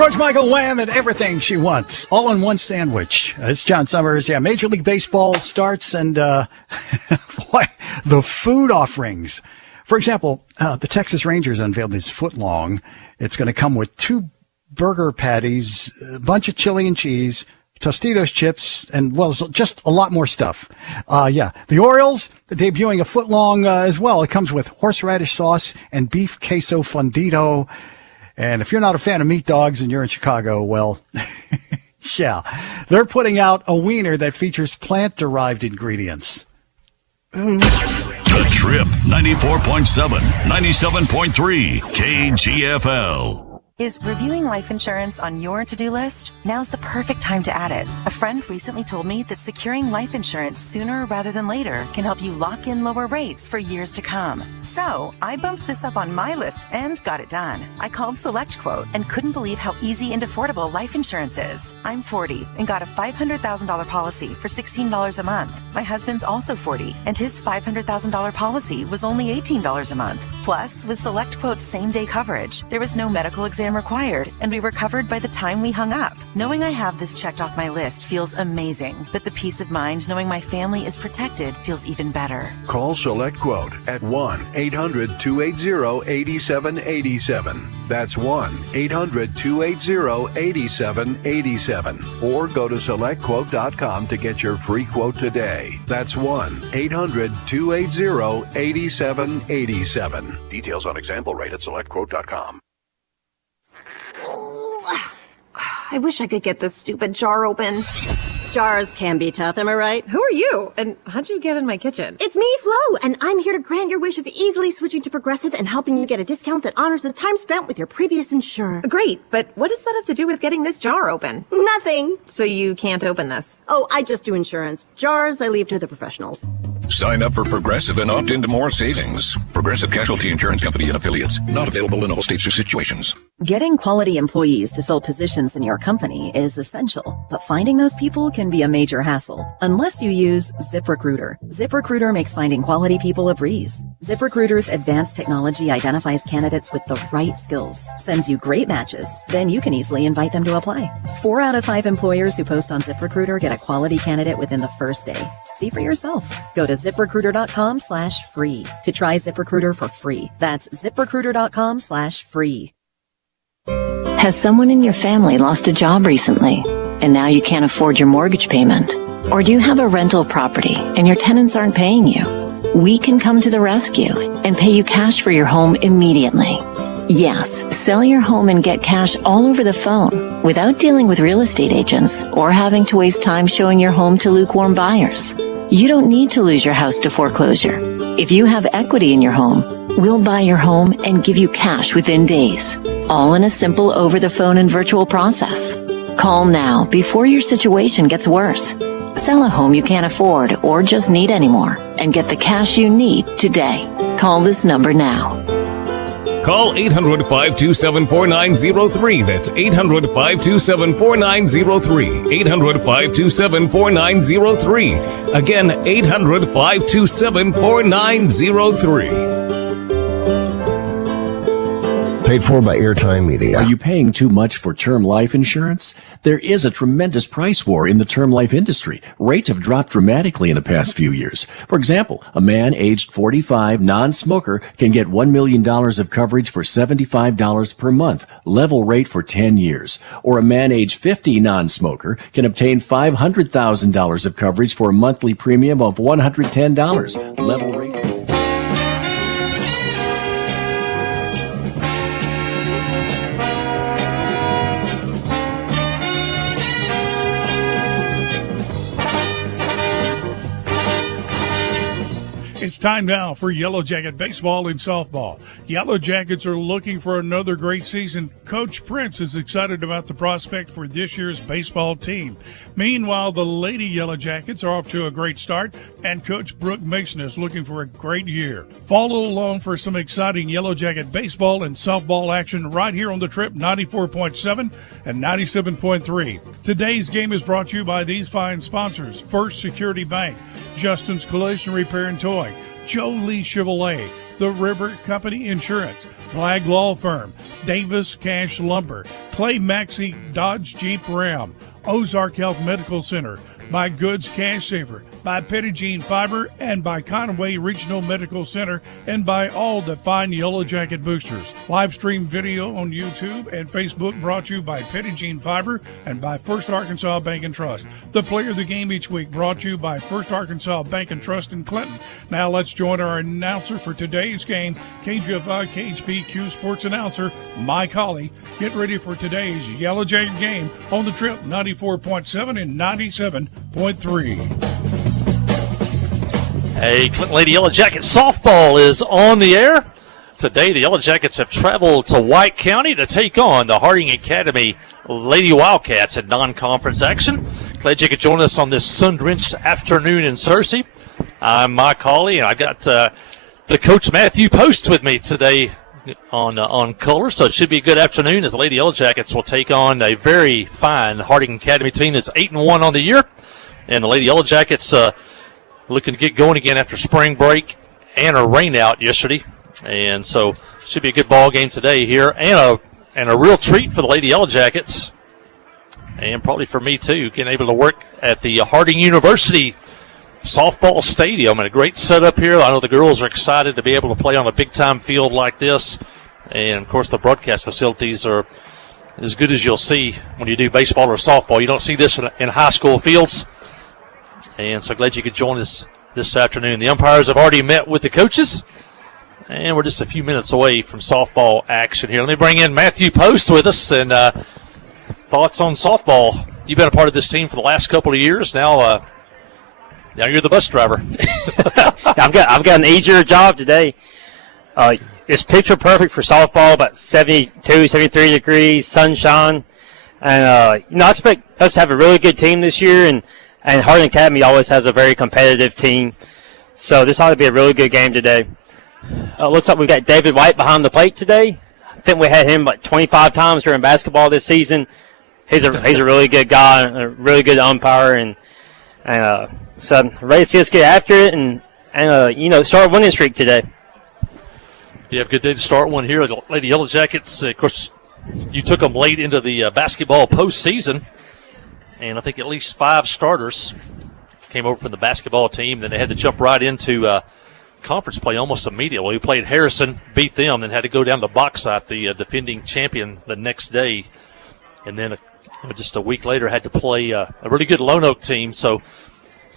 George Michael, Wham, and Everything She Wants, all in one sandwich. It's John Summers. Yeah, Major League Baseball starts, and boy, the food offerings. For example, the Texas Rangers unveiled this foot-long. It's going to come with 2 burger patties, a bunch of chili and cheese, Tostitos chips, and, well, just a lot more stuff. The Orioles, debuting a foot-long as well. It comes with horseradish sauce and beef queso fundido. And if you're not a fan of meat dogs and you're in Chicago, well, yeah, they're putting out a wiener that features plant-derived ingredients. The Trip 94.7, 97.3 KGFL. Is reviewing life insurance on your to-do list? Now's the perfect time to add it. A friend recently told me that securing life insurance sooner rather than later can help you lock in lower rates for years to come. So I bumped this up on my list and got it done. I called SelectQuote and couldn't believe how easy and affordable life insurance is. I'm 40 and got a $500,000 policy for $16 a month. My husband's also 40 and his $500,000 policy was only $18 a month. Plus, with SelectQuote's same-day coverage, there was no medical exam required, and we were covered by the time we hung up. Knowing I have this checked off my list feels amazing, but the peace of mind knowing my family is protected feels even better. Call SelectQuote at 1-800-280-8787. That's 1-800-280-8787. Or go to SelectQuote.com to get your free quote today. That's 1-800-280-8787. Details on example rate at SelectQuote.com. I wish I could get this stupid jar open. Jars can be tough, am I right? Who are you? And how'd you get in my kitchen? It's me, Flo, and I'm here to grant your wish of easily switching to Progressive and helping you get a discount that honors the time spent with your previous insurer. Great, but what does that have to do with getting this jar open? Nothing. So you can't open this? Oh, I just do insurance. Jars, I leave to the professionals. Sign up for Progressive and opt into more savings. Progressive Casualty Insurance Company and Affiliates. Not available in all states or situations. Getting quality employees to fill positions in your company is essential, but finding those people can be a major hassle unless you use ZipRecruiter. ZipRecruiter makes finding quality people a breeze. ZipRecruiter's advanced technology identifies candidates with the right skills, sends you great matches, then you can easily invite them to apply. 4 out of 5 employers who post on ZipRecruiter get a quality candidate within the first day. See for yourself. Go to ZipRecruiter.com/free to try ZipRecruiter for free. That's ZipRecruiter.com/free. Has someone in your family lost a job recently, and now you can't afford your mortgage payment? Or do you have a rental property and your tenants aren't paying you? We can come to the rescue and pay you cash for your home immediately. Yes, sell your home and get cash all over the phone without dealing with real estate agents or having to waste time showing your home to lukewarm buyers. You don't need to lose your house to foreclosure. If you have equity in your home, we'll buy your home and give you cash within days, all in a simple over-the-phone and virtual process. Call now before your situation gets worse. Sell a home you can't afford or just need anymore and get the cash you need today. Call this number now. Call 800-527-4903. That's 800-527-4903. 800-527-4903. Again, 800-527-4903. Paid for by Airtime Media. Are you paying too much for term life insurance? There is a tremendous price war in the term life industry. Rates have dropped dramatically in the past few years. For example, a man aged 45, non-smoker, can get $1 million of coverage for $75 per month, level rate for 10 years. Or a man aged 50, non-smoker, can obtain $500,000 of coverage for a monthly premium of $110, level rate. It's time now for Yellow Jacket baseball and softball. Yellow Jackets are looking for another great season. Coach Prince is excited about the prospect for this year's baseball team. Meanwhile, the Lady Yellow Jackets are off to a great start, and Coach Brooke Mason is looking for a great year. Follow along for some exciting Yellow Jacket baseball and softball action right here on the Trip 94.7 and 97.3. Today's game is brought to you by these fine sponsors: First Security Bank, Justin's Collision Repair and Toy, Joe Lee Chevrolet, The River Company Insurance, Flag Law Firm, Davis Cash Lumber, Clay Maxey Dodge Jeep Ram, Ozark Health Medical Center, by Goods Cash Saver, by Pettigene Fiber, and by Conway Regional Medical Center, and by all the fine Yellow Jacket boosters. Live stream video on YouTube and Facebook brought to you by Pettigene Fiber and by First Arkansas Bank and Trust. The player of the game each week brought to you by First Arkansas Bank and Trust in Clinton. Now let's join our announcer for today's game, KGFI KHPQ Sports announcer, Mike Hawley. Get ready for today's Yellow Jacket game on the Trip 94.7 and 97.3. Hey, Clinton Lady Yellow Jackets softball is on the air. Today, the Yellow Jackets have traveled to White County to take on the Harding Academy Lady Wildcats in non-conference action. Glad you could join us on this sun-drenched afternoon in Searcy. I'm Mike Hawley, and I got the coach Matthew Post with me today on color, so it should be a good afternoon as the Lady Yellow Jackets will take on a very fine Harding Academy team that's 8-1 on the year, and the Lady Yellow Jackets looking to get going again after spring break and a rain out yesterday, and so should be a good ball game today here, and a real treat for the Lady Yellow Jackets, and probably for me too, getting able to work at the Harding University softball stadium and a great setup here. I know the girls are excited to be able to play on a big-time field like this, and of course the broadcast facilities are as good as you'll see when you do baseball or softball. You don't see this in high school fields. And so glad you could join us this afternoon. The umpires have already met with the coaches, and we're just a few minutes away from softball action here. Let me bring in Matthew Post with us, and thoughts on softball. You've been a part of this team for the last couple of years. Now you're the bus driver. I've got an easier job today. It's picture perfect for softball, about 72, 73 degrees, sunshine. And, I expect us to have a really good team this year, and Harding Academy always has a very competitive team. So this ought to be a really good game today. Looks like we've got David White behind the plate today. I think we had him like 25 times during basketball this season. He's a really good guy, a really good umpire, and so I'm ready to see us get after it and start a winning streak today. Yeah, good day to start one here. The Lady Yellow Jackets, of course, you took them late into the basketball postseason. And I think at least 5 starters came over from the basketball team. Then they had to jump right into conference play almost immediately. We played Harrison, beat them, then had to go down to Bauxite, the defending champion, the next day. And then just a week later had to play a really good Lone Oak team. So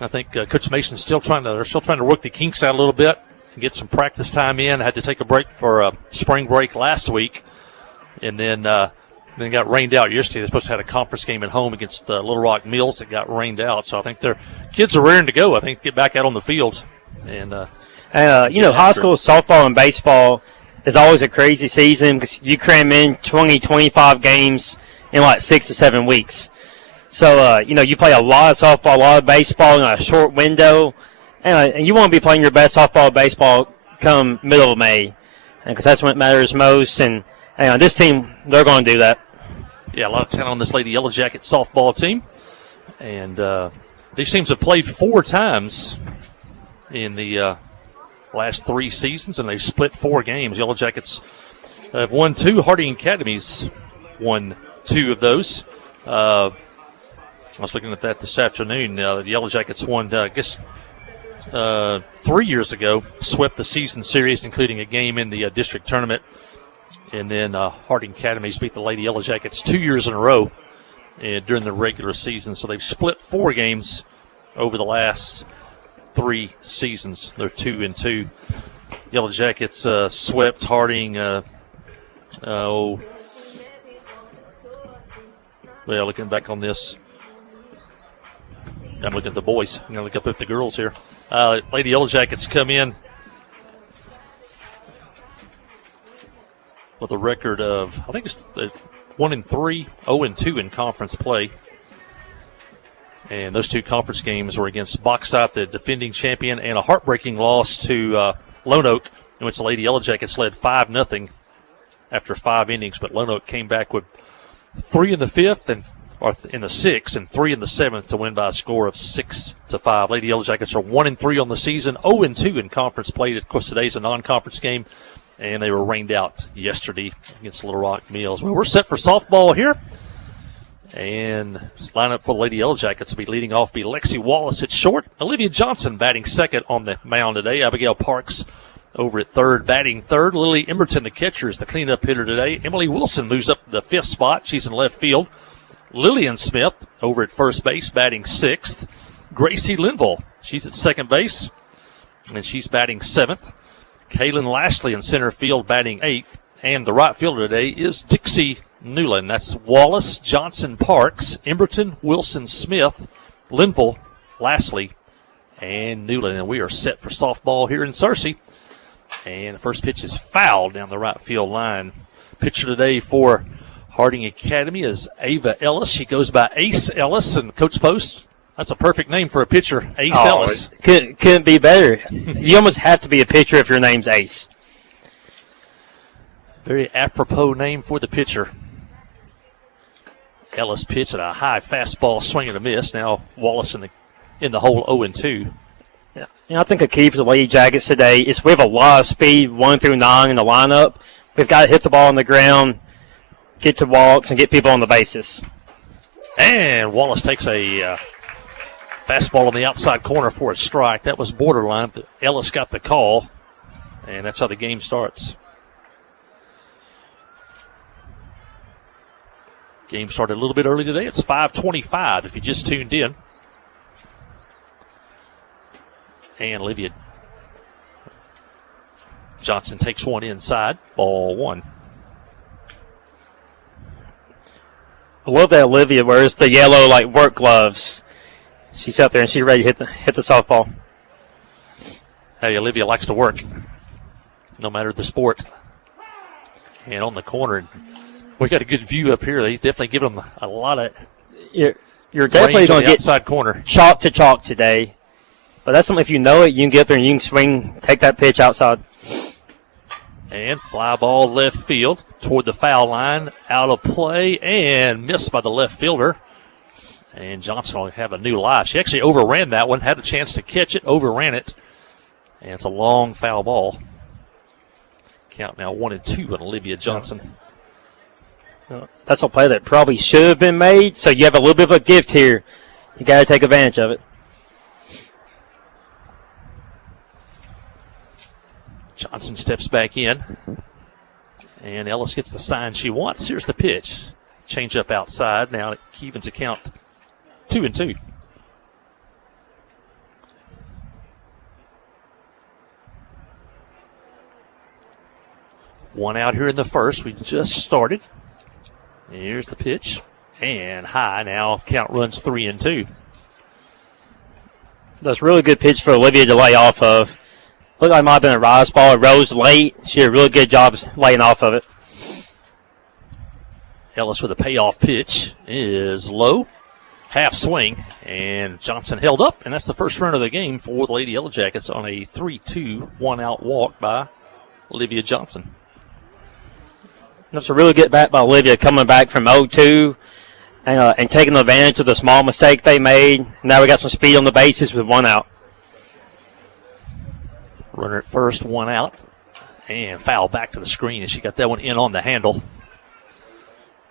I think Coach Mason's still trying to work the kinks out a little bit and get some practice time in. I had to take a break for spring break last week. And then got rained out yesterday. They're supposed to have a conference game at home against Little Rock Mills that got rained out. So I think their kids are raring to go. I think get back out on the field. And high school softball and baseball is always a crazy season because you cram in 20, 25 games in like 6 to 7 weeks. So, you play a lot of softball, a lot of baseball in a short window. And you want to be playing your best softball and baseball come middle of May because that's when it matters most. And this team, they're going to do that. Yeah, a lot of talent on this Lady Yellow Jacket softball team. And these teams have played 4 times in the last 3 seasons, and they've split 4 games. Yellow Jackets have won 2. Harding Academy's won 2 of those. I was looking at that this afternoon. The Yellow Jackets won, 3 years ago, swept the season series, including a game in the district tournament. And then Harding Academy's beat the Lady Yellow Jackets 2 years in a row during the regular season. So they've split 4 games over the last 3 seasons. They're 2-2. Yellow Jackets swept Harding. Looking back on this, I'm looking at the boys. I'm going to look up at the girls here. Lady Yellow Jackets come in with a record of, I think it's 1-3, 0-2 in conference play. And those 2 conference games were against Bauxite, the defending champion, and a heartbreaking loss to Lone Oak, in which the Lady Yellow Jackets led 5-0 after 5 innings. But Lone Oak came back with 3 in the 5th and or in the 6th and 3 in the 7th to win by a score of 6-5. Lady Yellow Jackets are 1-3 on the season, 0-2 in conference play. Of course, today's a non-conference game, and they were rained out yesterday against Little Rock Mills. Well, we're set for softball here. And lineup for the Lady Yellow Jackets will be leading off be Lexi Wallace at short. Olivia Johnson batting second on the mound today. Abigail Parks over at third, batting third. Lily Emberton, the catcher, is the cleanup hitter today. Emily Wilson moves up to the 5th spot. She's in left field. Lillian Smith over at first base, batting 6th. Gracie Linville, she's at second base, and she's batting 7th. Kaylin Lashley in center field, batting 8th. And the right fielder today is Dixie Newland. That's Wallace, Johnson, Parks, Emberton, Wilson, Smith, Linville, Lashley, and Newland. And we are set for softball here in Searcy. And the first pitch is fouled down the right field line. Pitcher today for Harding Academy is Ava Ellis. She goes by Ace Ellis, and Coach Post, that's a perfect name for a pitcher, Ace Ellis. Couldn't be better. You almost have to be a pitcher if your name's Ace. Very apropos name for the pitcher. Ellis pitch at a high fastball, swing and a miss. Now Wallace in the hole 0-2. Yeah. And I think a key for the Lady Jackets today is we have a lot of speed 1 through 9 in the lineup. We've got to hit the ball on the ground, get to walks, and get people on the bases. And Wallace takes a fastball on the outside corner for a strike. That was borderline. Ellis got the call, and that's how the game starts. Game started a little bit early today. It's 5:25 if you just tuned in. And Olivia Johnson takes one inside. Ball 1. I love that Olivia wears the yellow work gloves. She's out there and she's ready to hit the softball. Hey, Olivia likes to work, no matter the sport. And on the corner, we got a good view up here. They definitely give them a lot of. You're definitely going to get outside corner chalk to chalk today. But that's something, if you know it, you can get up there and you can swing, take that pitch outside. And fly ball left field toward the foul line, out of play, and missed by the left fielder. And Johnson will have a new life. She actually overran that one, had a chance to catch it, overran it. And it's a long foul ball. Count now 1-2 on Olivia Johnson. That's a play that probably should have been made, so you have a little bit of a gift here. You got to take advantage of it. Johnson steps back in, and Ellis gets the sign she wants. Here's the pitch. Change up outside. Now it evens the count 2-2. One out here in the first. We just started. Here's the pitch. And high. Now count runs 3-2. That's a really good pitch for Olivia to lay off of. Looked like it might have been a rise ball. It rose late. She did a really good job laying off of it. Ellis with a payoff pitch is low. Half swing. And Johnson held up. And that's the first run of the game for the Lady Yellow Jackets on a 3-2 one-out walk by Olivia Johnson. That's a really good bat by Olivia, coming back from 0-2 and taking advantage of the small mistake they made. Now we got some speed on the bases with 1 out. Runner at first, 1 out. And foul back to the screen, and she got that one in on the handle.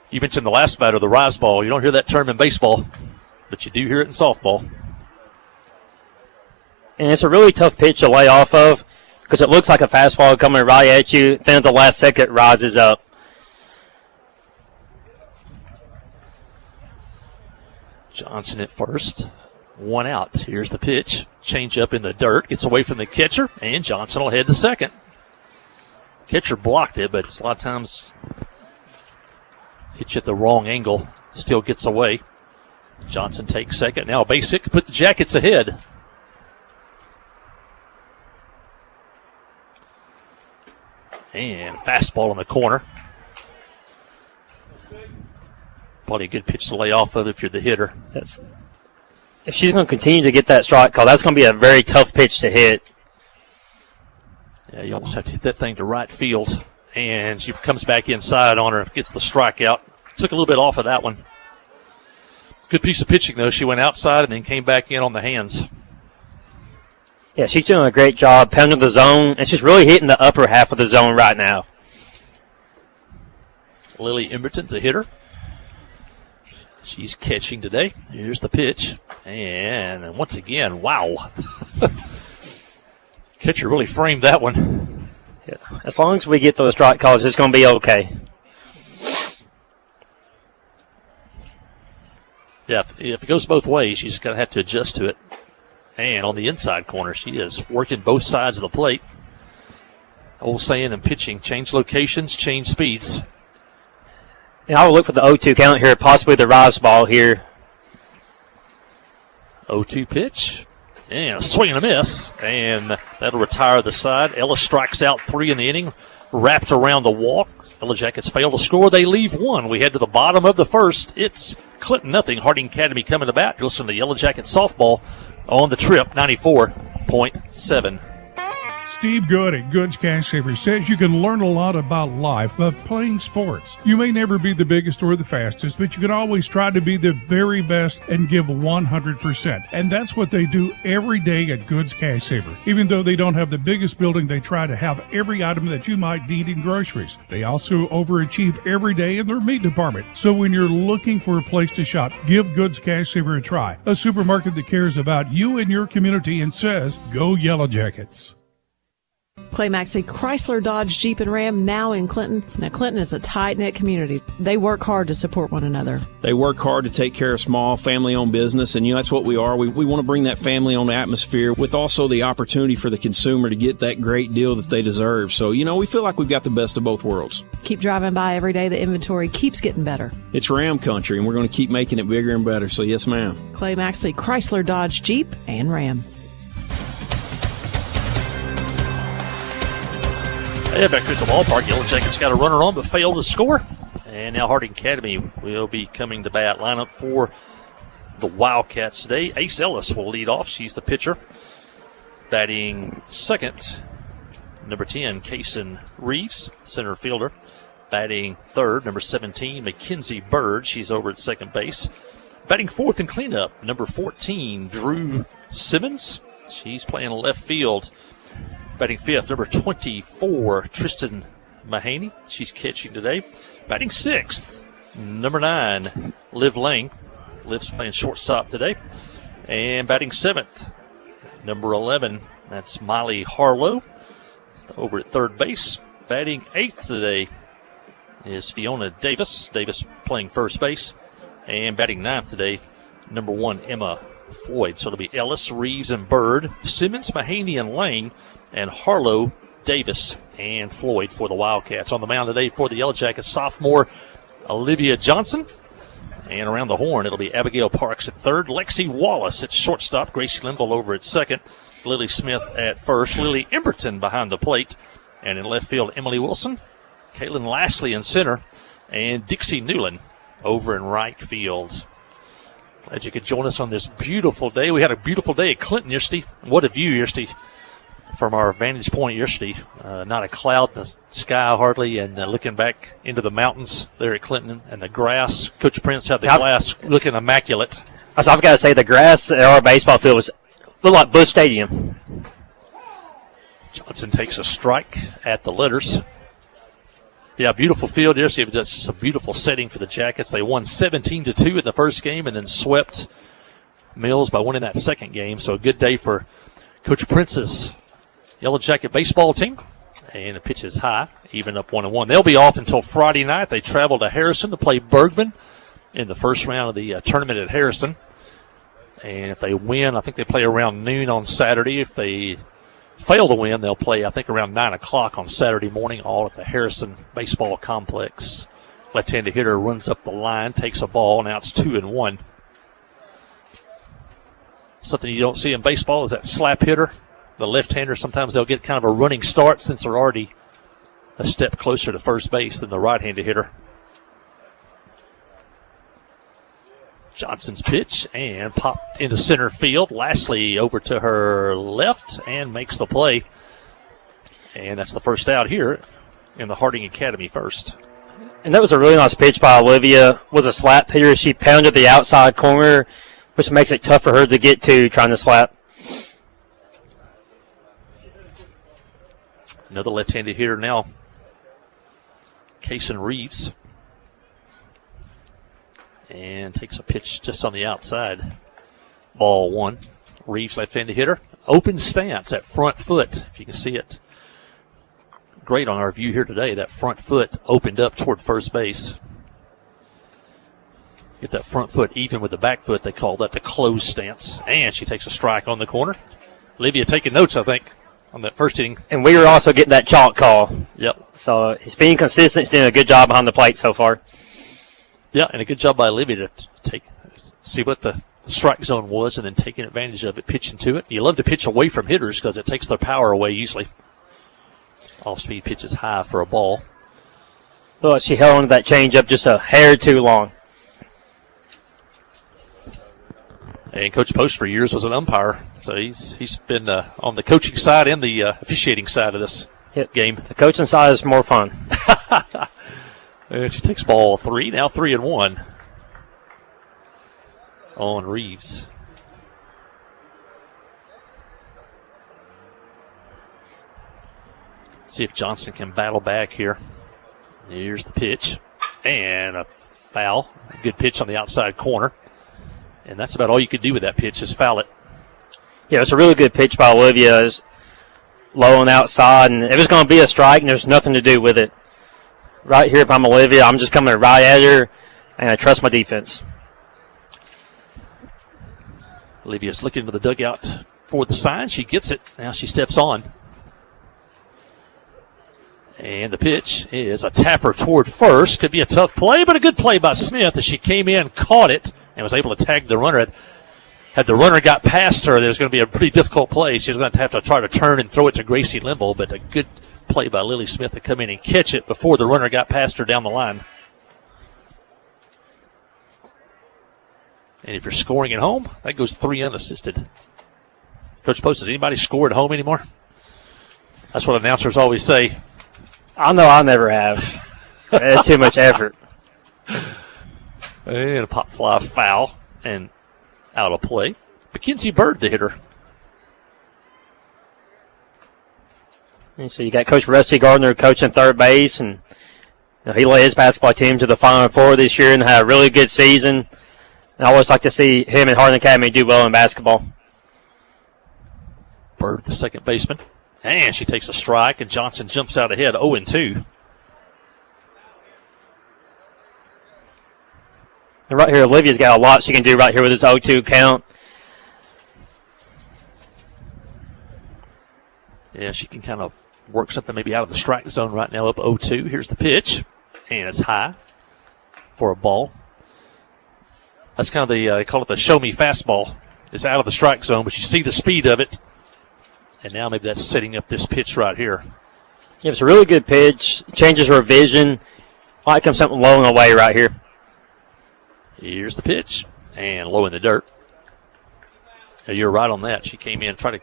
You mentioned the last batter, the rise ball. You don't hear that term in baseball, but you do hear it in softball. And it's a really tough pitch to lay off of because it looks like a fastball coming right at you. Then at the last second, it rises up. Johnson at first, 1 out. Here's the pitch. Change up in the dirt. Gets away from the catcher, and Johnson will head to second. Catcher blocked it, but a lot of times hits you at the wrong angle. Still gets away. Johnson takes second. Now a base hit could put the Jackets ahead. And fastball in the corner. Probably a good pitch to lay off of if you're the hitter. If she's going to continue to get that strike call, that's going to be a very tough pitch to hit. Yeah, you almost have to hit that thing to right field. And she comes back inside on her, gets the strikeout. Took a little bit off of that one. Good piece of pitching, though. She went outside and then came back in on the hands. Yeah, she's doing a great job pounding the zone, and she's really hitting the upper half of the zone right now. Lily Emberton, the hitter. She's catching today. Here's the pitch. And once again, wow. Catcher really framed that one. Yeah. As long as we get those strike calls, it's going to be okay. Yeah, if it goes both ways, she's going to have to adjust to it. And on the inside corner, she is working both sides of the plate. Old saying in pitching, change locations, change speeds. And I will look for the 0-2 count here, possibly the rise ball here. 0-2 pitch. And a swing and a miss. And that'll retire the side. Ella strikes out 3 in the inning, wrapped around the walk. Yellow Jackets fail to score. They leave 1. We head to the bottom of the first. It's Clinton nothing. Harding Academy coming to bat. You'll listen to Yellow Jackets softball on the Trip 94.7. Steve Good at Goods Cash Savers says you can learn a lot about life by playing sports. You may never be the biggest or the fastest, but you can always try to be the very best and give 100%. And that's what they do every day at Goods Cash Savers. Even though they don't have the biggest building, they try to have every item that you might need in groceries. They also overachieve every day in their meat department. So when you're looking for a place to shop, give Goods Cash Savers a try. A supermarket that cares about you and your community and says, go Yellow Jackets. Clay Maxey, Chrysler, Dodge, Jeep, and Ram now in Clinton. Now, Clinton is a tight-knit community. They work hard to support one another. They work hard to take care of small, family-owned business, and that's what we are. We want to bring that family-owned atmosphere with also the opportunity for the consumer to get that great deal that they deserve. So, we feel like we've got the best of both worlds. Keep driving by every day. The inventory keeps getting better. It's Ram country, and we're going to keep making it bigger and better. So, yes, ma'am. Clay Maxey, Chrysler, Dodge, Jeep, and Ram. Yeah, back to the ballpark. Yellow Jackets got a runner on but failed to score. And now Harding Academy will be coming to bat. Lineup for the Wildcats today. Ace Ellis will lead off. She's the pitcher. Batting second, number 10, Kaysen Reeves, center fielder. Batting third, number 17, Mackenzie Bird. She's over at second base. Batting fourth in cleanup, number 14, Drew Simmons. She's playing left field. Batting fifth, number 24, Tristan Mahaney. She's catching today. Batting sixth, number 9, Liv Lang. Liv's playing shortstop today. And batting seventh, number 11, that's Miley Harlow over at third base. Batting eighth today is Fiona Davis. Davis playing first base. And batting ninth today, number 1, Emma Floyd. So it'll be Ellis, Reeves, and Bird, Simmons, Mahaney, and Lang, and Harlow, Davis, and Floyd for the Wildcats. On the mound today for the Yellow Jackets, sophomore Olivia Johnson. And around the horn, it'll be Abigail Parks at third, Lexi Wallace at shortstop, Gracie Linville over at second, Lily Smith at first, Lily Emberton behind the plate, and in left field, Emily Wilson, Kaylin Lashley in center, and Dixie Newland over in right field. Glad you could join us on this beautiful day. We had a beautiful day at Clinton yesterday. What a view yesterday from our vantage point yesterday. Not a cloud in the sky hardly, and looking back into the mountains there at Clinton and the grass. Coach Prince had the glass looking immaculate. So I've got to say the grass at our baseball field was looked like Busch Stadium. Johnson takes a strike at the letters. Yeah, beautiful field yesterday. That's just a beautiful setting for the Jackets. They won 17-2 in the first game and then swept Mills by winning that second game. So a good day for Coach Prince's Yellow Jacket baseball team. And the pitch is high, even up 1-1. They'll be off until Friday night. They travel to Harrison to play Bergman in the first round of the tournament at Harrison. And if they win, I think they play around noon on Saturday. If they fail to win, they'll play, I think, around 9 o'clock on Saturday morning, all at the Harrison Baseball Complex. Left-handed hitter runs up the line, takes a ball. Now it's 2-1. Something you don't see in baseball is that slap hitter. The left-hander, sometimes they'll get kind of a running start since they're already a step closer to first base than the right-handed hitter. Johnson's pitch and popped into center field. Lashley over to her left and makes the play. And that's the first out here in the Harding Academy first. And that was a really nice pitch by Olivia. Was a slap hitter. She pounded the outside corner, which makes it tough for her to get to trying to slap. Another left-handed hitter now, Kaysen Reeves. And takes a pitch just on the outside. Ball one. Reeves, left-handed hitter. Open stance at front foot, if you can see it. Great on our view here today. That front foot opened up toward first base. Get that front foot even with the back foot. They call that the closed stance. And she takes a strike on the corner. Olivia taking notes, I think, on that first inning. And we were also getting that chalk call. Yep. So he's being consistent. He's doing a good job behind the plate so far. Yeah, and a good job by Olivia to see what the strike zone was and then taking advantage of it, pitching to it. You love to pitch away from hitters because it takes their power away usually. Off-speed pitches high for a ball. Well, she held onto that changeup just a hair too long. And Coach Post for years was an umpire, so he's been on the coaching side and the officiating side of this game. The coaching side is more fun. And she takes ball three, now 3-1 on Reeves. See if Johnson can battle back here. Here's the pitch. And a foul. A good pitch on the outside corner. And that's about all you could do with that pitch is foul it. Yeah, it's a really good pitch by Olivia. It's low on the outside, and it was going to be a strike, and there's nothing to do with it. Right here, if I'm Olivia, I'm just coming right at her, and I trust my defense. Olivia's looking to the dugout for the sign. She gets it. Now she steps on. And the pitch is a tapper toward first. Could be a tough play, but a good play by Smith as she came in, caught it, and was able to tag the runner. Had the runner got past her, there's going to be a pretty difficult play. She's going to have to try to turn and throw it to Gracie Linville, but a good play by Lily Smith to come in and catch it before the runner got past her down the line. And if you're scoring at home, that goes 3 unassisted. Coach Post, does anybody score at home anymore? That's what announcers always say. I know I never have. It's too much effort. And a pop fly foul and out of play. Mackenzie Bird, the hitter. And so you got Coach Rusty Gardner coaching third base, and he led his basketball team to the Final Four this year and had a really good season. And I always like to see him and Hardin Academy do well in basketball. Bird, the second baseman. And she takes a strike, and Johnson jumps out ahead, 0-2. And right here, Olivia's got a lot she can do right here with this 0-2 count. Yeah, she can kind of work something maybe out of the strike zone right now, up 0-2. Here's the pitch, and it's high for a ball. That's kind of they call it the show-me fastball. It's out of the strike zone, but you see the speed of it. And now maybe that's setting up this pitch right here. Yeah, it's a really good pitch. Changes her vision. Might come something low and away right here. Here's the pitch. And low in the dirt. Now you're right on that. She came in, tried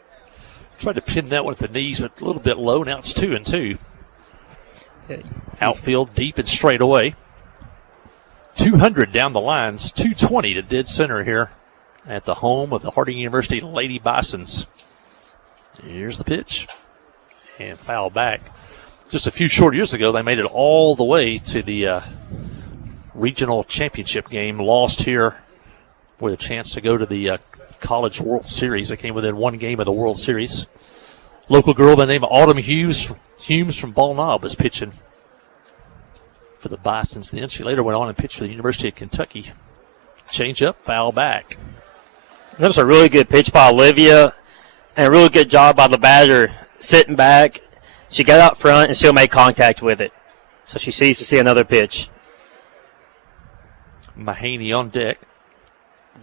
to pin that one at the knees, but a little bit low. Now it's 2-2. Outfield deep and straight away. 200 down the lines. 220 to dead center here at the home of the Harding University Lady Bisons. Here's the pitch. And foul back. Just a few short years ago, they made it all the way to the regional championship game. Lost here with a chance to go to the College World Series. They came within one game of the World Series. Local girl by the name of Autumn Humes from Ball Knob was pitching for the Bisons then. She later went on and pitched for the University of Kentucky. Change up, foul back. That was a really good pitch by Olivia. And a really good job by the batter sitting back. She got out front and still made contact with it. So she sees to see another pitch. Mahaney on deck.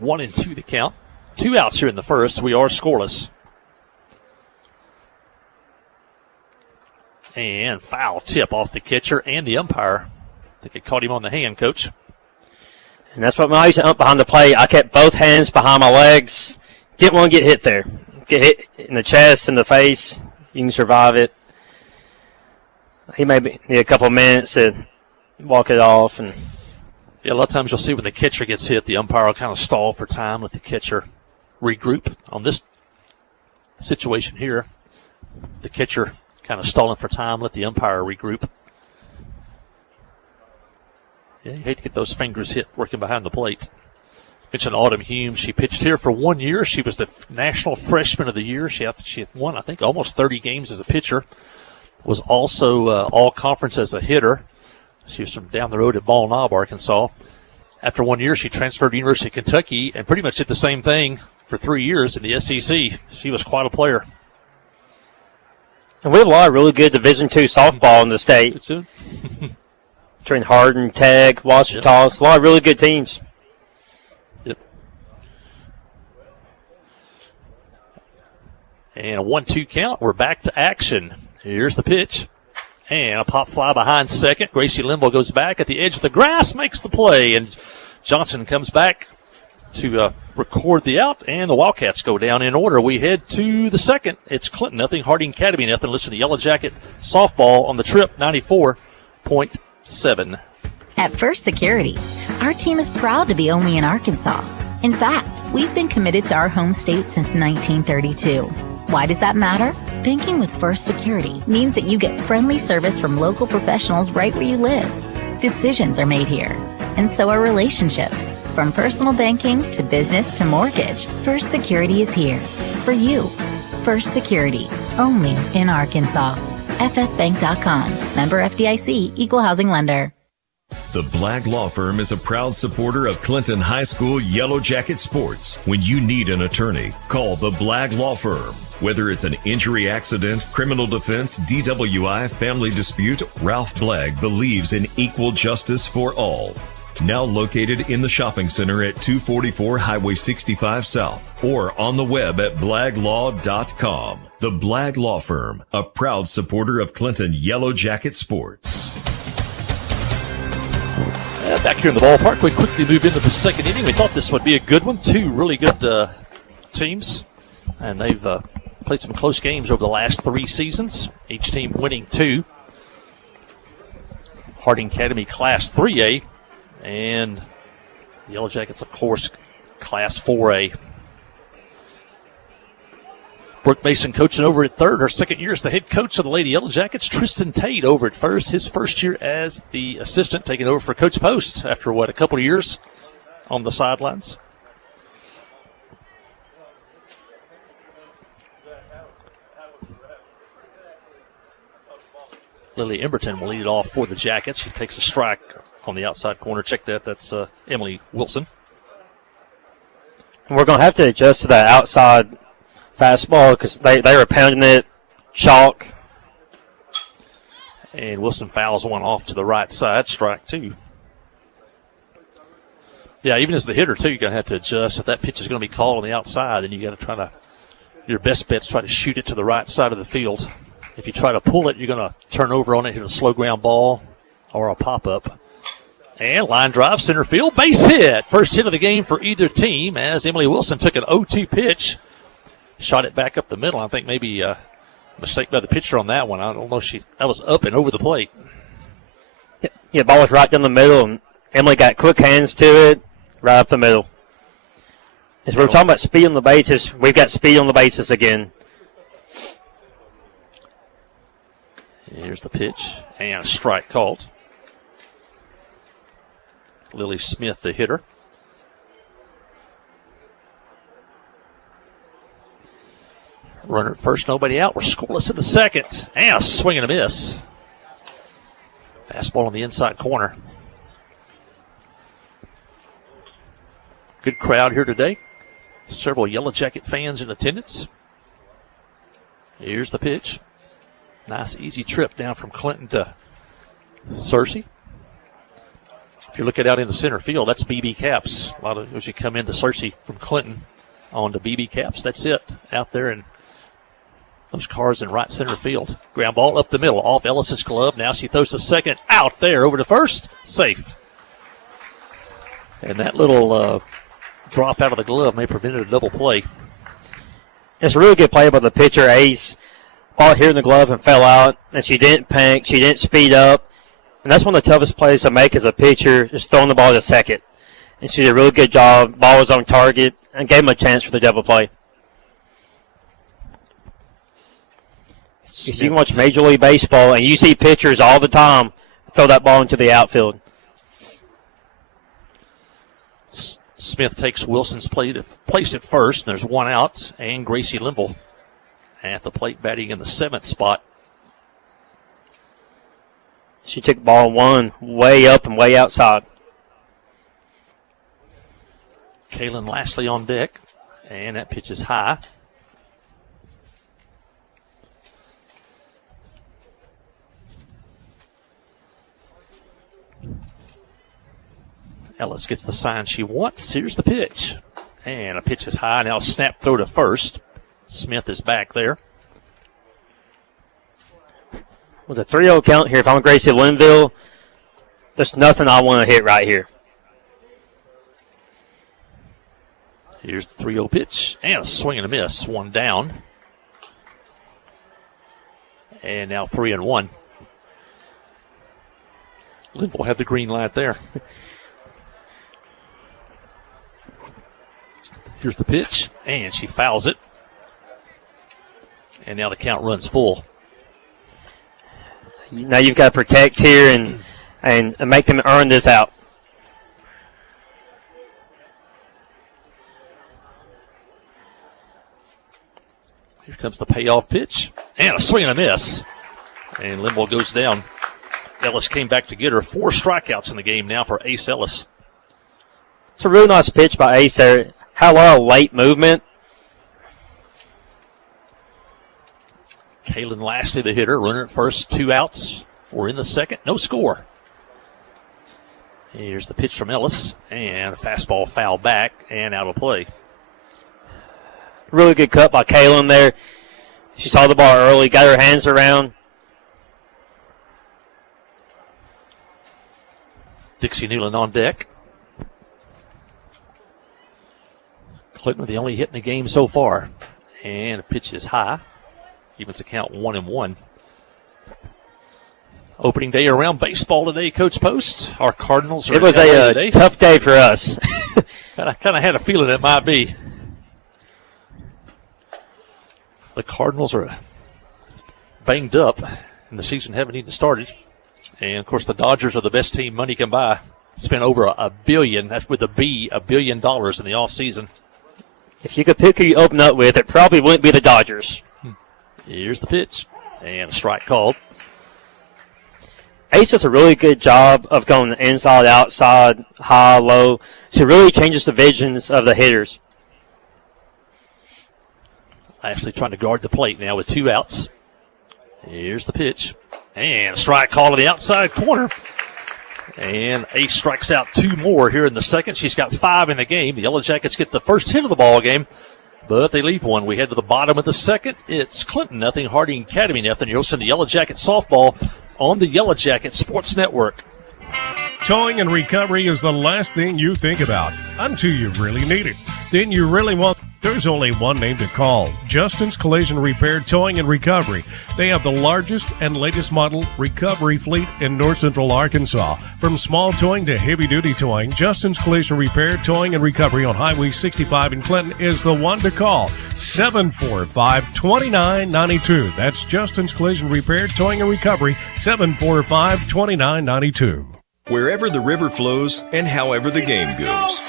1-2 the count. 2 outs here in the first. We are scoreless. And foul tip off the catcher and the umpire. I think it caught him on the hand, Coach. And that's what when I used to ump behind the plate. I kept both hands behind my legs. Didn't want to get hit there. Get hit in the chest, in the face, you can survive it. He may need a couple of minutes to walk it off. And yeah, a lot of times you'll see when the catcher gets hit, the umpire will kind of stall for time, let the catcher regroup. On this situation here, the catcher kind of stalling for time, let the umpire regroup. Yeah, you hate to get those fingers hit working behind the plate. Mentioned Autumn Hume. She pitched here for 1 year. She was the National Freshman of the Year. She had won, I think, almost 30 games as a pitcher. Was also all-conference as a hitter. She was from down the road at Ball Knob, Arkansas. After 1 year, she transferred to University of Kentucky and pretty much did the same thing for 3 years in the SEC. She was quite a player. And we have a lot of really good Division II softball in the state. Between Hardin, Tech, Washington, a lot of really good teams. Yep. And a 1-2 count. We're back to action. Here's the pitch. And a pop fly behind second. Gracie Limbo goes back at the edge of the grass, makes the play. And Johnson comes back to record the out, and the Wildcats go down in order. We head to the second. It's Clinton nothing, Harding Academy nothing. Listen to Yellow Jacket softball on the Trip 94.7. At First Security, our team is proud to be only in Arkansas. In fact, we've been committed to our home state since 1932. Why does that matter? Banking with First Security means that you get friendly service from local professionals right where you live. Decisions are made here, and so are relationships. From personal banking to business to mortgage, First Security is here for you. First Security, only in Arkansas. FSBank.com. Member FDIC, Equal Housing Lender. The Blagg Law Firm is a proud supporter of Clinton High School Yellow Jacket sports. When you need an attorney, call the Blagg Law Firm. Whether it's an injury accident, criminal defense, DWI, family dispute, Ralph Blagg believes in equal justice for all. Now located in the shopping center at 244 Highway 65 South or on the web at blagglaw.com. The Blagg Law Firm, a proud supporter of Clinton Yellow Jacket sports. Back here in the ballpark, we quickly move into the second inning. We thought this would be a good one. Two really good teams, and they've played some close games over the last 3 seasons, each team winning 2. Harding Academy Class 3A, and the Yellow Jackets, of course, Class 4A. Brooke Mason coaching over at third. Her second year as the head coach of the Lady Yellow Jackets. Tristan Tate over at first. His first year as the assistant, taking over for Coach Post after, a couple of years on the sidelines. Lily Emberton will lead it off for the Jackets. She takes a strike on the outside corner. Check that. That's Emily Wilson. And we're going to have to adjust to that outside fastball because they were pounding it chalk. And Wilson fouls one off to the right side. Strike 2. Yeah, even as the hitter, too, you're going to have to adjust. If that pitch is going to be called on the outside, then you got to try to, your best bet's try to shoot it to the right side of the field. If you try to pull it, you're going to turn over on it, hit a slow ground ball or a pop-up. And line drive, center field, base hit. First hit of the game for either team as Emily Wilson took an 0-2 pitch, shot it back up the middle. I think maybe a mistake by the pitcher on that one. I don't know if that was up and over the plate. Yeah, ball was right down the middle, and Emily got quick hands to it, right up the middle. As we're talking about speed on the bases, we've got speed on the bases again. Here's the pitch, and a strike called. Lily Smith, the hitter. Runner at first, nobody out. We're scoreless in the second. And a swing and a miss. Fastball on the inside corner. Good crowd here today. Several Yellow Jacket fans in attendance. Here's the pitch. Nice, easy trip down from Clinton to Searcy. If you look at out in the center field, that's BB Caps. A lot of as you come into Searcy from Clinton on to BB Caps. That's it out there, and those cars in right center field. Ground ball up the middle, off Ellis's glove. Now she throws the second out there over to first. Safe. And that little drop out of the glove may prevent a double play. It's a really good play by the pitcher, Ace. Ball here in the glove and fell out, and she didn't panic. She didn't speed up. And that's one of the toughest plays to make as a pitcher, just throwing the ball to second. And she did a really good job. Ball was on target and gave him a chance for the double play. You can watch Major League Baseball, and you see pitchers all the time throw that ball into the outfield. Smith takes Wilson's place at first. There's one out, and Gracie Linville at the plate batting in the 7th spot. She took ball one way up and way outside. Kaylin Lashley on deck, and that pitch is high. Ellis gets the sign she wants. Here's the pitch. And a pitch is high. Now snap throw to first. Smith is back there. With a 3-0 count here, if I'm Gracie Linville, there's nothing I want to hit right here. Here's the 3-0 pitch. And a swing and a miss. One down. And now 3-1. Linville have the green light there. Here's the pitch, and she fouls it. And now the count runs full. Now you've got to protect here and make them earn this out. Here comes the payoff pitch, and a swing and a miss. And Linville goes down. Ellis came back to get her. 4 strikeouts in the game now for Ace Ellis. It's a really nice pitch by Ace there. Had a lot of late movement. Kaylin Lashley, the hitter, runner at first, 2 outs. We're in the 2nd, no score. Here's the pitch from Ellis, and a fastball foul back and out of play. Really good cut by Kaylin there. She saw the ball early, got her hands around. Dixie Newland on deck. Clinton with the only hit in the game so far. And the pitch is high. Evens the count 1-1. Opening day around baseball today, Coach Post. Our Cardinals are It was a tough day for us. I kind of had a feeling it might be. The Cardinals are banged up, and the season haven't even started. And, of course, the Dodgers are the best team money can buy. Spent over $1 billion, that's with a B, $1 billion in the offseason. If you could pick who you open up with, it probably wouldn't be the Dodgers. Here's the pitch, and a strike called. Ace does a really good job of going inside, outside, high, low. So it really changes the visions of the hitters. Ashley trying to guard the plate now with 2 outs. Here's the pitch, and a strike call to the outside corner. And Ace strikes out 2 more here in the 2nd. She's got 5 in the game. The Yellow Jackets get the first hit of the ball game, but they leave one. We head to the bottom of the 2nd. It's Clinton nothing, Harding Academy nothing. You're listening to Yellow Jacket softball on the Yellow Jacket Sports Network. Towing and recovery is the last thing you think about until you really need it. Then you really want. There's only one name to call. Justin's Collision Repair Towing and Recovery. They have the largest and latest model recovery fleet in north central Arkansas. From small towing to heavy-duty towing, Justin's Collision Repair Towing and Recovery on Highway 65 in Clinton is the one to call. 745-2992. That's Justin's Collision Repair Towing and Recovery. 745-2992. Wherever the river flows and however the game goes.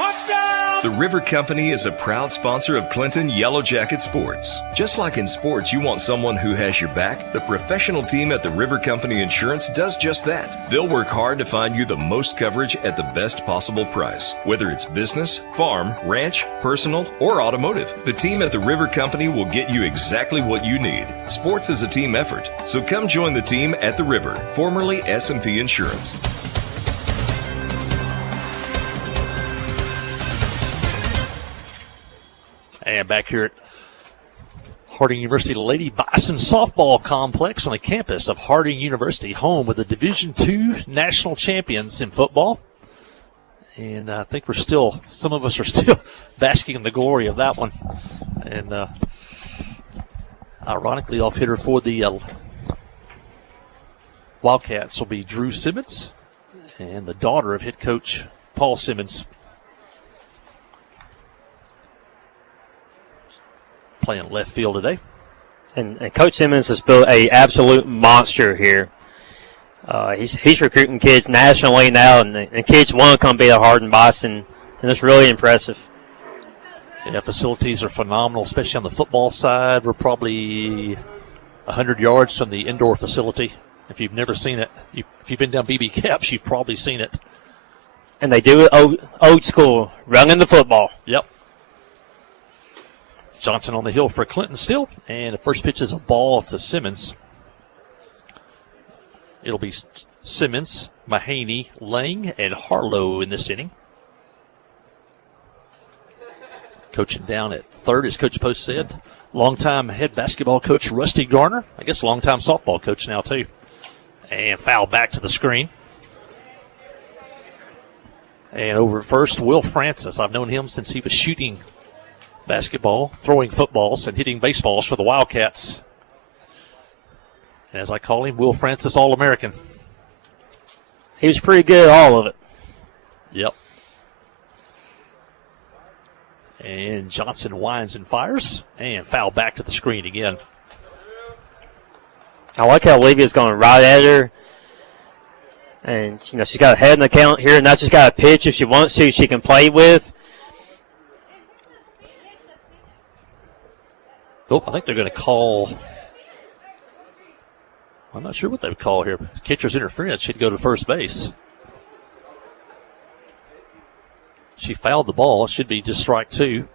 The River Company is a proud sponsor of Clinton Yellow Jacket Sports. Just like in sports, you want someone who has your back. The professional team at the River Company Insurance does just that. They'll work hard to find you the most coverage at the best possible price. Whether it's business, farm, ranch, personal, or automotive, the team at the River Company will get you exactly what you need. Sports is a team effort, so come join the team at the River, formerly S&P Insurance. And back here at Harding University Lady Bison Softball Complex on the campus of Harding University, home with the Division II national champions in football. And I think some of us are still basking in the glory of that one. And ironically, off hitter for the Wildcats will be Drew Simmons and the daughter of head coach Paul Simmons. Playing left field today. And Coach Simmons has built a absolute monster here. He's recruiting kids nationally now, and kids want to come be a Hardin Boston, and it's really impressive. Yeah, facilities are phenomenal, especially on the football side. We're probably 100 yards from the indoor facility. If you've never seen it, if you've been down BB Caps, you've probably seen it. And they do it old school, running the football. Yep. Johnson on the hill for Clinton still, and the first pitch is a ball to Simmons. It'll be Simmons, Mahaney, Lang, and Harlow in this inning. Coaching down at third, as Coach Post said, longtime head basketball coach Rusty Garner. I guess longtime softball coach now, too. And foul back to the screen. And over at first, Will Francis. I've known him since he was shooting basketball, throwing footballs, and hitting baseballs for the Wildcats. And as I call him, Will Francis All-American. He was pretty good at all of it. Yep. And Johnson winds and fires, and foul back to the screen again. I like how Olivia's going right at her. And, she's got a head in the count here, and now she's got a pitch if she wants to she can play with. Oh, I think they're going to call. I'm not sure what they would call here. Catcher's interference should go to first base. She fouled the ball. It should be just strike two.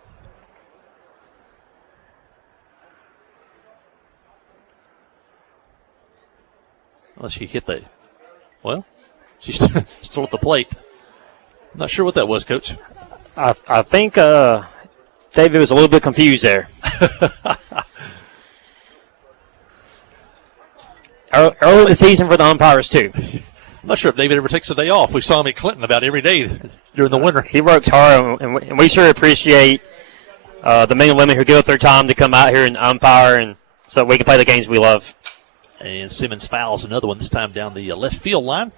Unless she hit the. Well, she's still at the plate. I'm not sure what that was, Coach. I think David was a little bit confused there. Early in the season for the umpires, too. I'm not sure if David ever takes a day off. We saw him at Clinton about every day during the winter. He works hard, and we sure appreciate the men and women who give up their time to come out here and umpire, and so we can play the games we love. And Simmons fouls another one, this time down the left field line.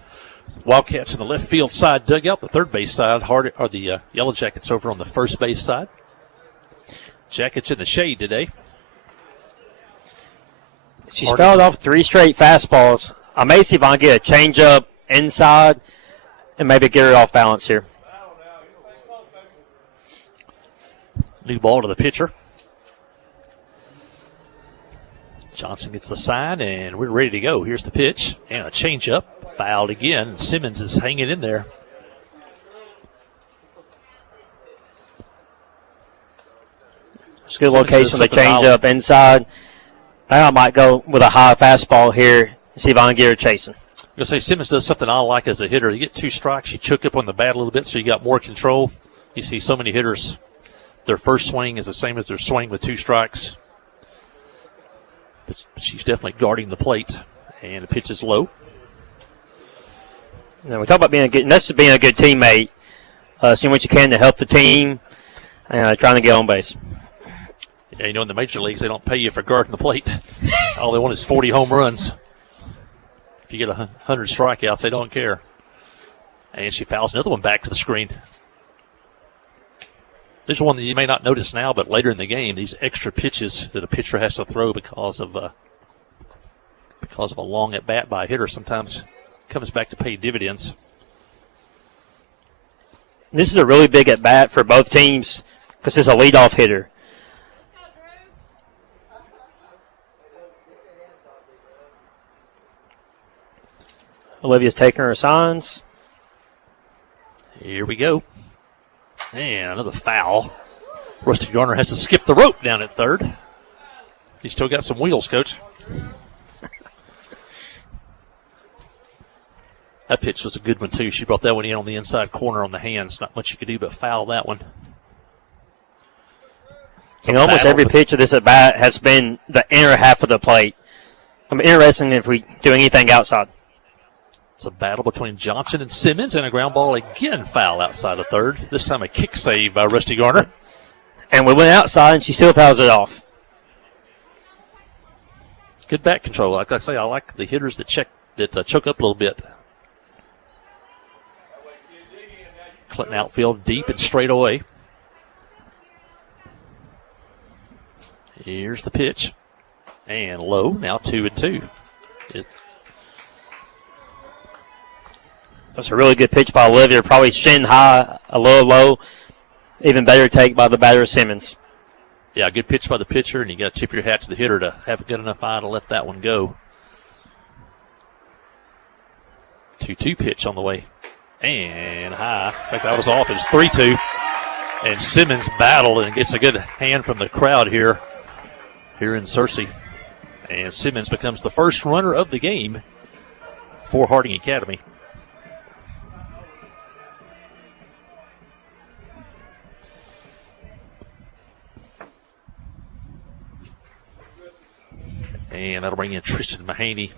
Wildcats in the left field side dugout, the third base side, the Yellow Jackets over on the first base side. Jackets in the shade today. She's fouled off 3 straight fastballs. I may see if I can get a changeup inside and maybe get her off balance here. New ball to the pitcher. Johnson gets the sign, and we're ready to go. Here's the pitch, and a changeup. Fouled again. Simmons is hanging in there. It's a good location. They change up inside. I might go with a high fastball here and see if I can get her chasing. I'm going to say Simmons does something I like as a hitter. You get 2 strikes, you choke up on the bat a little bit so you got more control. You see so many hitters, their first swing is the same as their swing with 2 strikes. But she's definitely guarding the plate, and the pitch is low. Now we talk about being a good, and that's being a good teammate, seeing what you can to help the team, and trying to get on base. Yeah, in the major leagues, they don't pay you for guarding the plate. All they want is 40 home runs. If you get 100 strikeouts, they don't care. And she fouls another one back to the screen. This is one that you may not notice now, but later in the game, these extra pitches that a pitcher has to throw because of a long at bat by a hitter sometimes comes back to pay dividends. This is a really big at bat for both teams because it's a leadoff hitter. Olivia's taking her signs. Here we go. And another foul. Rusty Garner has to skip the rope down at third. He's still got some wheels, Coach. That pitch was a good one, too. She brought that one in on the inside corner on the hands. Not much you could do but foul that one. And almost every pitch of this at bat has been the inner half of the plate. I'm interested if we do anything outside. It's a battle between Johnson and Simmons, and a ground ball again foul outside of third. This time a kick save by Rusty Garner. And we went outside, and she still fouls it off. Good bat control. Like I say, I like the hitters that check that choke up a little bit. Clinton outfield deep and straight away. Here's the pitch. And low, now 2-2. That's a really good pitch by Olivia. Probably shin high, a little low. Even better take by the batter, Simmons. Yeah, good pitch by the pitcher, and you got to tip your hat to the hitter to have a good enough eye to let that one go. 2-2 pitch on the way. And high. In fact, that was off. It was 3-2. And Simmons battled and gets a good hand from the crowd here in Searcy. And Simmons becomes the first runner of the game for Harding Academy. And that'll bring in Tristan Mahaney.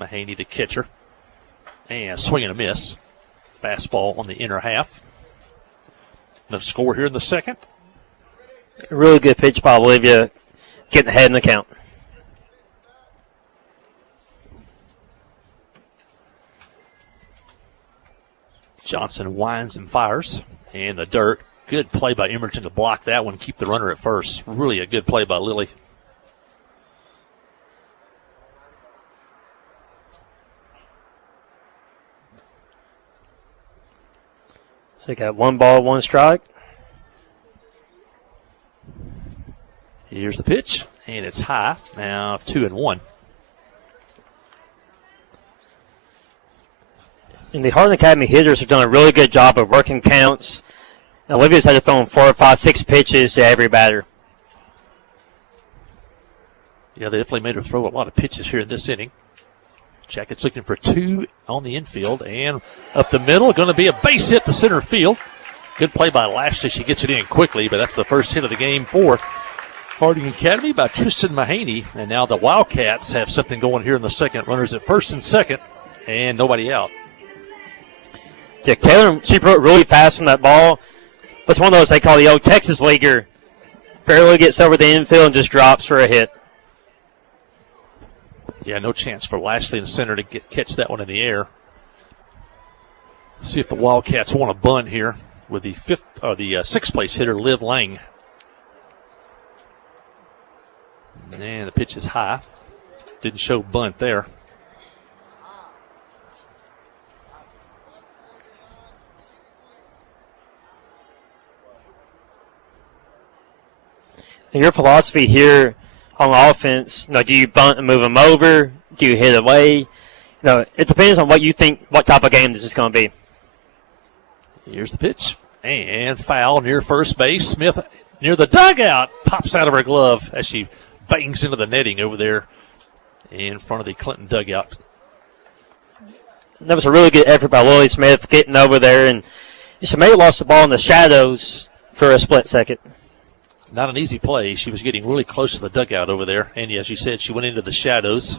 Mahaney, the catcher. And swing and a miss. Fastball on the inner half. No score here in the second. A really good pitch by Olivia, getting ahead in the count. Johnson winds and fires. And the dirt. Good play by Emerson to block that one, keep the runner at first. Really a good play by Lily. So you got 1 ball, 1 strike. Here's the pitch, and it's high. Now 2-1. And the Harding Academy hitters have done a really good job of working counts. Olivia's had to throw 4, 5, 6 pitches to every batter. Yeah, they definitely made her throw a lot of pitches here in this inning. Jackets looking for 2 on the infield, and up the middle, going to be a base hit to center field. Good play by Lashley. She gets it in quickly, but that's the first hit of the game for Harding Academy by Tristan Mahaney. And now the Wildcats have something going here in the second. Runners at first and second, and nobody out. Yeah, Kaylin, she broke really fast from that ball. It's one of those they call the old Texas leaguer. Barely gets over the infield and just drops for a hit. Yeah, no chance for Lashley in the center to catch that one in the air. See if the Wildcats want a bunt here with the sixth place hitter, Liv Lang. And the pitch is high. Didn't show bunt there. And your philosophy here on offense, do you bunt and move them over? Do you hit away? It depends on what you think, what type of game this is going to be. Here's the pitch. And foul near first base. Smith near the dugout. Pops out of her glove as she bangs into the netting over there in front of the Clinton dugout. That was a really good effort by Lily Smith getting over there. And she may have lost the ball in the shadows for a split second. Not an easy play. She was getting really close to the dugout over there. And as you said, she went into the shadows.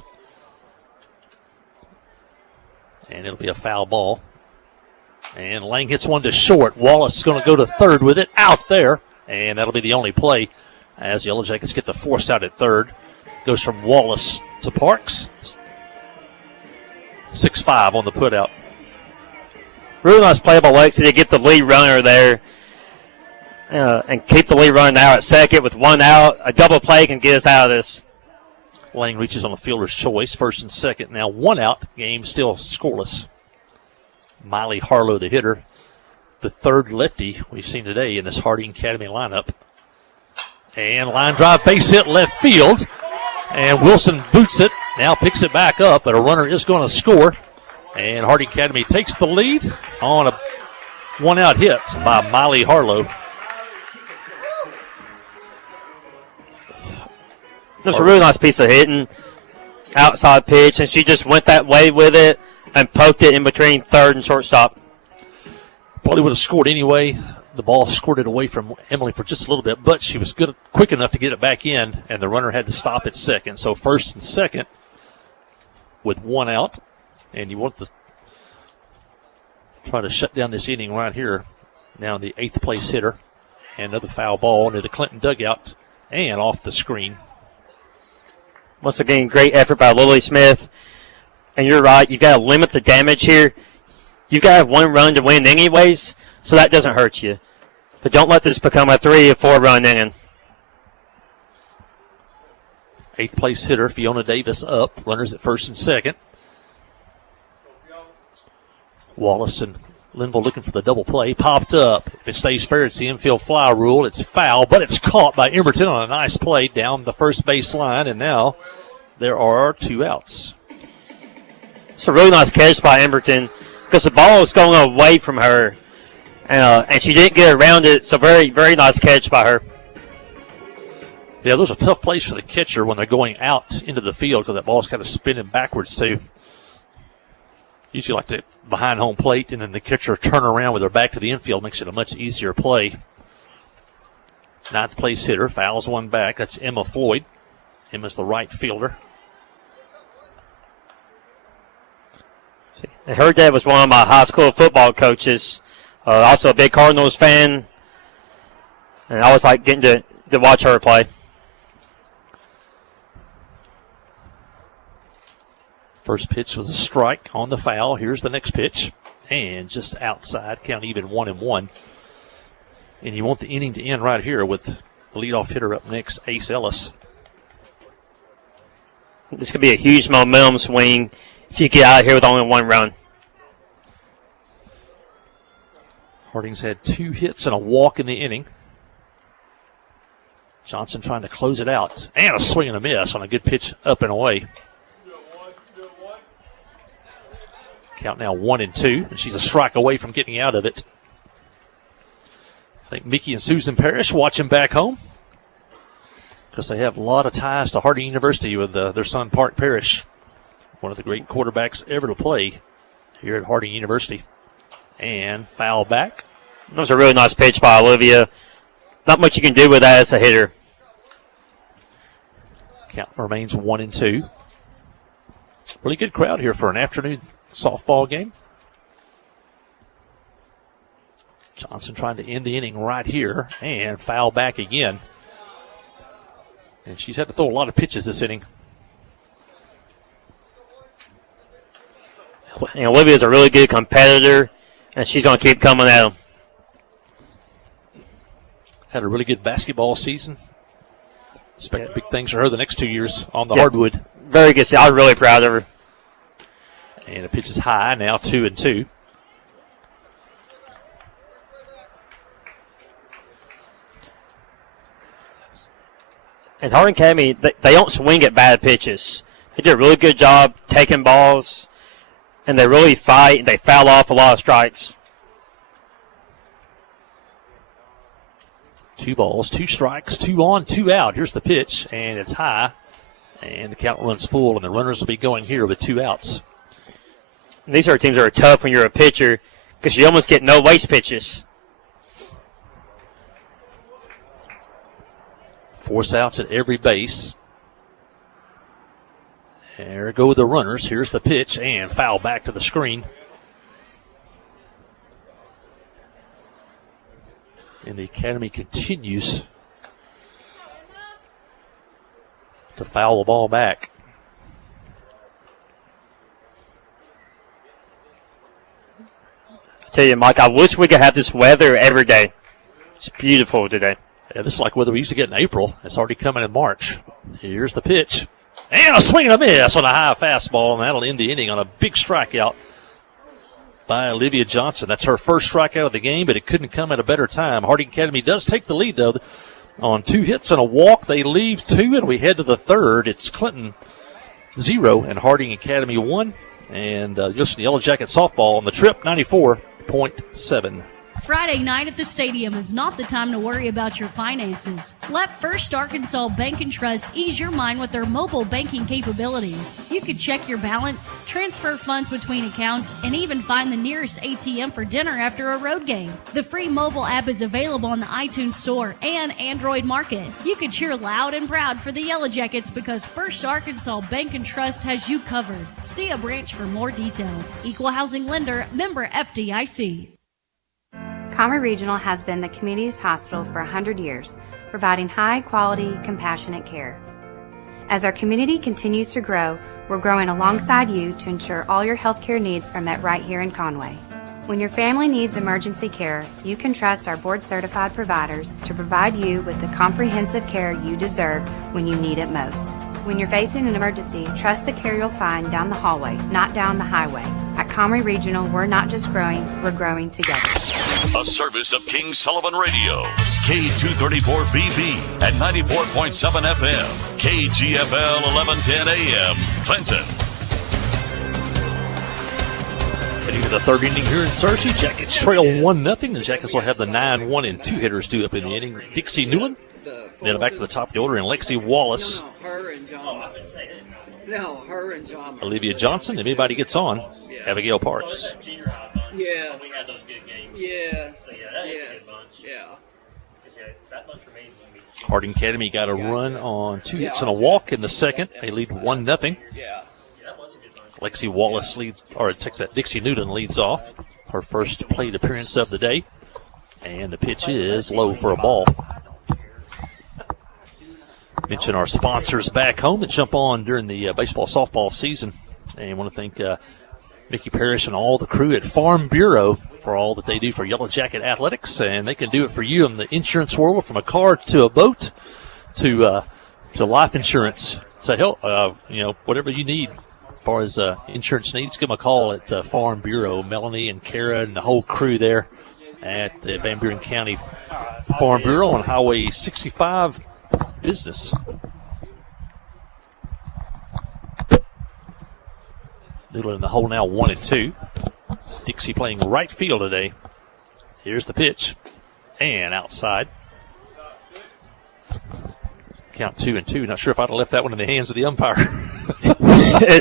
And it'll be a foul ball. And Lang hits one to short. Wallace is going to go to third with it out there. And that'll be the only play as the Yellow Jackets get the force out at third. Goes from Wallace to Parks. 6-5 on the putout. Really nice play by Lexi to get the lead runner there. And keep the lead runner now at second with 1 out. A double play can get us out of this. Lang reaches on the fielder's choice, first and second. Now 1 out, game still scoreless. Miley Harlow, the hitter, the third lefty we've seen today in this Harding Academy lineup. And line drive, base hit left field. And Wilson boots it, now picks it back up, but a runner is going to score. And Harding Academy takes the lead on a 1 out hit by Miley Harlow. That's a really nice piece of hitting. It's outside pitch, and she just went that way with it and poked it in between third and shortstop. Probably would have scored anyway. The ball squirted away from Emily for just a little bit, but she was quick enough to get it back in, and the runner had to stop at second. So first and second with 1 out, and you want to try to shut down this inning right here. Now the 8th place hitter, and another foul ball near the Clinton dugout and off the screen. Once again, great effort by Lily Smith. And you're right, you've got to limit the damage here. You've got to have one run to win anyways, so that doesn't hurt you. But don't let this become a 3 or 4 run inning. 8th place hitter Fiona Davis up. Runners at first and second. Wallace and Linville looking for the double play. Popped up. If it stays fair, it's the infield fly rule. It's foul, but it's caught by Emberton on a nice play down the first base line, and now there are 2 outs. It's a really nice catch by Emberton because the ball is going away from her, and she didn't get around it, so very, very nice catch by her. Yeah, those are tough plays for the catcher when they're going out into the field because that ball's kind of spinning backwards, too. Usually like to behind home plate, and then the catcher turn around with her back to the infield, makes it a much easier play. 9th place hitter fouls one back. That's Emma Floyd. Emma's the right fielder. And her dad was one of my high school football coaches, also a big Cardinals fan, and I always like getting to watch her play. First pitch was a strike on the foul. Here's the next pitch. And just outside, count even 1-1. And you want the inning to end right here with the leadoff hitter up next, Ace Ellis. This could be a huge momentum swing if you get out of here with only 1 run. Harding's had 2 hits and a walk in the inning. Johnson trying to close it out. And a swing and a miss on a good pitch up and away. Count now 1-2, and she's a strike away from getting out of it. I think Mickey and Susan Parrish watching back home because they have a lot of ties to Harding University with their son Park Parrish, one of the great quarterbacks ever to play here at Harding University. And foul back. That was a really nice pitch by Olivia. Not much you can do with that as a hitter. Count remains 1-2. Really good crowd here for an afternoon softball game. Johnson trying to end the inning right here and foul back again. And she's had to throw a lot of pitches this inning. And Olivia's a really good competitor, and she's going to keep coming at him. Had a really good basketball season. Expect big things for her the next 2 years on the hardwood. Very good. I'm really proud of her. And the pitch is high, now 2-2. And Harding Academy, they don't swing at bad pitches. They do a really good job taking balls, and they really fight, and they foul off a lot of strikes. 2 balls, 2 strikes, 2 on, 2 out. Here's the pitch, and it's high. And the count runs full, and the runners will be going here with 2 outs. These are teams that are tough when you're a pitcher because you almost get no waste pitches. 4 outs at every base. There go the runners. Here's the pitch and foul back to the screen. And the Academy continues to foul the ball back. I tell you, Mike, I wish we could have this weather every day. It's beautiful today. Yeah, this is like weather we used to get in April. It's already coming in March. Here's the pitch. And a swing and a miss on a high fastball, and that'll end the inning on a big strikeout by Olivia Johnson. That's her first strikeout of the game, but it couldn't come at a better time. Harding Academy does take the lead, though. On 2 hits and a walk, they leave 2, and we head to the third. It's Clinton 0 and Harding Academy 1. And just the Yellow Jacket softball on the trip, 94.7. Friday night at the stadium is not the time to worry about your finances. Let First Arkansas Bank and Trust ease your mind with their mobile banking capabilities. You can check your balance, transfer funds between accounts, and even find the nearest ATM for dinner after a road game. The free mobile app is available on the iTunes Store and Android Market. You can cheer loud and proud for the Yellow Jackets because First Arkansas Bank and Trust has you covered. See a branch for more details. Equal Housing Lender, member FDIC. Comrie Regional has been the community's hospital for 100 years, providing high-quality, compassionate care. As our community continues to grow, we're growing alongside you to ensure all your healthcare needs are met right here in Conway. When your family needs emergency care, you can trust our board-certified providers to provide you with the comprehensive care you deserve when you need it most. When you're facing an emergency, trust the care you'll find down the hallway, not down the highway. At Comrie Regional, we're not just growing, we're growing together. A service of King Sullivan Radio, K234BB at 94.7 FM, KGFL 1110 AM, Clinton. Heading to the third inning here in Searcy, Jackets trail 1-0. The Jackets will have the 9-1 and 2 hitters due up in the inning. Dixie Newland, then back to the top of the order, and Lexi Wallace. Her and John. No, her and John. Olivia Johnson, if anybody gets on, Abigail Parks. Yes. Yes. Harding Academy got a run on 2 hits and a walk in the second. They lead 1-0. Lexi Wallace takes that. Dixie Newton leads off. Her first plate appearance of the day. And the pitch is low for a ball. Mention our sponsors back home that jump on during the baseball softball season. And I want to thank Mickey Parrish and all the crew at Farm Bureau for all that they do for Yellow Jacket athletics. And they can do it for you in the insurance world, from a car to a boat to life insurance. So help, whatever you need as far as insurance needs, give them a call at Farm Bureau. Melanie and Kara and the whole crew there at the Van Buren County Farm Bureau on Highway 65 business. Doodle in the hole now, 1-2. Dixie playing right field today. Here's the pitch. And outside. Count 2-2. Not sure if I'd have left that one in the hands of the umpire.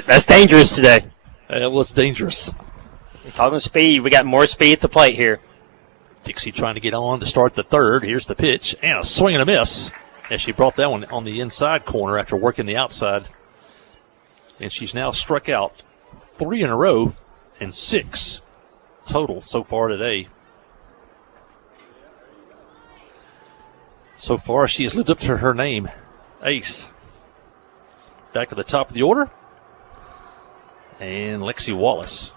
That's dangerous today. It was dangerous. We're talking speed. We got more speed at the plate here. Dixie trying to get on to start the third. Here's the pitch. And a swing and a miss. As she brought that one on the inside corner after working the outside. And she's now struck out 3 in a row and 6 total so far today. So far, she has lived up to her name, Ace. Back at the top of the order. And Lexi Wallace.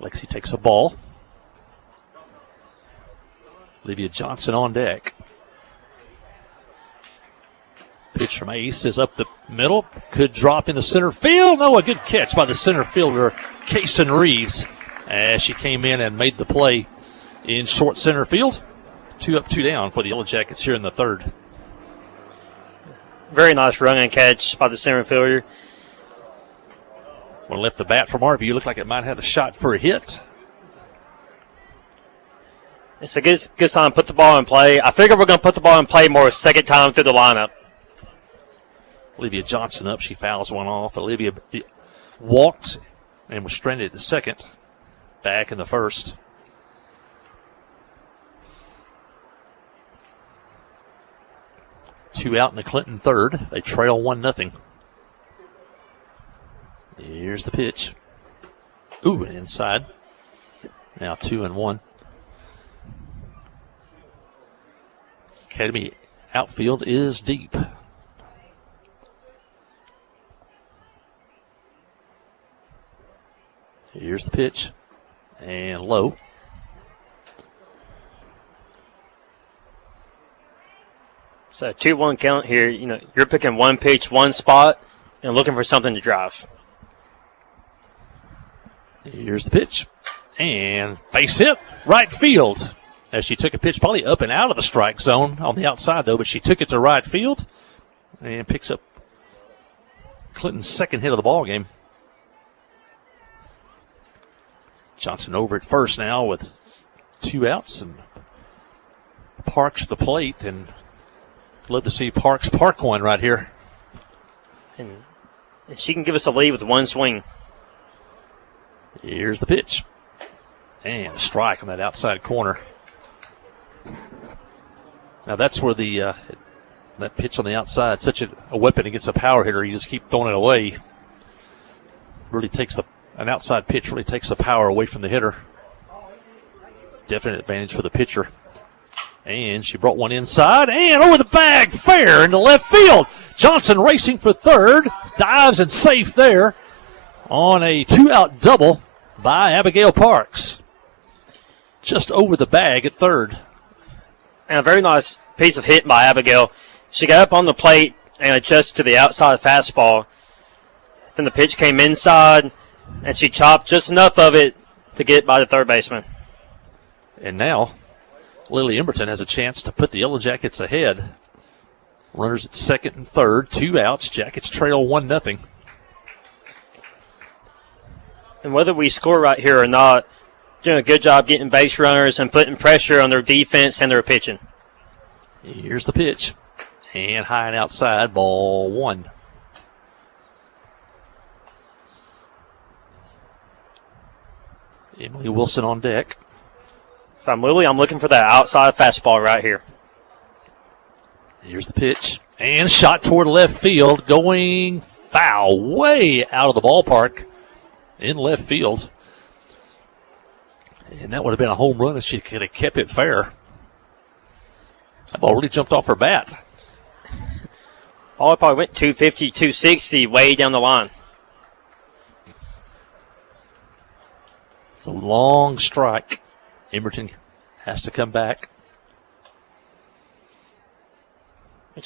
Lexi takes a ball. Olivia Johnson on deck. Pitch from Ace is up the middle. Could drop into center field. No, a good catch by the center fielder, Kaysen Reeves, as she came in and made the play in short center field. 2 up, 2 down for the Yellow Jackets here in the third. Very nice run and catch by the center fielder. When left the bat from our view, looked like it might have a shot for a hit. It's a good sign. Put the ball in play. I figure we're going to put the ball in play more second time through the lineup. Olivia Johnson up. She fouls one off. Olivia walked and was stranded at the second. Back in the first. Two out in the Clinton third. They trail 1-0. Here's the pitch. Ooh, inside. Now 2-1. Academy outfield is deep. Here's the pitch. And low. So 2-1 count here. You know, you're picking one pitch, one spot, and looking for something to drive. Here's the pitch. And base hit, right field. As she took a pitch probably up and out of the strike zone on the outside, though, but she took it to right field and picks up Clinton's second hit of the ball game. Johnson over at first now with 2 outs, and Parks at the plate, and love to see Parks park one right here. And she can give us a lead with one swing. Here's the pitch. And a strike on that outside corner. Now that's where the that pitch on the outside, such a weapon against a power hitter. You just keep throwing it away. Really takes an outside pitch really takes the power away from the hitter. Definite advantage for the pitcher. And she brought one inside and over the bag, fair into left field. Johnson racing for third, dives and safe there on a 2-out double by Abigail Parks. Just over the bag at third. And a very nice piece of hit by Abigail. She got up on the plate and adjusted to the outside fastball. Then the pitch came inside, and she chopped just enough of it to get by the third baseman. And now Lily Emberton has a chance to put the Yellow Jackets ahead. Runners at second and third, 2 outs. Jackets trail 1-0. And whether we score right here or not, doing a good job getting base runners and putting pressure on their defense and their pitching. Here's the pitch. And high and outside, ball 1. Emily Wilson on deck. If I'm Lily, I'm looking for that outside fastball right here. Here's the pitch. And shot toward left field, going foul, way out of the ballpark in left field. And that would have been a home run if she could have kept it fair. That ball really jumped off her bat. Ball probably went 250, 260 way down the line. It's a long strike. Emberton has to come back.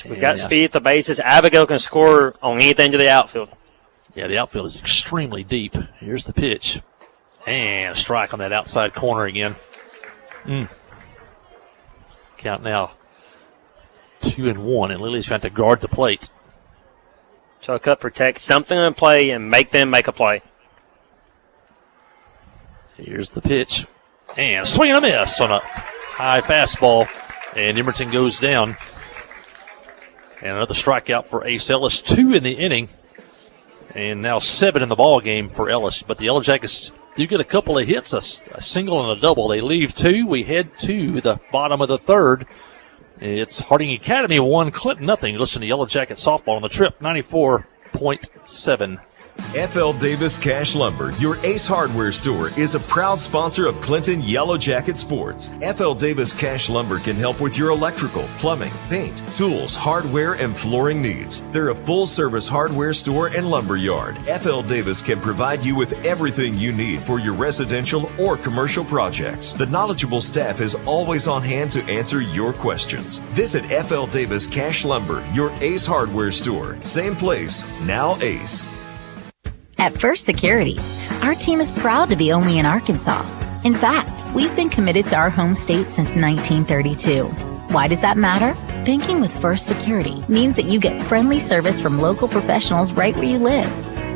We've got speed at the bases. Abigail can score on anything to the outfield. Yeah, the outfield is extremely deep. Here's the pitch. And a strike on that outside corner again. Count now 2-1, and Lily's trying to guard the plate. So cut, protect something in play and make them make a play. Here's the pitch. And swing and a miss on a high fastball. And Emberton goes down. And another strikeout for Ace Ellis. 2 in the inning. And now 7 in the ball game for Ellis. But the Yellow Jackets do get a couple of hits, a single and a double. They leave 2. We head to the bottom of the third. It's Harding Academy 1, Clinton nothing. Listen to Yellow Jacket softball on the Trip 94.7. FL Davis Cash Lumber, your Ace Hardware store, is a proud sponsor of Clinton Yellow Jacket Sports. FL Davis Cash Lumber can help with your electrical, plumbing, paint, tools, hardware, and flooring needs. They're a full-service hardware store and lumber yard. FL Davis can provide you with everything you need for your residential or commercial projects. The knowledgeable staff is always on hand to answer your questions. Visit FL Davis Cash Lumber, your Ace Hardware store. Same place, now Ace. At First Security, our team is proud to be only in Arkansas. In fact, we've been committed to our home state since 1932. Why does that matter? Banking with First Security means that you get friendly service from local professionals right where you live.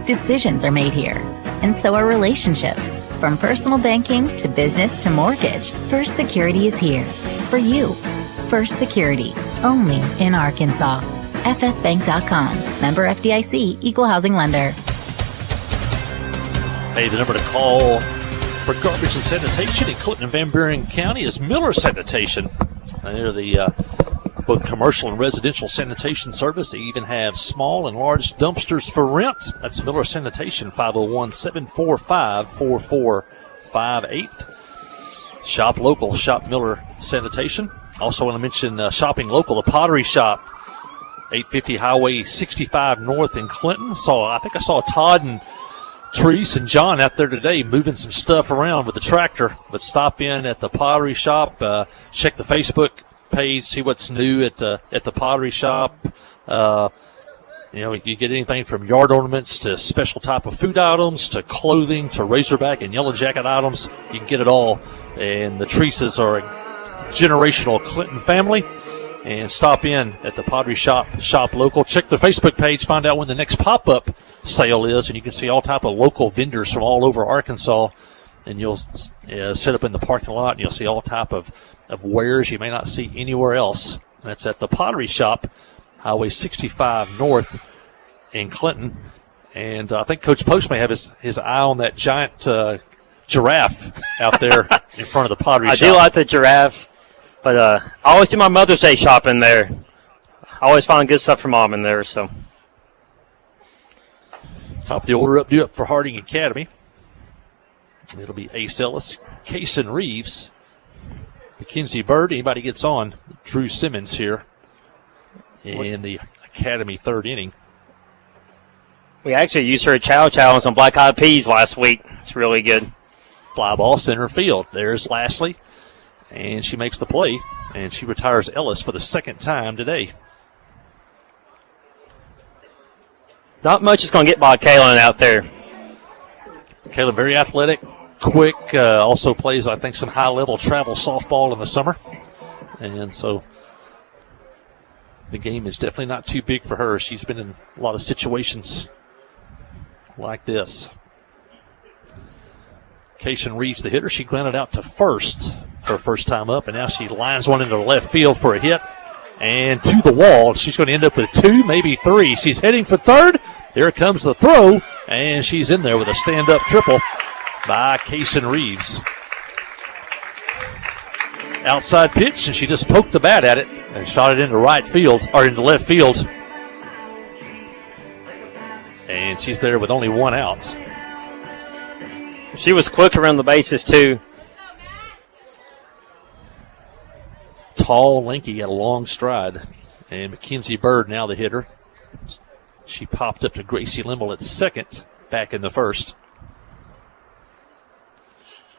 Decisions are made here, and so are relationships. From personal banking to business to mortgage, First Security is here for you. First Security, only in Arkansas. FSBank.com. Member FDIC, Equal Housing Lender. Hey, the number to call for garbage and sanitation in Clinton and Van Buren County is Miller Sanitation. They're the both commercial and residential sanitation service. They even have small and large dumpsters for rent. That's Miller Sanitation, 501-745-4458. Shop local, shop Miller Sanitation. Also want to mention shopping local, the Pottery Shop, 850 Highway 65 North in Clinton. I think I saw Todd and Therese and John out there today moving some stuff around with the tractor. But stop in at the Pottery Shop, check the Facebook page, see what's new at the Pottery Shop. You get anything from yard ornaments to special type of food items to clothing to Razorback and Yellow Jacket items. You can get it all. And the Teresa's are a generational Clinton family. And stop in at the Pottery Shop, shop local. Check the Facebook page, find out when the next pop-up sale is, and you can see all type of local vendors from all over Arkansas. And you'll sit up in the parking lot, and you'll see all type of wares you may not see anywhere else. That's at the Pottery Shop, Highway 65 North in Clinton. And I think Coach Post may have his eye on that giant giraffe out there in front of the Pottery Shop. I do like the giraffe. But I always do my Mother's Day shopping there. I always find good stuff for Mom in there. So, top of the order due up for Harding Academy. It'll be Ace Ellis, Kason Reeves, Mackenzie Bird. Anybody gets on Drew Simmons here in the Academy third inning. We actually used her chow on some black eyed peas last week. It's really good. Fly ball center field. There's Lashley, and she makes the play, and she retires Ellis for the second time today. Not much is going to get by Kaylin out there. Kaylin very athletic, quick, also plays, I think, some high-level travel softball in the summer. And so the game is definitely not too big for her. She's been in a lot of situations like this. Kayshawn Reeves, the hitter, she grounded out to first her first time up, and now she lines one into left field for a hit. And to the wall. She's going to end up with 2, maybe 3. She's heading for third. Here comes the throw, and she's in there with a stand-up triple by Kayshawn Reeves. Outside pitch, and she just poked the bat at it and shot it into right field, or into left field. And she's there with only 1 out. She was quick around the bases, too. Tall, lanky, got a long stride. And Mackenzie Bird now the hitter. She popped up to Gracie Limble at second back in the first.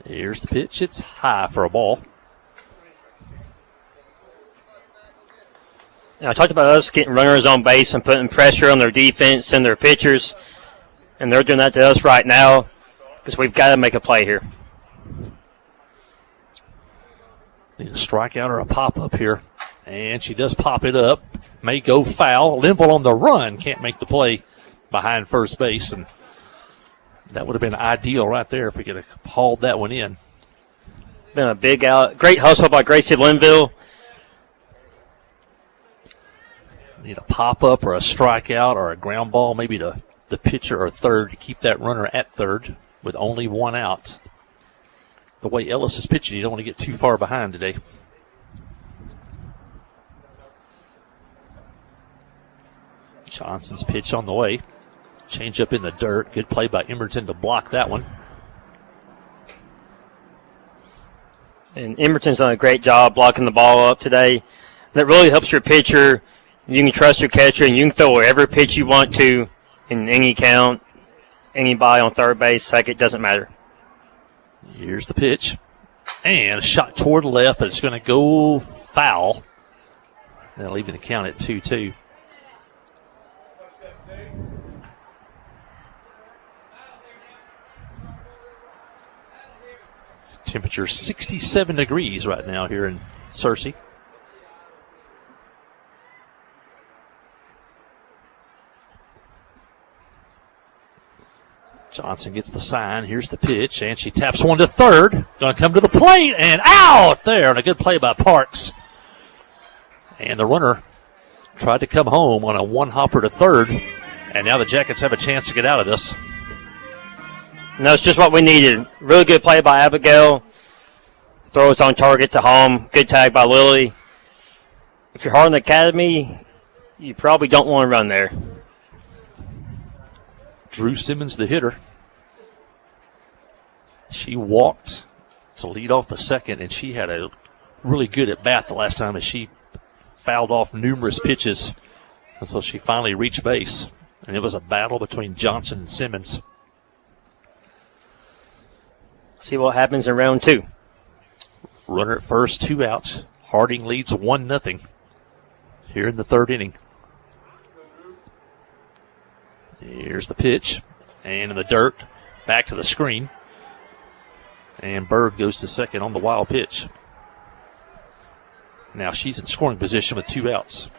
Here's the pitch. It's high for a ball. Now, I talked about us getting runners on base and putting pressure on their defense and their pitchers, and they're doing that to us right now because we've got to make a play here. Need a strikeout or a pop-up here. And she does pop it up. May go foul. Linville on the run. Can't make the play behind first base. And that would have been ideal right there if we could have hauled that one in. Been a big out. Great hustle by Gracie Linville. Need a pop-up or a strikeout or a ground ball, maybe to the pitcher or third to keep that runner at third with only 1 out. The way Ellis is pitching, you don't want to get too far behind today. Johnson's pitch on the way. Change up in the dirt. Good play by Emerton to block that one. And Emerton's done a great job blocking the ball up today. That really helps your pitcher. You can trust your catcher, and you can throw wherever pitch you want to in any count. Anybody on third base, second, doesn't matter. Here's the pitch. And a shot toward the left, but it's going to go foul. That'll even count at 2-2. Temperature 67 degrees right now here in Searcy. Johnson gets the sign. Here's the pitch, and she taps one to third. Going to come to the plate, and out there. And a good play by Parks. And the runner tried to come home on a one-hopper to third, and now the Jackets have a chance to get out of this. And that's just what we needed. Really good play by Abigail. Throws on target to home. Good tag by Lily. If you're hard on the academy, you probably don't want to run there. Drew Simmons, the hitter. She walked to lead off the second, and she had a really good at bat the last time as she fouled off numerous pitches until she finally reached base. And it was a battle between Johnson and Simmons. See what happens in round 2. Runner at first, 2 outs. Harding leads 1-0 here in the third inning. Here's the pitch, and in the dirt, back to the screen. And Berg goes to second on the wild pitch. Now she's in scoring position with 2 outs.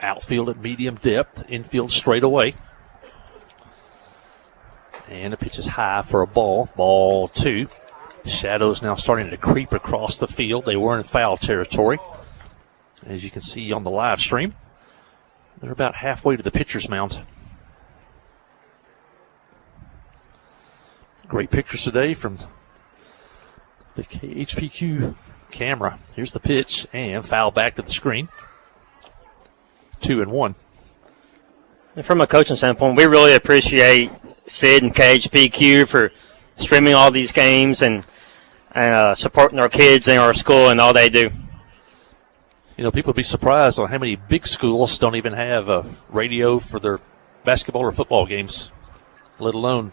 Outfield at medium depth, infield straight away. And the pitch is high for a ball. Ball 2. Shadows now starting to creep across the field. They were in foul territory. As you can see on the live stream, they're about halfway to the pitcher's mound. Great pictures today from the KHPQ camera. Here's the pitch, and foul back to the screen. 2-1. And from a coaching standpoint, we really appreciate Sid and KHPQ for streaming all these games and supporting our kids in our school and all they do. You know, people would be surprised on how many big schools don't even have a radio for their basketball or football games, let alone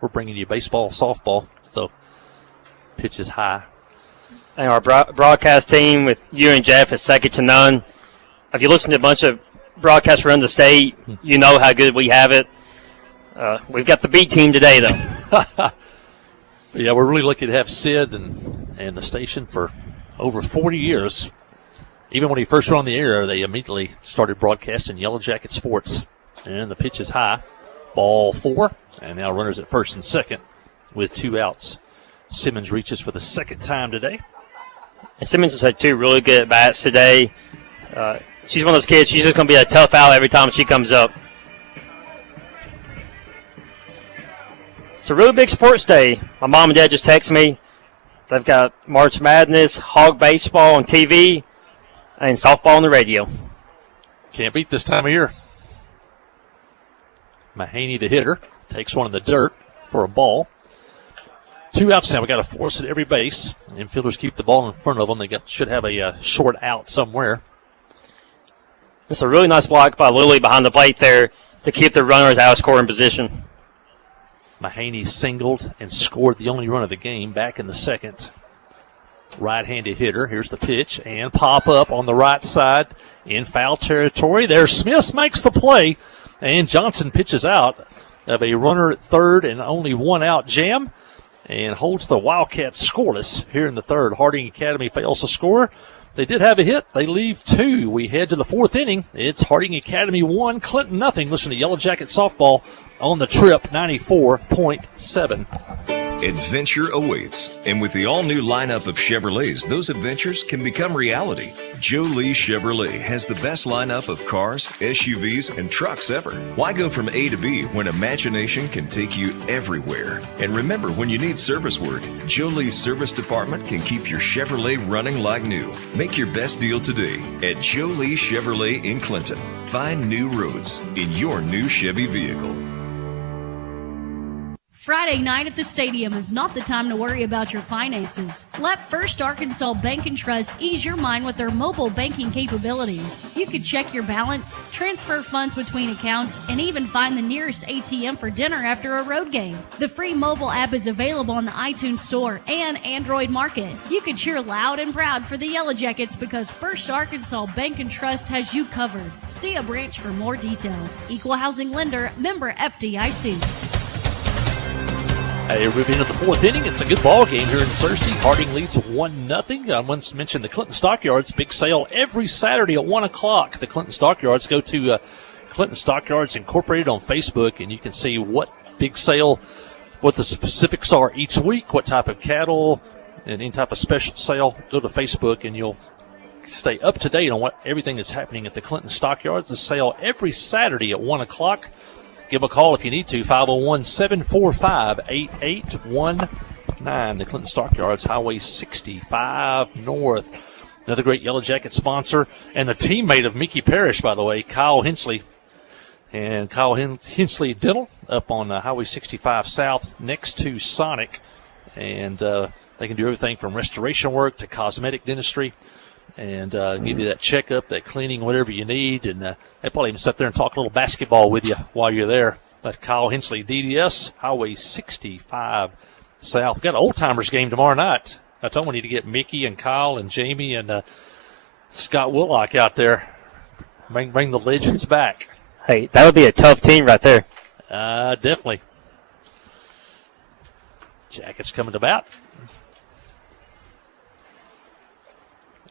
we're bringing you baseball, softball. So pitch is high. And our broadcast team with you and Jeff is second to none. If you listen to a bunch of broadcasts around the state, you know how good we have it. We've got the B team today, though. Yeah, we're really lucky to have Sid and the station for over 40 years. Even when he first went on the air, they immediately started broadcasting Yellow Jacket sports. And the pitch is high. Ball 4, and now runners at first and second with 2 outs. Simmons reaches for the second time today. And Simmons has had 2 really good at-bats today. She's one of those kids, she's just going to be a tough out every time she comes up. It's a really big sports day. My mom and dad just texted me. They've got March Madness, Hog Baseball on TV, and softball on the radio. Can't beat this time of year. Mahaney, the hitter, takes one in the dirt for a ball. 2 outs now. We got to force it at every base. Infielders keep the ball in front of them. They should have a short out somewhere. It's a really nice block by Lily behind the plate there to keep the runners out of scoring position. Mahaney singled and scored the only run of the game back in the second. Right-handed hitter. Here's the pitch and pop up on the right side in foul territory. There, Smith makes the play, and Johnson pitches out of a runner at third and only 1 out jam and holds the Wildcats scoreless here in the third. Harding Academy fails to score. They did have a hit. They leave 2. We head to the 4th inning. It's Harding Academy 1, Clinton nothing. Listen to Yellow Jacket softball on the Trip 94.7. Adventure awaits, and with the all-new lineup of Chevrolets, those adventures can become reality. Jolie Chevrolet has the best lineup of cars, SUVs, and trucks ever. Why go from A to B when imagination can take you everywhere? And remember, when you need service work, Jolie's service department can keep your Chevrolet running like new. Make your best deal today at Jolie Chevrolet in Clinton. Find new roads in your new Chevy vehicle. Friday night at the stadium is not the time to worry about your finances. Let First Arkansas Bank and Trust ease your mind with their mobile banking capabilities. You can check your balance, transfer funds between accounts, and even find the nearest ATM for dinner after a road game. The free mobile app is available on the iTunes Store and Android Market. You can cheer loud and proud for the Yellow Jackets because First Arkansas Bank and Trust has you covered. See a branch for more details. Equal housing lender, member FDIC. Hey, we're moving into the 4th inning. It's a good ball game here in Searcy. Harding leads 1-0. I once mentioned the Clinton Stockyards big sale every Saturday at 1 o'clock. The Clinton Stockyards. Go to Clinton Stockyards Incorporated on Facebook, and you can see what big sale, what the specifics are each week, what type of cattle, and any type of special sale. Go to Facebook, and you'll stay up to date on what everything that's happening at the Clinton Stockyards. The sale every Saturday at 1 o'clock. Give a call if you need to, 501-745-8819. The Clinton Stockyards, Highway 65 North. Another great Yellow Jacket sponsor. And the teammate of Mickey Parrish, by the way, Kyle Hensley. And Kyle Hensley Dental up on Highway 65 South next to Sonic. And they can do everything from restoration work to cosmetic dentistry. And give you that checkup, that cleaning, whatever you need. And they probably even sit there and talk a little basketball with you while you're there. That's Kyle Hensley, DDS, Highway 65 South. We've got an old-timers game tomorrow night. I told them we need to get Mickey and Kyle and Jamie and Scott Willock out there. Bring the legends back. Hey, that would be a tough team right there. Definitely. Jackets coming to bat.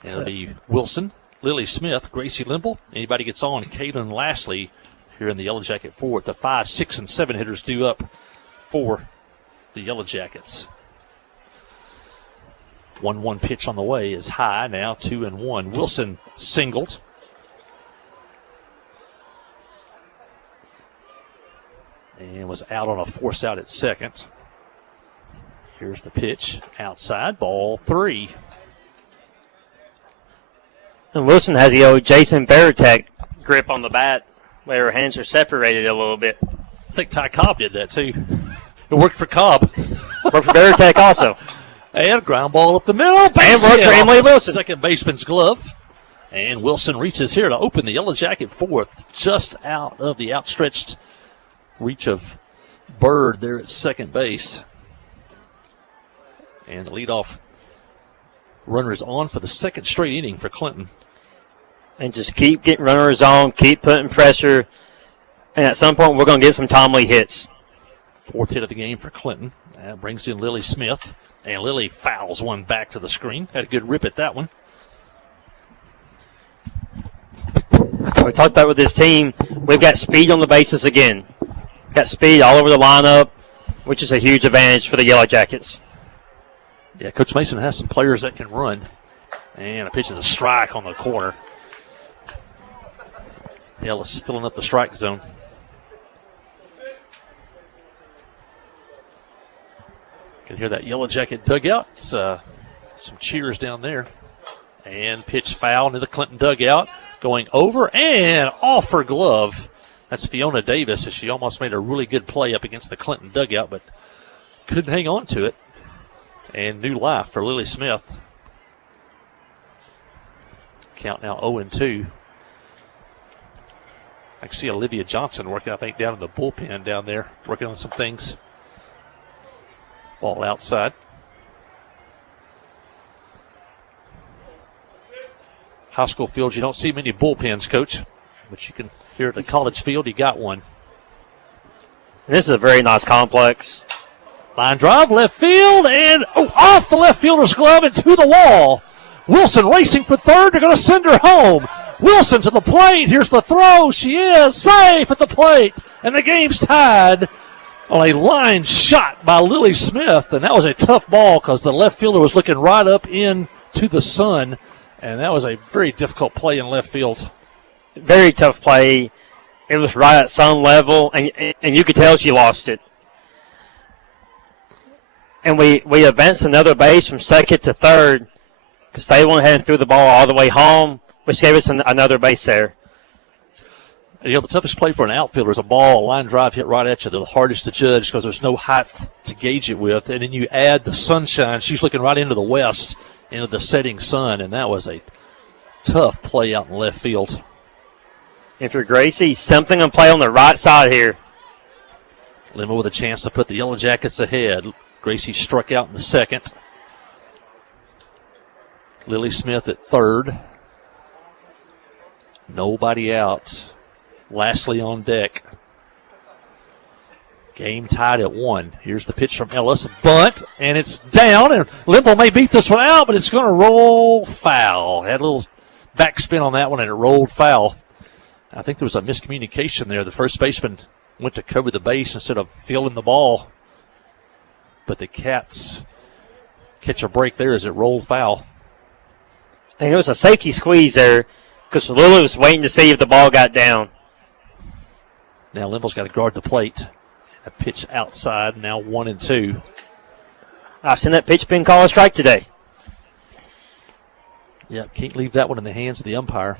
It'll be Wilson, Lily Smith, Gracie Limble. Anybody gets on, Kaylin Lashley here in the Yellow Jacket 4th. The 5, 6, and 7 hitters due up for the Yellow Jackets. 1-1 pitch on the way is high now, 2-1. Wilson singled. And was out on a force out at second. Here's the pitch outside, ball 3. And Wilson has the old Jason Veritek grip on the bat where her hands are separated a little bit. I think Ty Cobb did that too. It worked for Cobb. Worked for Veritek also. And ground ball up the middle. And worked for Emily Wilson. Second baseman's glove. And Wilson reaches here to open the Yellow Jacket fourth, just out of the outstretched reach of Bird there at second base. And the leadoff runner is on for the second straight inning for Clinton. And just keep getting runners on, keep putting pressure. And at some point, we're going to get some timely hits. Fourth hit of the game for Clinton. That brings in Lily Smith. And Lily fouls one back to the screen. Had a good rip at that one. We talked about with this team, we've got speed on the bases again. Got speed all over the lineup, which is a huge advantage for the Yellow Jackets. Yeah, Coach Mason has some players that can run. And a pitch is a strike on the corner. Ellis filling up the strike zone. Can hear that Yellow Jacket dugout. Some cheers down there. And pitch foul into the Clinton dugout. Going over and off her glove. That's Fiona Davis, as she almost made a really good play up against the Clinton dugout, but couldn't hang on to it. And new life for Lily Smith. Count now 0-2. I can see Olivia Johnson working, I think, down in the bullpen down there, working on some things. Ball outside. High school fields, you don't see many bullpens, Coach, but you can here at the college field, you got one. And this is a very nice complex. Line drive, left field, and off the left fielder's glove and to the wall. Wilson racing for third. They're going to send her home. Wilson to the plate. Here's the throw. She is safe at the plate, and the game's tied on a line shot by Lily Smith, and that was a tough ball because the left fielder was looking right up into the sun, and that was a very difficult play in left field. Very tough play. It was right at sun level, and you could tell she lost it. And we advanced another base from second to third because they went ahead and threw the ball all the way home, which gave us another base there. You know, the toughest play for an outfielder is a ball, a line drive hit right at you, the hardest to judge because there's no height to gauge it with. And then you add the sunshine. She's looking right into the west, into the setting sun, and that was a tough play out in left field. And for Gracie, something in play on the right side here. Lima with a chance to put the Yellow Jackets ahead. Gracie struck out in the second. Lily Smith at third. Nobody out. Lastly on deck. Game tied at 1. Here's the pitch from Ellis. Bunt, and it's down. And Limbo may beat this one out, but it's going to roll foul. Had a little backspin on that one, and it rolled foul. I think there was a miscommunication there. The first baseman went to cover the base instead of fielding the ball. But the Cats catch a break there as it rolled foul. And it was a safety squeeze there because Lulu was waiting to see if the ball got down. Now Limble's got to guard the plate. A pitch outside, now 1-2. I've seen that pitch being called a strike today. Yeah, can't leave that one in the hands of the umpire.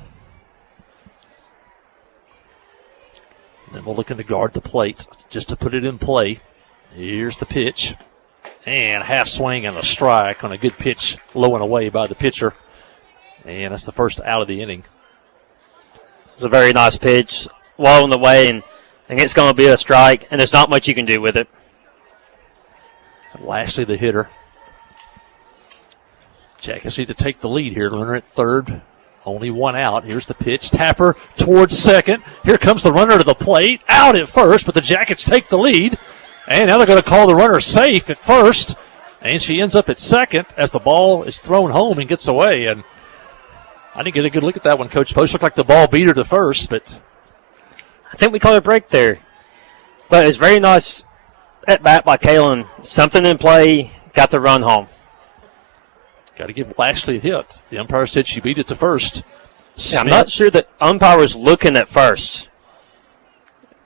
Limble looking to guard the plate just to put it in play. Here's the pitch. And half swing and a strike on a good pitch, low and away by the pitcher. And that's the first out of the inning. It's a very nice pitch, low and away, and it's going to be a strike, and there's not much you can do with it. Lashley, the hitter. Jackets need to take the lead here. Runner at third. Only one out. Here's the pitch. Tapper towards second. Here comes the runner to the plate. Out at first, but the Jackets take the lead. And now they're going to call the runner safe at first. And she ends up at second as the ball is thrown home and gets away. And I didn't get a good look at that one, Coach Post. Looked like the ball beat her to first, but I think we called a break there. But it's very nice at bat by Kalen. Something in play, got the run home. Got to give Lashley a hit. The umpire said she beat it to first. Yeah, I'm not sure that umpire was looking at first.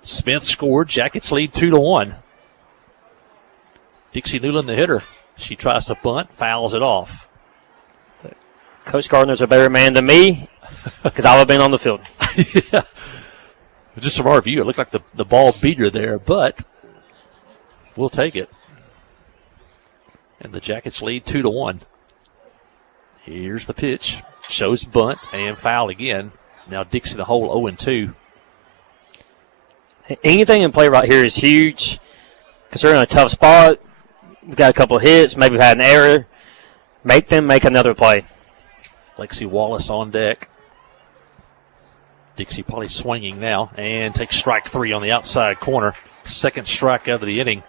Smith scored. Jackets lead 2-1. Dixie Newland, the hitter. She tries to bunt, fouls it off. Coach Gardner's a better man than me. because I would have been on the field. Yeah. Just from our view, it looked like the ball beat her there, but we'll take it. And the Jackets lead 2-1. Here's the pitch. Shows bunt and foul again. Now Dixie the hole 0-2. Anything in play right here is huge because they're in a tough spot. We've got a couple of hits. Maybe we've had an error. Make them make another play. Lexi Wallace on deck. Dixie probably swinging now and takes strike 3 on the outside corner. Second strikeout of the inning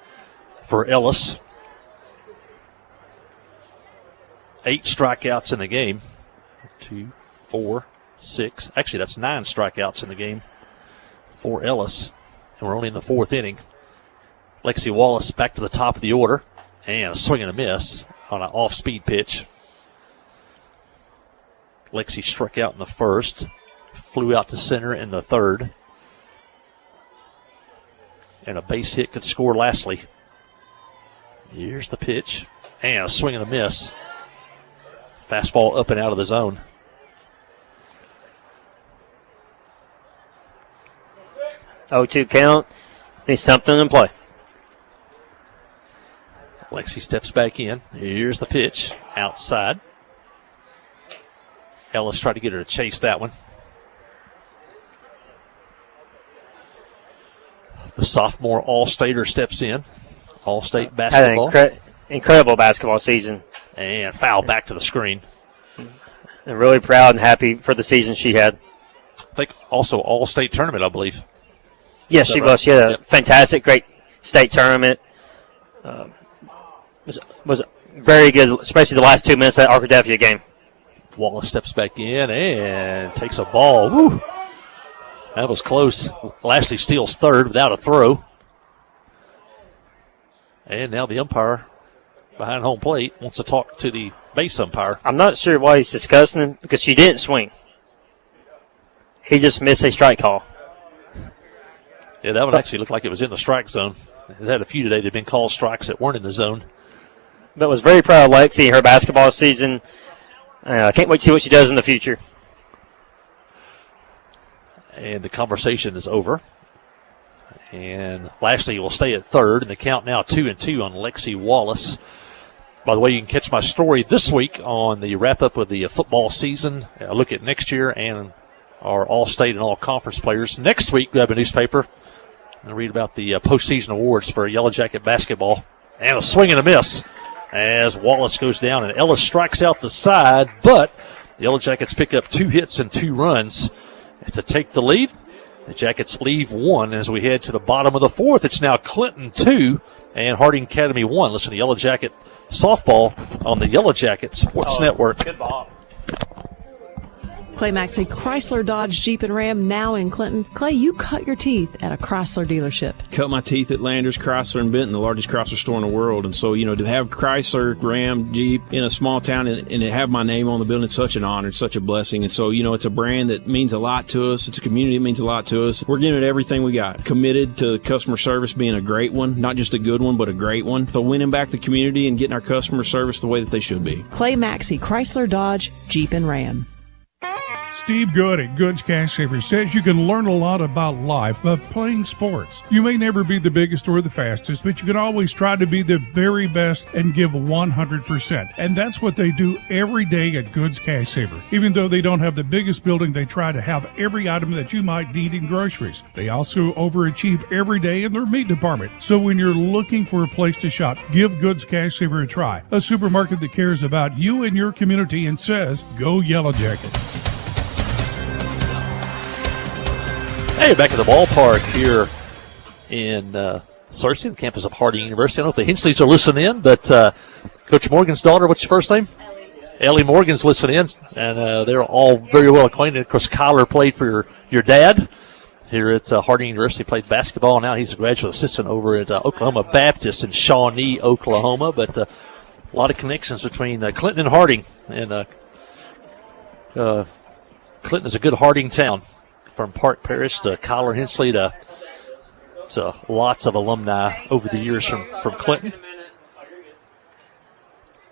for Ellis. 8 strikeouts in the game. 2, 4, 6. Actually, that's 9 strikeouts in the game for Ellis. And we're only in the 4th inning. Lexi Wallace back to the top of the order. And a swing and a miss on an off-speed pitch. Lexi struck out in the first. Flew out to center in the third. And a base hit could score lastly. Here's the pitch. And a swing and a miss. Fastball up and out of the zone. Oh, 2 count. There's something in play. Lexi steps back in. Here's the pitch. Outside. Ellis tried to get her to chase that one. The sophomore All-Stater steps in. All-State basketball. Had an incredible basketball season. And foul back to the screen. And really proud and happy for the season she had. I think also All-State tournament, I believe. Yes, she was. She had a fantastic, great state tournament. Was very good, especially the last 2 minutes of that Arkadelphia game. Wallace steps back in and takes a ball. Woo. That was close. Lashley steals third without a throw. And now the umpire behind home plate wants to talk to the base umpire. I'm not sure why he's discussing it because she didn't swing. He just missed a strike call. Yeah, that one actually looked like it was in the strike zone. They've had a few today. They've been called strikes that weren't in the zone. But was very proud of Lexi and her basketball season. I can't wait to see what she does in the future. And the conversation is over. And Lashley will stay at third, and the count now 2-2 on Lexi Wallace. By the way, you can catch my story this week on the wrap-up of the football season. A look at next year and our all-state and all-conference players. Next week, grab a newspaper and read about the postseason awards for Yellow Jacket basketball. And a swing and a miss as Wallace goes down, and Ellis strikes out the side, but the Yellow Jackets pick up 2 hits and 2 runs to take the lead. The Jackets leave 1 as we head to the bottom of the 4th. It's now Clinton 2 and Harding Academy 1. Listen to Yellow Jacket softball on the Yellow Jacket Sports Network. Good ball. Clay Maxey, Chrysler, Dodge, Jeep, and Ram, now in Clinton. Clay, you cut your teeth at a Chrysler dealership. Cut my teeth at Landers, Chrysler, and Benton, the largest Chrysler store in the world. And so, to have Chrysler, Ram, Jeep in a small town and to have my name on the building, it's such an honor, it's such a blessing. And so, it's a brand that means a lot to us. It's a community that means a lot to us. We're giving it everything we got. Committed to customer service being a great one, not just a good one, but a great one. So winning back the community and getting our customer service the way that they should be. Clay Maxey, Chrysler, Dodge, Jeep, and Ram. Steve Good at Goods Cash Savers says you can learn a lot about life by playing sports. You may never be the biggest or the fastest, but you can always try to be the very best and give 100%. And that's what they do every day at Goods Cash Saver. Even though they don't have the biggest building, they try to have every item that you might need in groceries. They also overachieve every day in their meat department. So when you're looking for a place to shop, give Goods Cash Saver a try. A supermarket that cares about you and your community and says, go Yellow Jackets. Hey, back at the ballpark here in Searcy, the campus of Harding University. I don't know if the Hensleys are listening in, but Coach Morgan's daughter, what's your first name? Ellie Morgan's listening in, and they're all very well acquainted. Of course, Kyler played for your dad here at Harding University, played basketball. Now he's a graduate assistant over at Oklahoma Baptist in Shawnee, Oklahoma. But a lot of connections between Clinton and Harding, and Clinton is a good Harding town. From Park Parish to Kyler Hensley to lots of alumni over the years from Clinton.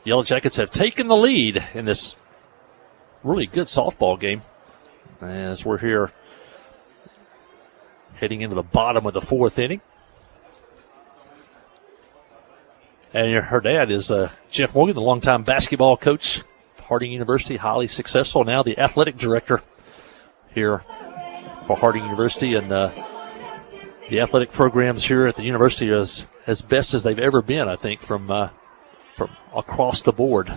Yellow Jackets have taken the lead in this really good softball game. as we're here heading into the bottom of the fourth inning. And her dad is Jeff Morgan, the longtime basketball coach, Harding University, highly successful. Now the athletic director here for Harding University. And the athletic programs here at the university are as best as they've ever been, I think, from across the board.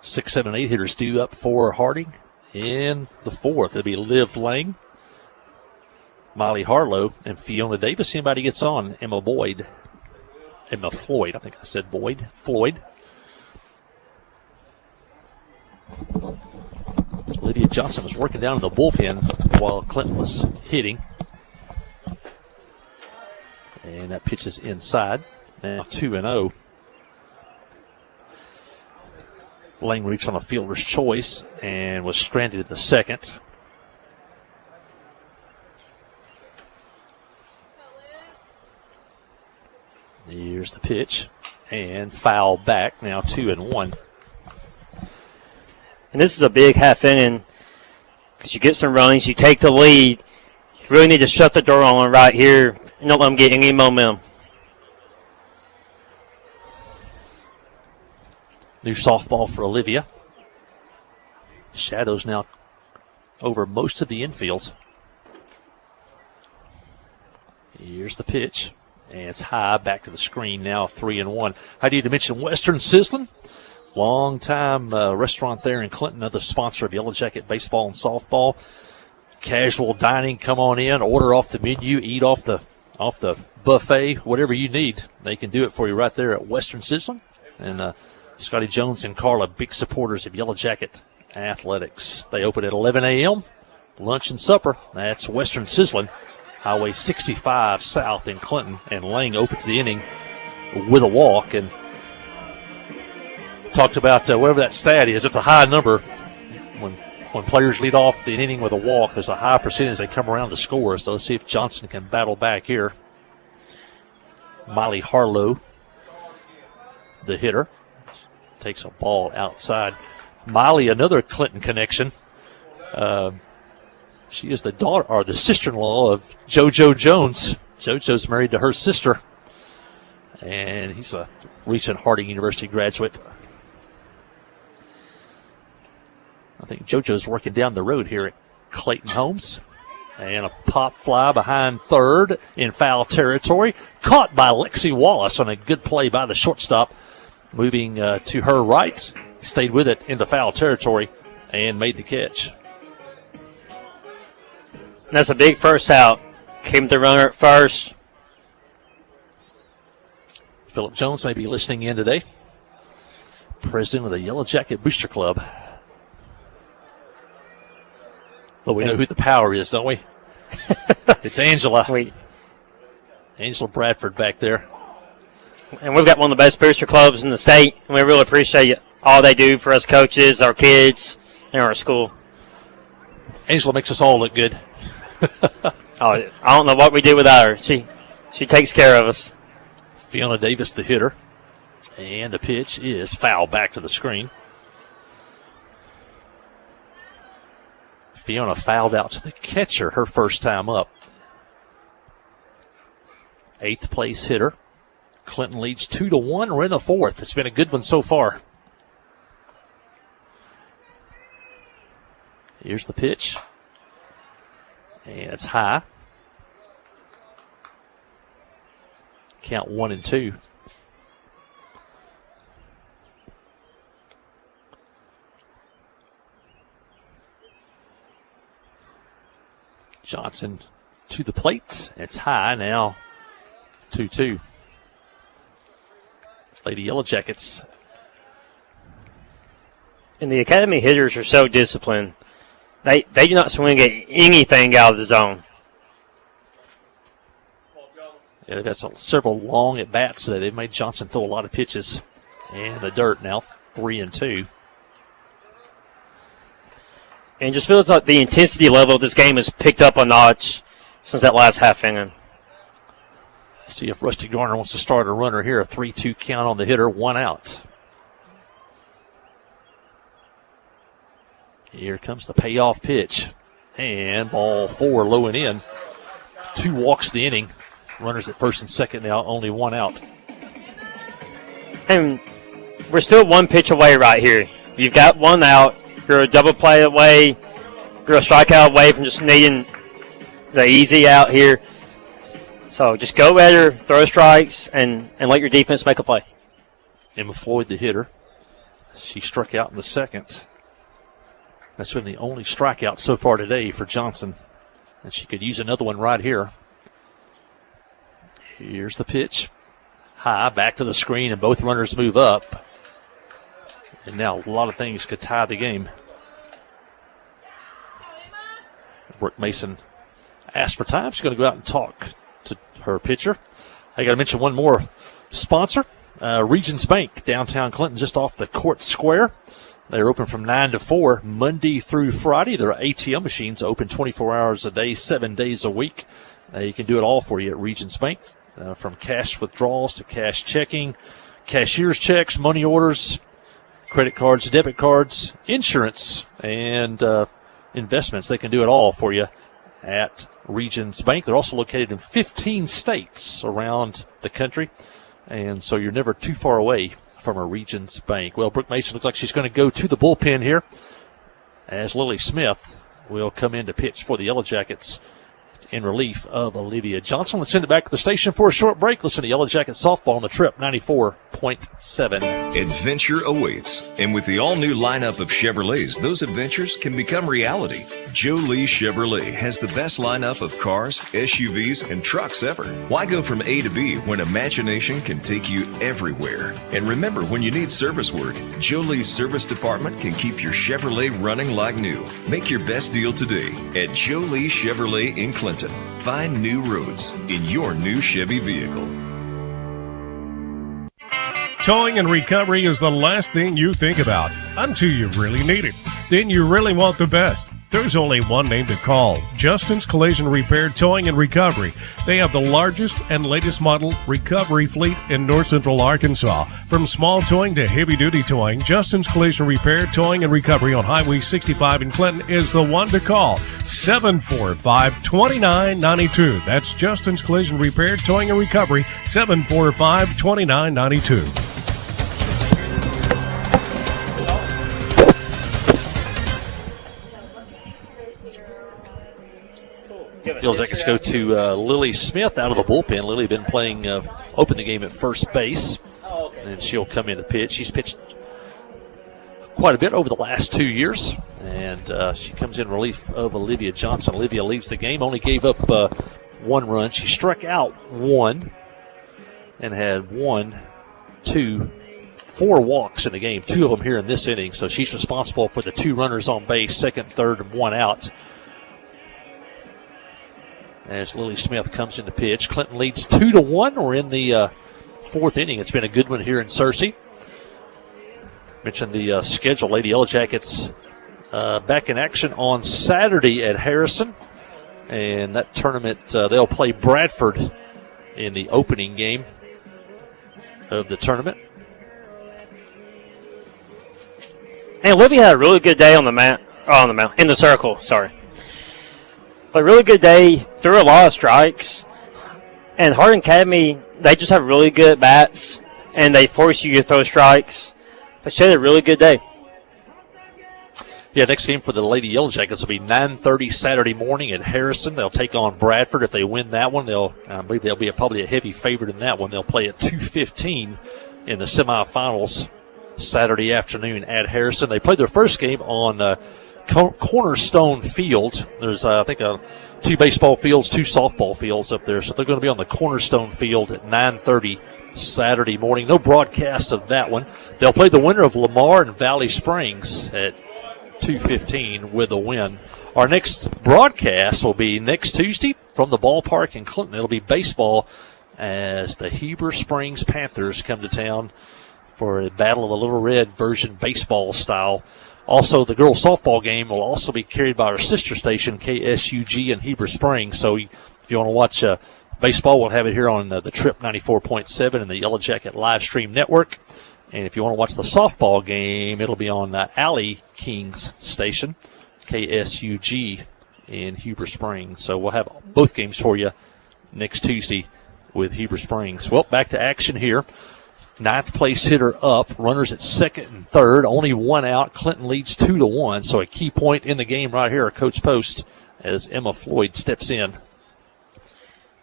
Six, 7, 8 hitters due up for Harding in the fourth. It'll be Liv Lang, Molly Harlow, and Fiona Davis. Anybody gets on? Emma Floyd. I think I said Boyd. Floyd. Lydia Johnson was working down in the bullpen while Clinton was hitting. And that pitch is inside. Now 2-0. Lang reached on a fielder's choice and was stranded at the second. Here's the pitch. And foul back. Now 2-1. And this is a big half inning because you get some runs, you take the lead. You really need to shut the door on them right here and don't let them get any momentum. New softball for Olivia. Shadows now over most of the infield. Here's the pitch. And it's high, back to the screen now, 3-1. I need to mention Western Sizzlin'. Long-time restaurant there in Clinton, another sponsor of Yellow Jacket baseball and softball. Casual dining, come on in, order off the menu, eat off the buffet, whatever you need. They can do it for you right there at Western Sizzlin'. And Scotty Jones and Carla, big supporters of Yellow Jacket athletics. They open at 11 a.m., lunch and supper. That's Western Sizzlin', Highway 65 South in Clinton. And Lang opens the inning with a walk. And talked about whatever that stat is, it's a high number. When players lead off the inning with a walk, there's a high percentage they come around to score. So let's see if Johnson can battle back here. Molly Harlow, the hitter, takes a ball outside. Molly, another Clinton connection. She is the daughter or the sister-in-law of JoJo Jones. JoJo's married to her sister, and he's a recent Harding University graduate. I think JoJo's working down the road here at Clayton Homes. And a pop fly behind third in foul territory. Caught by Lexi Wallace on a good play by the shortstop. Moving to her right. Stayed with it into foul territory and made the catch. That's a big first out. Came the runner at first. Philip Jones may be listening in today. President of the Yellow Jacket Booster Club. But we know who the power is, don't we? It's Angela. Angela Bradford back there. And we've got one of the best booster clubs in the state, and we really appreciate all they do for us coaches, our kids, and our school. Angela makes us all look good. I don't know what we do without her. She takes care of us. Fiona Davis, the hitter. And the pitch is foul back to the screen. Fiona fouled out to the catcher her first time up. 8th place hitter. Clinton leads 2-1. We're in the fourth. It's been a good one so far. Here's the pitch. And it's high. Count 1-2. Johnson to the plate. It's high now. 2-2. Lady Yellow Jackets. And the academy hitters are so disciplined. They do not swing at anything out of the zone. Yeah, they've had several long at-bats today. They've made Johnson throw a lot of pitches. And the dirt now, 3-2. And it just feels like the intensity level of this game has picked up a notch since that last half inning. See if Rusty Garner wants to start a runner here. A 3-2 count on the hitter, 1 out. Here comes the payoff pitch. And ball 4 low and in. 2 walks the inning. Runners at first and second now, only 1 out. And we're still 1 pitch away right here. You've got 1 out. You're a double play away. You're a strikeout away from just needing the easy out here. So just go at her, throw strikes, and let your defense make a play. Emma Floyd, the hitter. She struck out in the second. That's been the only strikeout so far today for Johnson. And she could use another one right here. Here's the pitch. High, back to the screen, and both runners move up. And now a lot of things could tie the game. Brooke Mason asked for time. She's going to go out and talk to her pitcher. I got to mention one more sponsor. Regions Bank, downtown Clinton, just off the Court Square. They're open from 9 to 4, Monday through Friday. Their ATM machines open 24 hours a day, 7 days a week. You can do it all for you at Regions Bank, from cash withdrawals to cash checking, cashier's checks, money orders, credit cards, debit cards, insurance, and investments. They can do it all for you at Regions Bank. They're also located in 15 states around the country, and so you're never too far away from a Regions Bank. Well, Brooke Mason looks like she's going to go to the bullpen here as Lily Smith will come in to pitch for the Yellow Jackets in relief of Olivia Johnson. Let's send it back to the station for a short break. Listen to Yellow Jackets softball on the Trip 94.7. Adventure awaits. And with the all-new lineup of Chevrolets, those adventures can become reality. Jolie Chevrolet has the best lineup of cars, SUVs, and trucks ever. Why go from A to B when imagination can take you everywhere? And remember, when you need service work, Jolie's service department can keep your Chevrolet running like new. Make your best deal today at Jolie Chevrolet in Clinton. Find new roads in your new Chevy vehicle. Towing and recovery is the last thing you think about until you really need it. Then you really want the best. There's only one name to call: Justin's Collision Repair Towing and Recovery. They have the largest and latest model recovery fleet in North Central Arkansas. From small towing to heavy-duty towing, Justin's Collision Repair Towing and Recovery on Highway 65 in Clinton is the one to call. 745-2992. That's Justin's Collision Repair Towing and Recovery, 745-2992. Yellow Jackets go to Lily Smith out of the bullpen. Lily been playing, open the game at first base, and she'll come in to pitch. She's pitched quite a bit over the last 2 years, and she comes in relief of Olivia Johnson. Olivia leaves the game, only gave up 1 run. She struck out 1 and had 4 walks in the game, 2 of them here in this inning. So she's responsible for the 2 runners on base, second, third, and 1 out. As Lily Smith comes in to pitch, Clinton leads 2-1. We're in the 4th inning. It's been a good one here in Searcy. Mentioned the schedule. Lady Yellow Jackets back in action on Saturday at Harrison. And that tournament, they'll play Bradford in the opening game of the tournament. And Olivia had a really good day in the circle, sorry. A really good day, threw a lot of strikes. And Hardin Academy, they just have really good bats, and they force you to throw strikes. But she had a really good day. Yeah, next game for the Lady Yellow Jackets will be 9:30 Saturday morning at Harrison. They'll take on Bradford. If they win that one, I believe they'll be probably a heavy favorite in that one. They'll play at 2:15 in the semifinals Saturday afternoon at Harrison. They played their first game on Cornerstone Field. There's, I think, 2 baseball fields, 2 softball fields up there. So they're going to be on the Cornerstone Field at 9:30 Saturday morning. No broadcast of that one. They'll play the winner of Lamar and Valley Springs at 2:15 with a win. Our next broadcast will be next Tuesday from the ballpark in Clinton. It'll be baseball as the Heber Springs Panthers come to town for a Battle of the Little Red version baseball style. Also, the girls' softball game will also be carried by our sister station, KSUG in Heber Springs. So if you want to watch baseball, we'll have it here on the Trip 94.7 and the Yellow Jacket live stream network. And if you want to watch the softball game, it'll be on Alley Kings station, KSUG in Heber Springs. So we'll have both games for you next Tuesday with Heber Springs. Well, back to action here. 9th place hitter up, runners at 2nd and 3rd, only 1 out. Clinton leads 2-1, so a key point in the game right here, Coach Post, as Emma Floyd steps in.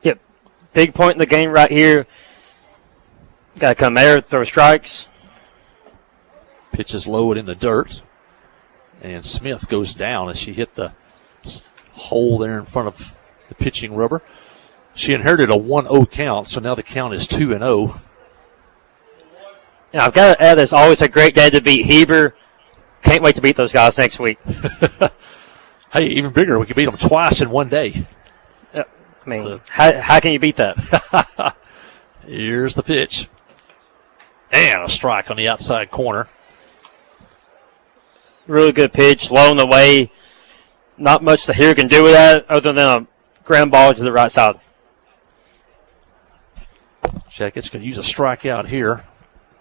Yep, big point in the game right here. Got to come there, throw strikes. Pitch is low and in the dirt, and Smith goes down as she hit the hole there in front of the pitching rubber. She inherited a 1-0 count, so now the count is 2-0. And I've got to add, it's always a great day to beat Heber. Can't wait to beat those guys next week. Hey, even bigger, we could beat them twice in one day. I mean, so, how can you beat that? Here's the pitch. And a strike on the outside corner. Really good pitch, low in the way. Not much the hitter can do with that other than a ground ball to the right side. Jackets can use a strikeout here.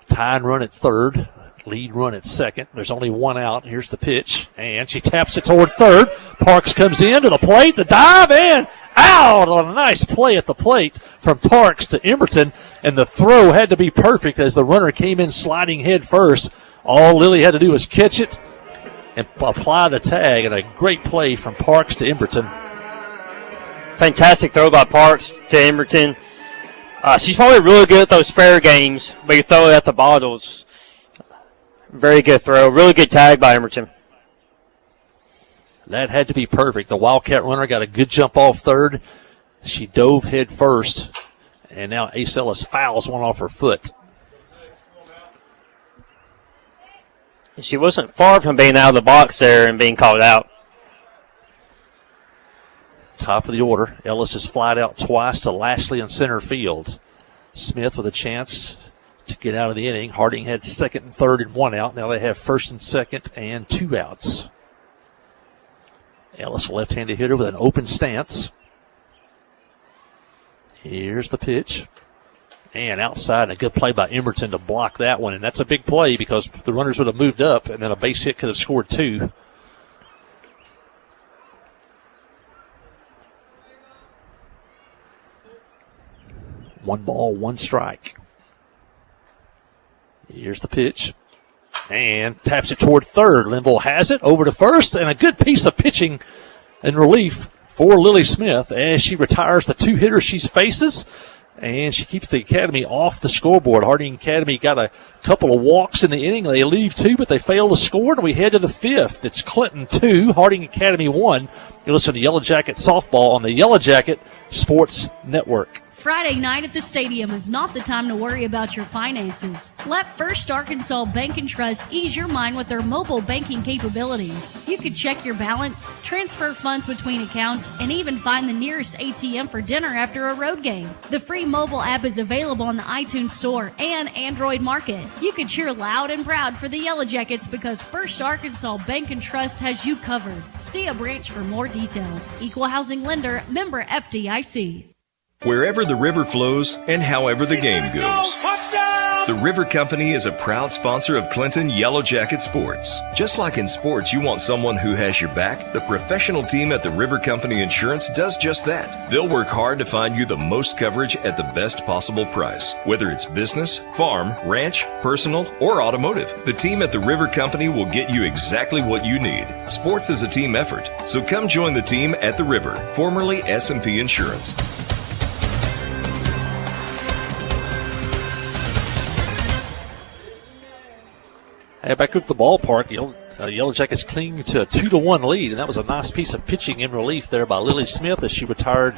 Tying run at 3rd, lead run at 2nd. There's only 1 out. Here's the pitch, and she taps it toward 3rd. Parks comes in to the plate, the dive, and out on a nice play at the plate from Parks to Emberton, and the throw had to be perfect as the runner came in sliding head first. All Lily had to do was catch it and apply the tag, and a great play from Parks to Emberton. Fantastic throw by Parks to Emberton. She's probably really good at those fair games, but you throw it at the bottles. Very good throw. Really good tag by Emberton. That had to be perfect. The Wildcat runner got a good jump off 3rd. She dove head first, and now Ace Ellis fouls one off her foot. She wasn't far from being out of the box there and being called out. Top of the order. Ellis is flied out twice to Lashley in center field. Smith with a chance to get out of the inning. Harding had 2nd and 3rd and 1 out. Now they have 1st and 2nd and 2 outs. Ellis, a left-handed hitter with an open stance. Here's the pitch. And outside, a good play by Emberton to block that one. And that's a big play because the runners would have moved up, and then a base hit could have scored 2. One ball, 1 strike. Here's the pitch. And taps it toward 3rd. Linville has it over to 1st, and a good piece of pitching in relief for Lily Smith as she retires the 2 hitters she faces, and she keeps the Academy off the scoreboard. Harding Academy got a couple of walks in the inning. They leave 2, but they fail to score, and we head to the 5th. It's Clinton 2, Harding Academy 1. You listen to Yellow Jacket Softball on the Yellow Jacket Sports Network. Friday night at the stadium is not the time to worry about your finances. Let First Arkansas Bank and Trust ease your mind with their mobile banking capabilities. You can check your balance, transfer funds between accounts, and even find the nearest ATM for dinner after a road game. The free mobile app is available on the iTunes Store and Android Market. You can cheer loud and proud for the Yellow Jackets because First Arkansas Bank and Trust has you covered. See a branch for more details. Equal housing lender, member FDIC. Wherever the river flows and however the game goes. The River Company is a proud sponsor of Clinton Yellow Jacket Sports. Just like in sports, you want someone who has your back. The professional team at the River Company Insurance does just that. They'll work hard to find you the most coverage at the best possible price. Whether it's business, farm, ranch, personal, or automotive, the team at the River Company will get you exactly what you need. Sports is a team effort, so come join the team at the River, formerly S&P Insurance. Back at the ballpark, Yellow Jackets clinging to a 2-1 lead, and that was a nice piece of pitching in relief there by Lily Smith as she retired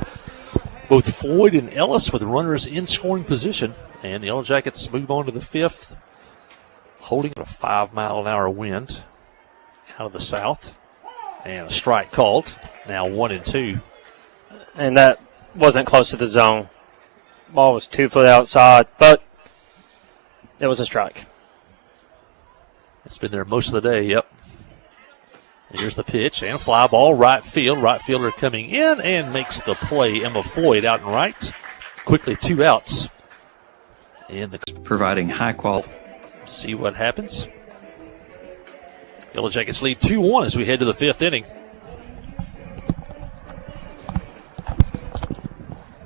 both Floyd and Ellis with runners in scoring position. And the Yellow Jackets move on to the 5th, holding a 5-mile-an-hour wind out of the south. And a strike called, now 1-2. And that wasn't close to the zone. Ball was 2 foot outside, but it was a strike. It's been there most of the day, yep. And here's the pitch and fly ball, right field. Right fielder coming in and makes the play. Emma Floyd out and right. Quickly 2 outs. And providing high quality See what happens. Yellow Jackets lead 2-1 as we head to the 5th inning.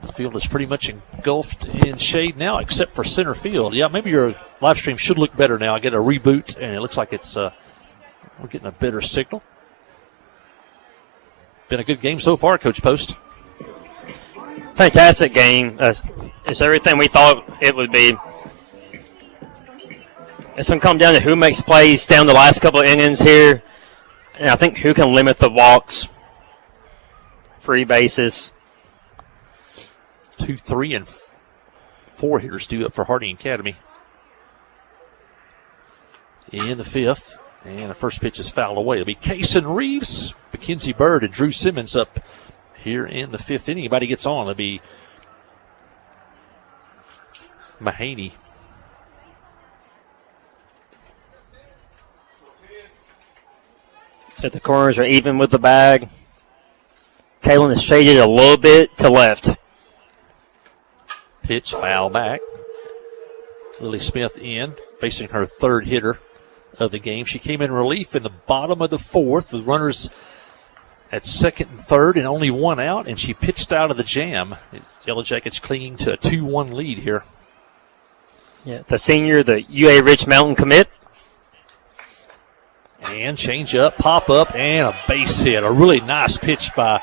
The field is pretty much engulfed in shade now, except for center field. Yeah, maybe your live stream should look better now. I get a reboot, and it looks like it's we're getting a better signal. Been a good game so far, Coach Post. Fantastic game. It's everything we thought it would be. It's going to come down to who makes plays down the last couple of innings here. And I think who can limit the walks, free bases. 2, 3, and 4 hitters due up for Harding Academy. In the 5th, and the first pitch is fouled away. It'll be Kason Reeves, Mackenzie Bird, and Drew Simmons up here in the 5th inning. Anybody gets on, it'll be Mahaney. So the corners are even with the bag. Kalen is shaded a little bit to left. Pitch foul back. Lily Smith in, facing her 3rd hitter of the game. She came in relief in the bottom of the 4th. The runners at 2nd and 3rd and only 1 out, and she pitched out of the jam. Yellow Jackets clinging to a 2-1 lead here. Yeah, the senior, the UA Rich Mountain commit. And change up, pop up, and a base hit. A really nice pitch by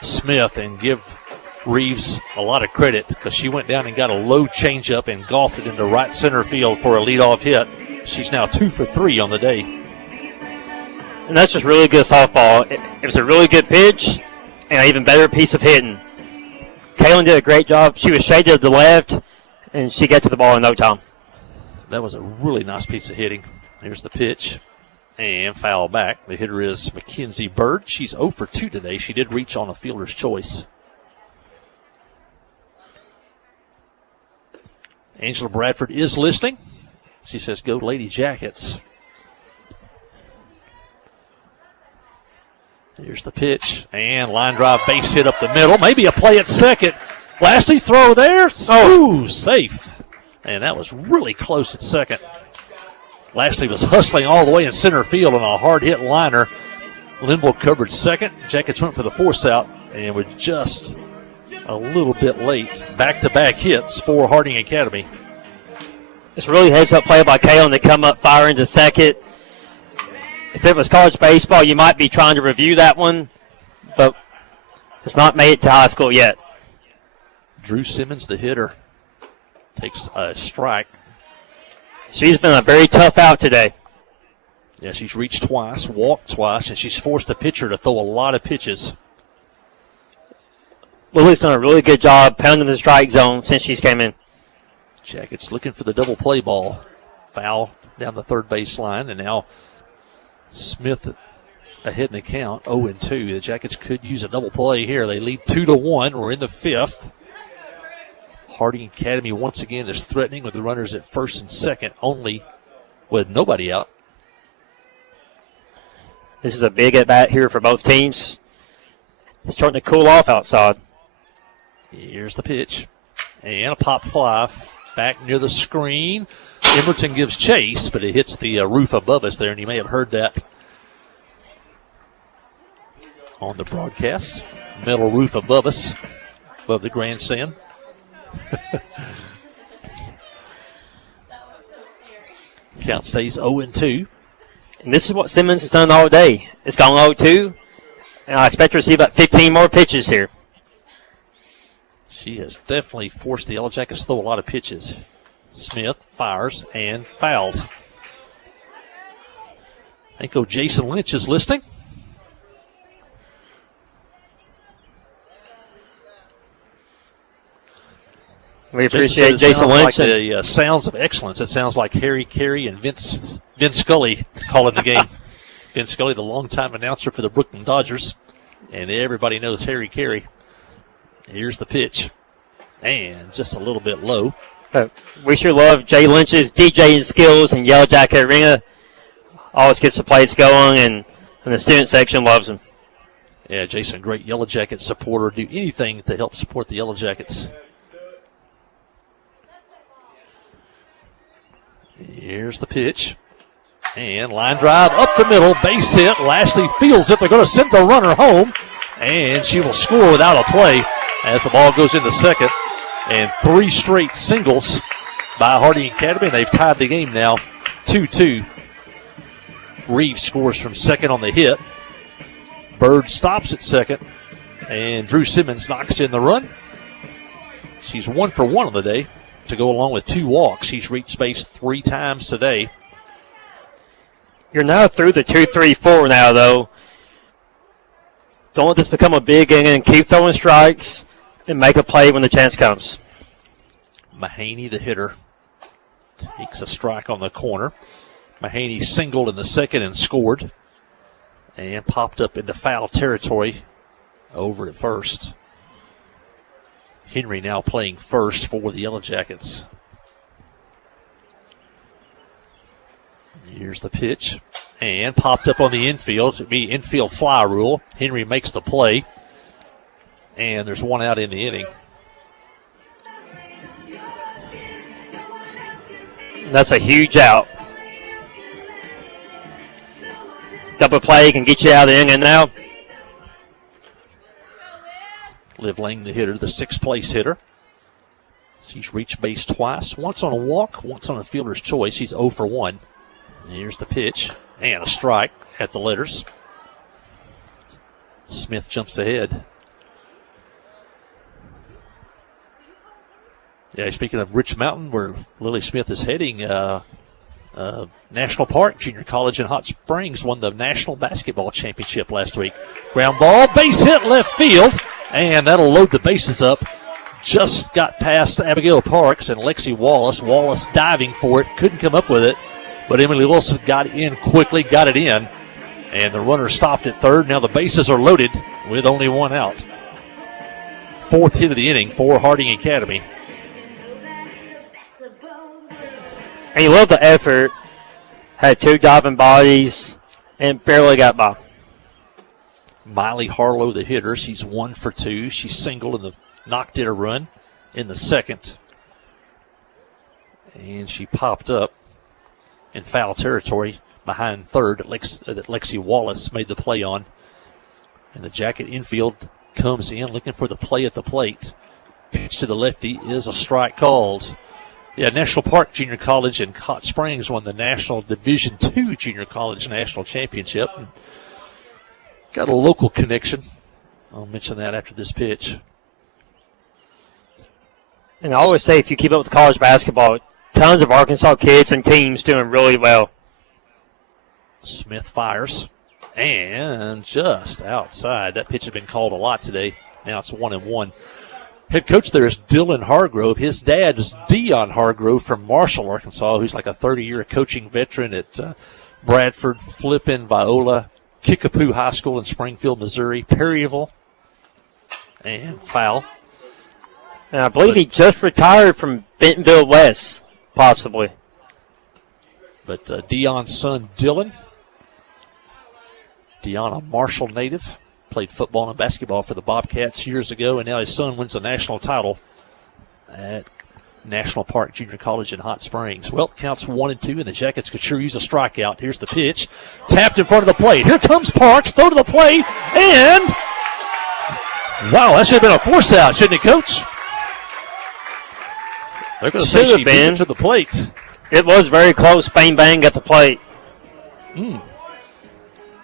Smith, and give Reeves a lot of credit because she went down and got a low changeup and golfed it into right center field for a leadoff hit. She's now 2 for 3 on the day. And that's just really good softball. It was a really good pitch and an even better piece of hitting. Kaylin did a great job. She was shaded to the left, and she got to the ball in no time. That was a really nice piece of hitting. Here's the pitch. And foul back. The hitter is Mackenzie Bird. She's 0 for 2 today. She did reach on a fielder's choice. Angela Bradford is listening. She says, go Lady Jackets. Here's the pitch. And line drive base hit up the middle. Maybe a play at second. Lasty throw there. Ooh, safe. And that was really close at second. Lashley was hustling all the way in center field on a hard-hit liner. Linville covered second. Jackets went for the force out and were just a little bit late. Back-to-back hits for Harding Academy. It's really heads-up play by Kalen to come up fire into second. If it was college baseball, you might be trying to review that one, but it's not made it to high school yet. Drew Simmons, the hitter, takes a strike. She's been a very tough out today. Yeah, she's reached twice, walked twice, and she's forced the pitcher to throw a lot of pitches. Lily's done a really good job pounding the strike zone since she's came in. Jackets looking for the double play ball. Foul down the third base line, and now Smith ahead in the count, 0-2. The Jackets could use a double play here. They lead 2-1. We're in the 5th. Harding Academy once again is threatening with the runners at first and second, only with nobody out. This is a big at-bat here for both teams. It's starting to cool off outside. Here's the pitch. And a pop fly back near the screen. Emerton gives chase, but it hits the roof above us there, and you may have heard that on the broadcast. Metal roof above us, above the grandstand. Count stays 0-2. And this is what Simmons has done all day. It's gone 0-2, and I expect her to see about 15 more pitches here. She has definitely forced the Yellow Jackets to throw a lot of pitches. Smith fires and fouls. I think Jason Lynch is listening. We appreciate Jason Lynch. Like the sounds of excellence. It sounds like Harry Carey and Vince Scully calling the game. Vince Scully, the longtime announcer for the Brooklyn Dodgers, and everybody knows Harry Carey. Here's the pitch, and just a little bit low. We sure love Jay Lynch's DJing skills in Yellow Jacket Arena. Always gets the place going, and the student section loves him. Yeah, Jason, great Yellow Jacket supporter. Do anything to help support the Yellow Jackets. Here's the pitch. And line drive up the middle, base hit. Lashley fields it. They're going to send the runner home, and she will score without a play as the ball goes into second. And 3 straight singles by Harding Academy, and they've tied the game now 2-2. Reeves scores from second on the hit. Bird stops at second, and Drew Simmons knocks in the run. She's 1 for 1 on the day to go along with 2 walks. She's reached base 3 times today. You're now through the 2-3-4 now, though. Don't let this become a big inning. Keep throwing strikes and make a play when the chance comes. Mahaney, the hitter, takes a strike on the corner. Mahaney singled in the second and scored, and popped up into foul territory over at first. Henry now playing first for the Yellow Jackets. Here's the pitch, and popped up on the infield. It'd be infield fly rule. Henry makes the play, and there's 1 out in the inning. That's a huge out. Double play can get you out of the inning now. Liv Lang, the hitter, the 6th place hitter. She's reached base twice, once on a walk, once on a fielder's choice. She's 0 for 1. Here's the pitch, and a strike at the letters. Smith jumps ahead. Yeah, speaking of Rich Mountain, where Lily Smith is heading, National Park Junior College in Hot Springs won the National Basketball Championship last week. Ground ball, base hit left field, and that'll load the bases up. Just got past Abigail Parks and Lexi Wallace. Wallace diving for it, couldn't come up with it, but Emily Wilson got in quickly, got it in, and the runner stopped at third. Now the bases are loaded with only 1 out. 4th hit of the inning for Harding Academy. And you love the effort. Had 2 diving bodies and barely got by. Miley Harlow, the hitter, she's 1 for 2. She singled and knocked in a run in the second. And she popped up in foul territory behind third that Lexi Wallace made the play on. And the Jacket infield comes in looking for the play at the plate. Pitch to the lefty is a strike called. Yeah, National Park Junior College in Hot Springs won the National Division II Junior College National Championship. Got a local connection. I'll mention that after this pitch. And I always say if you keep up with college basketball, tons of Arkansas kids and teams doing really well. Smith fires. And just outside. That pitch had been called a lot today. Now it's 1-1. Head coach there is Dylan Hargrove. His dad is Dion Hargrove from Marshall, Arkansas, who's like a 30-year coaching veteran at Bradford, Flippin, Viola, Kickapoo High School in Springfield, Missouri, Perryville, and foul. And I believe he just retired from Bentonville West, possibly. But Dion's son, Dylan, Dion, a Marshall native, played football and basketball for the Bobcats years ago, and now his son wins a national title at National Park Junior College in Hot Springs. Well, counts 1-2, and the Jackets could sure use a strikeout. Here's the pitch. Tapped in front of the plate. Here comes Parks. Throw to the plate, and wow, that should have been a force out, shouldn't it, Coach? They're going to say she beat it to the plate. It was very close. Bang, bang at the plate.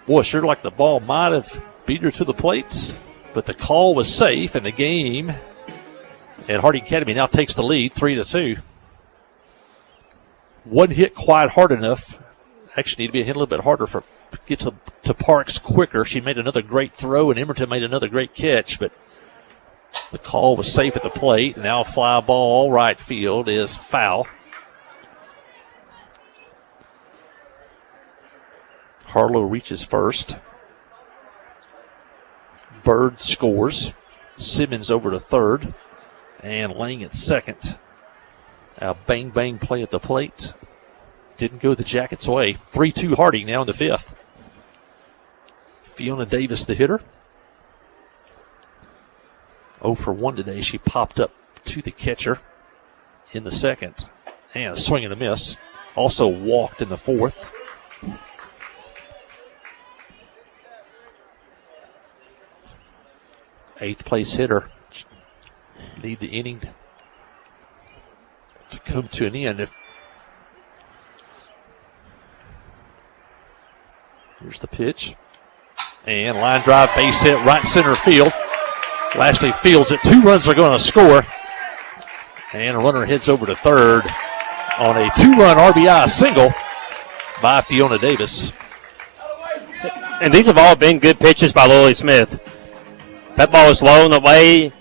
Boy, sure like the ball might have beat her to the plate, but the call was safe, and the game at Harding Academy now takes the lead, 3-2. One hit quite hard enough. Actually, need to be hit a little bit harder for get to Parks quicker. She made another great throw, and Emerton made another great catch, but the call was safe at the plate. Now a fly ball right field is foul. Harlow reaches first. Bird scores. Simmons over to third. And Lang at second. A bang-bang play at the plate. Didn't go the Jackets' way. 3-2 Harding now in the fifth. Fiona Davis, the hitter. 0 for 1 today. She popped up to the catcher in the second. And a swing and a miss. also walked in the fourth. Eighth place hitter. Need the inning to come to an end. Here's the pitch. And line drive, base hit, right center field. Lashley fields it. 2 runs are going to score. And a runner heads over to third on a 2-run RBI single by Fiona Davis. And these have all been good pitches by Lily Smith. That ball is low and away.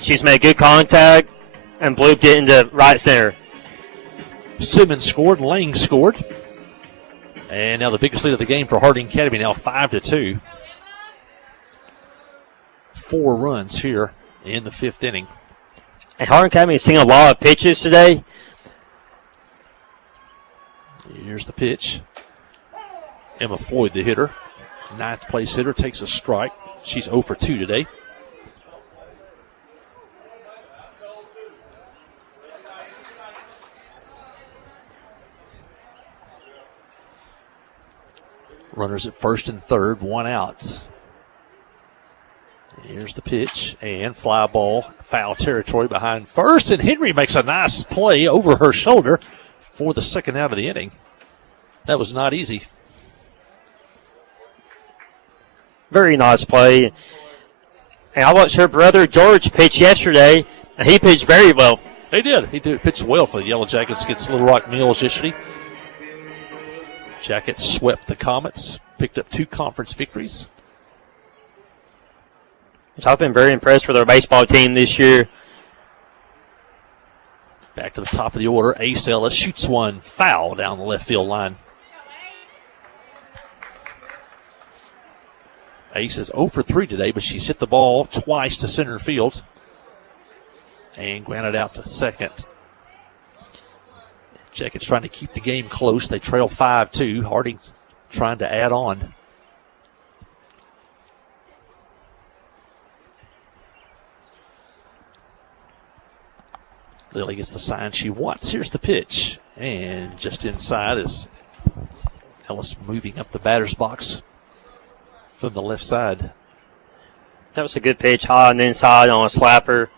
She's made good contact, and Blue get into right center. Simmons scored, Lang scored. And now the biggest lead of the game for Harding Academy, now 5-2. 4 runs here in the 5th inning. And Harding Academy is seeing a lot of pitches today. Here's the pitch. Emma Floyd, the hitter. 9th place hitter, takes a strike. She's 0 for 2 today. Runners at first and third, 1 out. Here's the pitch, and fly ball, foul territory behind first, and Henry makes a nice play over her shoulder for the 2nd out of the inning. That was not easy. Very nice play. And I watched her brother George pitch yesterday, and he pitched very well. He did. He pitched well for the Yellow Jackets against Little Rock Mills yesterday. Jackets swept the Comets, picked up 2 conference victories. I've been very impressed with our baseball team this year. Back to the top of the order, Ace Ellis shoots one foul down the left field line. Ace is 0 for 3 today, but she's hit the ball twice to center field and grounded out to second. Jackets trying to keep the game close. They trail 5-2. Harding trying to add on. Lily gets the sign she wants. Here's the pitch. And just inside is Ellis moving up the batter's box from the left side. That was a good pitch, high on the inside on a slapper.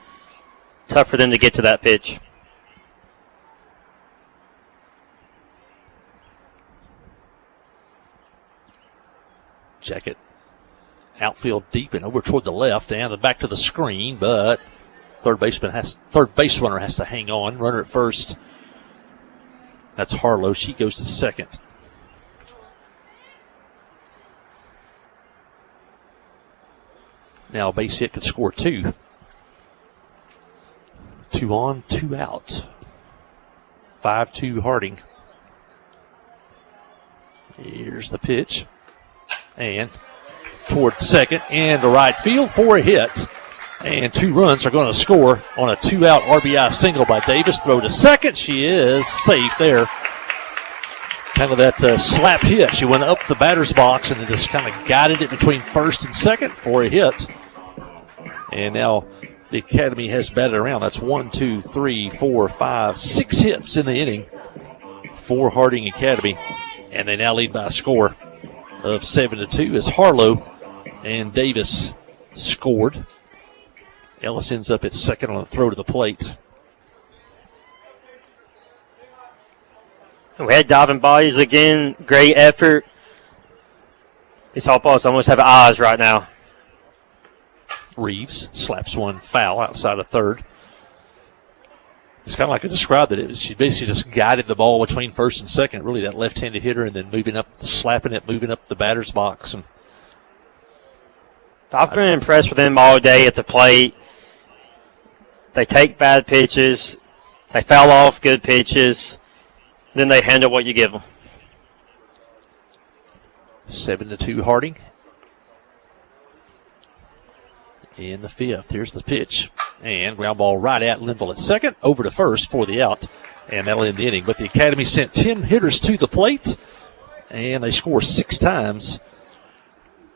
Tough for them to get to that pitch. Jacket outfield deep and over toward the left and the back to the screen, but third base runner has to hang on. Runner at first. That's Harlow. She goes to second. Now a base hit could score 2. 2 on, 2 out. 5-2 Harding. Here's the pitch. And toward second and to right field for a hit. And 2 runs are going to score on a 2-out RBI single by Davis. Throw to second. She is safe there. Kind of that slap hit. She went up the batter's box and then just kind of guided it between first and second for a hit. And now the Academy has batted around. That's 1, 2, 3, 4, 5, 6 hits in the inning for Harding Academy. And they now lead by a score of 7-2 as Harlow and Davis scored. Ellis ends up at second on the throw to the plate. We had diving bodies again. Great effort. These softballs almost have eyes right now. Reeves slaps one foul outside of third. It's kind of like I described it. She basically just guided the ball between first and second, really that left-handed hitter, and then moving up, slapping it, moving up the batter's box. And I've been impressed with them all day at the plate. They take bad pitches. They foul off good pitches. Then they handle what you give them. 7-2 Harding. In the 5th, here's the pitch. And ground ball right at Linville at second, over to first for the out. And that'll end the inning. But the Academy sent 10 hitters to the plate, and they score 6 times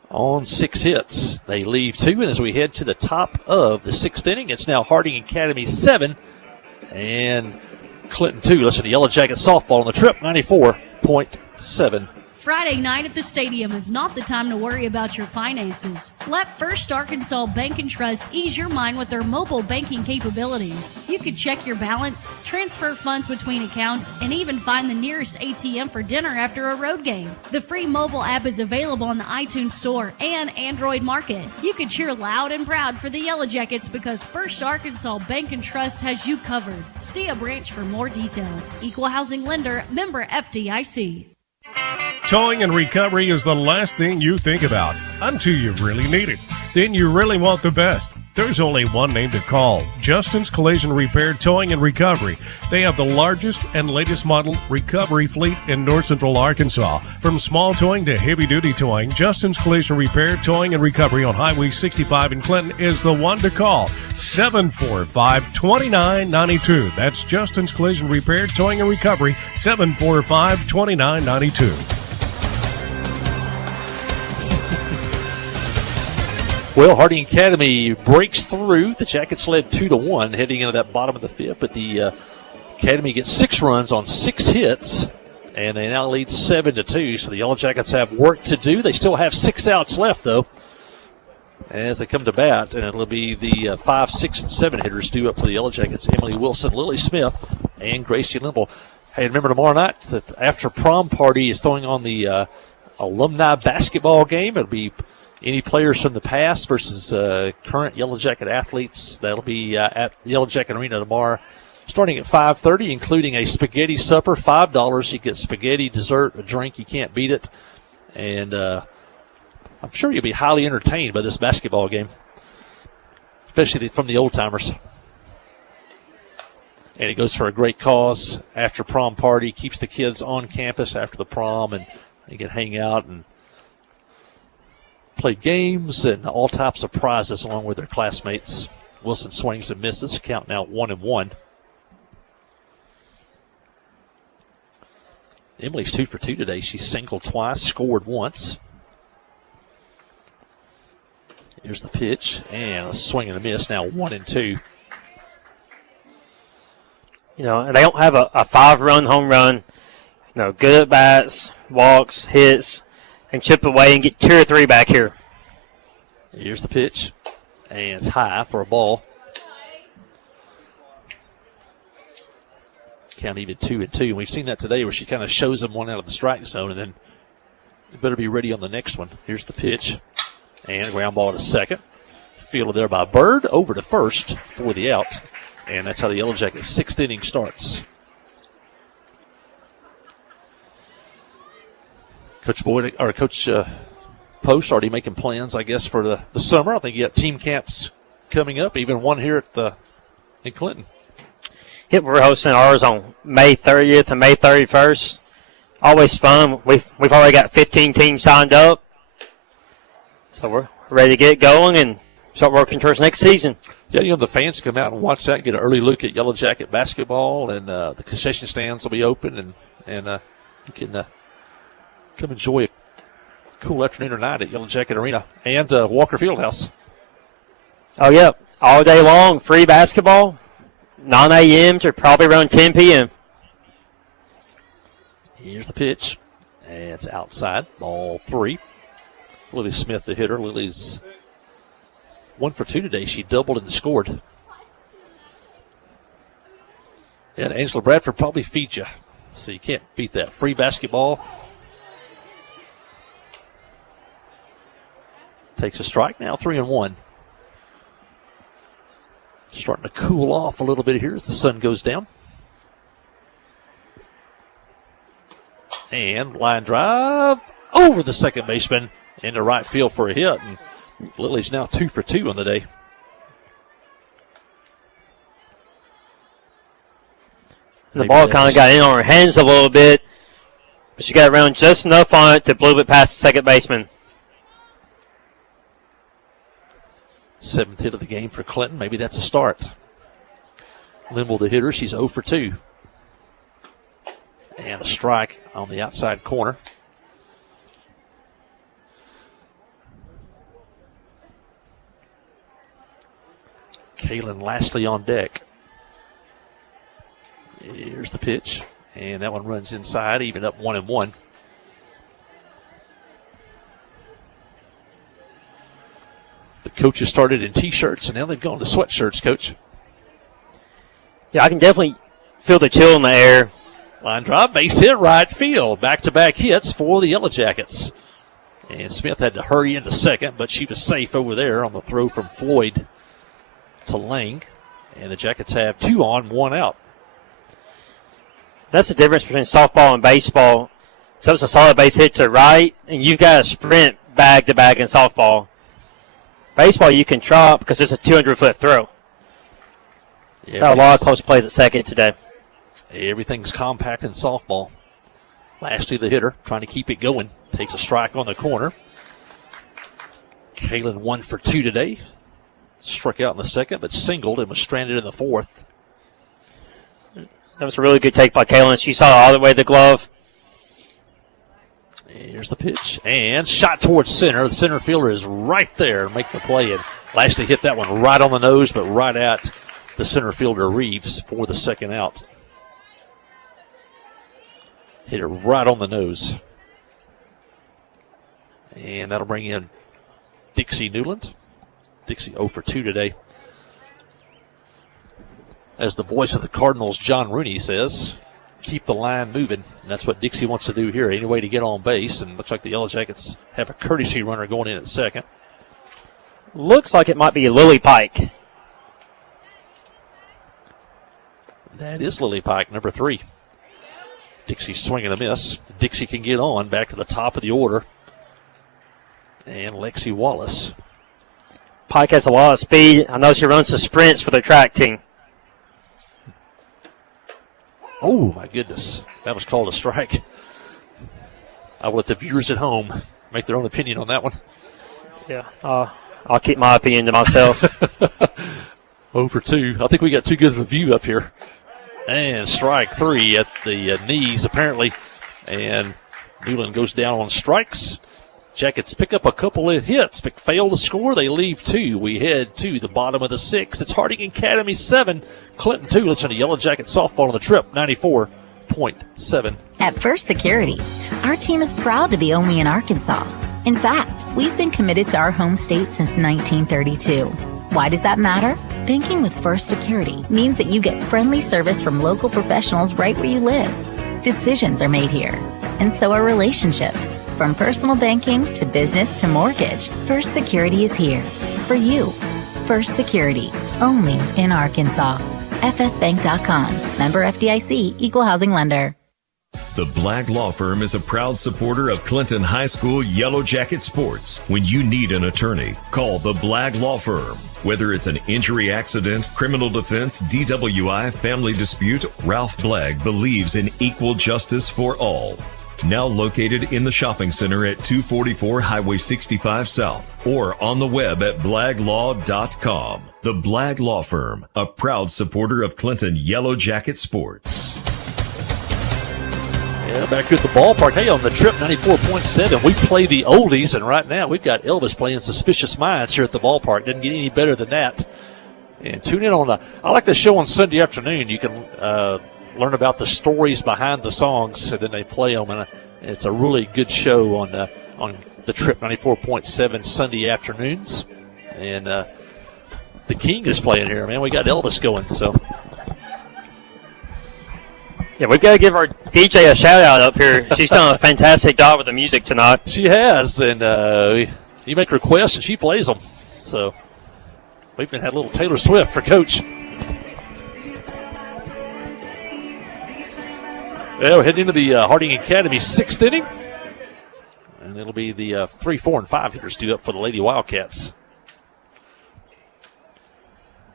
on 6 hits. They leave 2, and as we head to the top of the 6th inning, it's now Harding Academy 7 and Clinton 2. Listen to Yellow Jacket softball on the trip, 94.7. Friday night at the stadium is not the time to worry about your finances. Let First Arkansas Bank and Trust ease your mind with their mobile banking capabilities. You can check your balance, transfer funds between accounts, and even find the nearest ATM for dinner after a road game. The free mobile app is available on the iTunes Store and Android Market. You can cheer loud and proud for the Yellow Jackets because First Arkansas Bank and Trust has you covered. See a branch for more details. Equal housing lender, member FDIC. Towing and recovery is the last thing you think about until you really need it. Then you really want the best. There's only one name to call, Justin's Collision Repair Towing and Recovery. They have the largest and latest model recovery fleet in North Central Arkansas. From small towing to heavy-duty towing, Justin's Collision Repair Towing and Recovery on Highway 65 in Clinton is the one to call, 745-2992. That's Justin's Collision Repair Towing and Recovery, 745-2992. Well, Harding Academy breaks through. The Jackets led 2-1 heading into that bottom of the fifth, but the Academy gets 6 runs on 6 hits, and they now lead 7-2. So the Yellow Jackets have work to do. They still have 6 outs left, though, as they come to bat, and it'll be the 5, 6, and 7 hitters due up for the Yellow Jackets: Emily Wilson, Lily Smith, and Gracie Limble. Hey, remember tomorrow night, the after prom party is throwing on the alumni basketball game. It'll be any players from the past versus current Yellow Jacket athletes. That'll be at the Yellow Jacket Arena tomorrow, starting at 5:30, including a spaghetti supper, $5. You get spaghetti, dessert, a drink. You can't beat it. And I'm sure you'll be highly entertained by this basketball game, especially from the old-timers. And it goes for a great cause. After prom party, keeps the kids on campus after the prom, and they can hang out and play games and all types of prizes along with their classmates. Wilson swings and misses, count now 1-1. Emily's 2 for 2 today. She singled twice, scored once. Here's the pitch, and a swing and a miss, now 1-2. You know, they don't have a 5-run home run. You know, good at bats, walks, hits, and chip away and get 2 or 3 back here. Here's the pitch, and it's high for a ball. Count even 2-2. And we've seen that today where she kind of shows them one out of the strike zone, and then you better be ready on the next one. Here's the pitch, and ground ball to second. Fielded there by Bird, over to first for the out. And that's how the Yellow Jackets' 6th inning starts. Coach Boyd, or Coach Post already making plans, I guess, for the summer. I think you got team camps coming up, even one here at in Clinton. Yep, we're hosting ours on May 30th and May 31st. Always fun. We've already got 15 teams signed up, so we're ready to get going and start working towards next season. Yeah, you know, the fans come out and watch that, get an early look at Yellow Jacket basketball, and the concession stands will be open, and you can come enjoy a cool afternoon or night at Yellow Jacket Arena and Walker Fieldhouse. Oh, yeah, all day long, free basketball, 9 a.m. to probably around 10 p.m. Here's the pitch, and it's outside, ball 3. Lily Smith, the hitter. Lily's 1 for 2 today. She doubled and scored. And Angela Bradford probably feeds you, so you can't beat that. Free basketball. Takes a strike now, 3-1. Starting to cool off a little bit here as the sun goes down. And line drive over the second baseman into right field for a hit. And Lily's now 2 for 2 on the day. The ball kind of got in on her hands a little bit, but she got around just enough on it to blow it past the second baseman. 7th hit of the game for Clinton. Maybe that's a start. Limble, the hitter, she's 0 for 2. And a strike on the outside corner. Kaylin Lastly on deck. Here's the pitch, and that one runs inside, even up 1-1. The coaches started in T-shirts, and now they've gone to sweatshirts, Coach. Yeah, I can definitely feel the chill in the air. Line drive, base hit, right field. Back-to-back hits for the Yellow Jackets. And Smith had to hurry into second, but she was safe over there on the throw from Floyd to Lang. And the Jackets have 2 on, 1 out. That's the difference between softball and baseball. So it's a solid base hit to right, and you've got to sprint back-to-back in softball. Baseball, you can drop because it's a 200-foot throw. Yeah, got a lot of close plays at second today. Everything's compact in softball. Lashley, the hitter, trying to keep it going. Takes a strike on the corner. Kalen 1 for 2 today. Struck out in the second, but singled and was stranded in the fourth. That was a really good take by Kalen. She saw all the way to the glove. Here's the pitch, and shot towards center. The center fielder is right there, make the play, and Lashley hit that one right on the nose, but right at the center fielder Reeves for the second out. Hit it right on the nose. And that'll bring in Dixie Newland. Dixie 0 for 2 today. As the voice of the Cardinals, John Rooney, says, keep the line moving. And that's what Dixie wants to do here. Any way to get on base. And looks like the Yellow Jackets have a courtesy runner going in at second. Looks like it might be Lily Pike. That is Lily Pike, number 3. Dixie swinging a miss. Dixie can get on back to the top of the order. And Lexi Wallace. Pike has a lot of speed. I know she runs the sprints for the track team. Oh, my goodness. That was called a strike. I'll let the viewers at home make their own opinion on that one. Yeah, I'll keep my opinion to myself. 0 for 2. I think we got too good of a view up here. And strike 3 at the knees, apparently. And Newland goes down on strikes. Jackets pick up a couple of hits, but fail to score. They leave 2. We head to the bottom of the 6th. It's Harding Academy 7, Clinton 2. Listen to Yellow Jacket softball on the Trip, 94.7. At First Security, our team is proud to be only in Arkansas. In fact, we've been committed to our home state since 1932. Why does that matter? Banking with First Security means that you get friendly service from local professionals right where you live. Decisions are made here, and so are relationships. From personal banking to business to mortgage, First Security is here for you. First Security, only in Arkansas. FSBank.com. Member FDIC, Equal Housing Lender. The Blagg Law Firm is a proud supporter of Clinton High School Yellow Jacket sports. When you need an attorney, call the Blagg Law Firm. Whether it's an injury accident, criminal defense, DWI, family dispute, Ralph Blagg believes in equal justice for all. Now located in the shopping center at 244 Highway 65 South or on the web at blagglaw.com. The Blagg Law Firm, a proud supporter of Clinton Yellow Jacket sports. Yeah, back here at the ballpark. Hey, on the Trip 94.7, we play the oldies, and right now we've got Elvis playing Suspicious Minds here at the ballpark. Doesn't get any better than that. And tune in on I like the show on Sunday afternoon. You can learn about the stories behind the songs, and then they play them. And it's a really good show on the Trip 94.7 Sunday afternoons. And the King is playing here, man. We got Elvis going, so. Yeah, we've got to give our DJ a shout-out up here. She's done a fantastic job with the music tonight. She has, and you make requests, and she plays them. So we even had a little Taylor Swift for Coach. Well, we're heading into the Harding Academy 6th inning. And it'll be the 3, 4, and 5 hitters due up for the Lady Wildcats.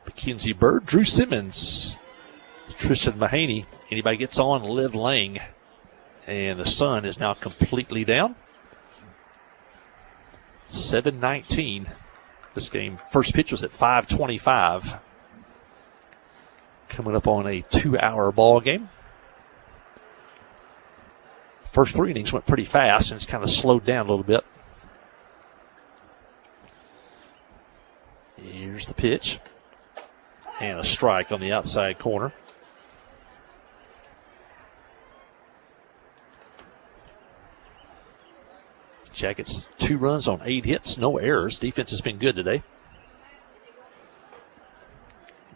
Mackenzie Bird, Drew Simmons, Tristan Mahaney. Anybody gets on, Liv Lang. And the sun is now completely down. 7:19. This game, first pitch was at 5:25. Coming up on a 2-hour ball game. First 3 innings went pretty fast, and it's kind of slowed down a little bit. Here's the pitch. And a strike on the outside corner. Jackets 2 runs on 8 hits, no errors. Defense has been good today.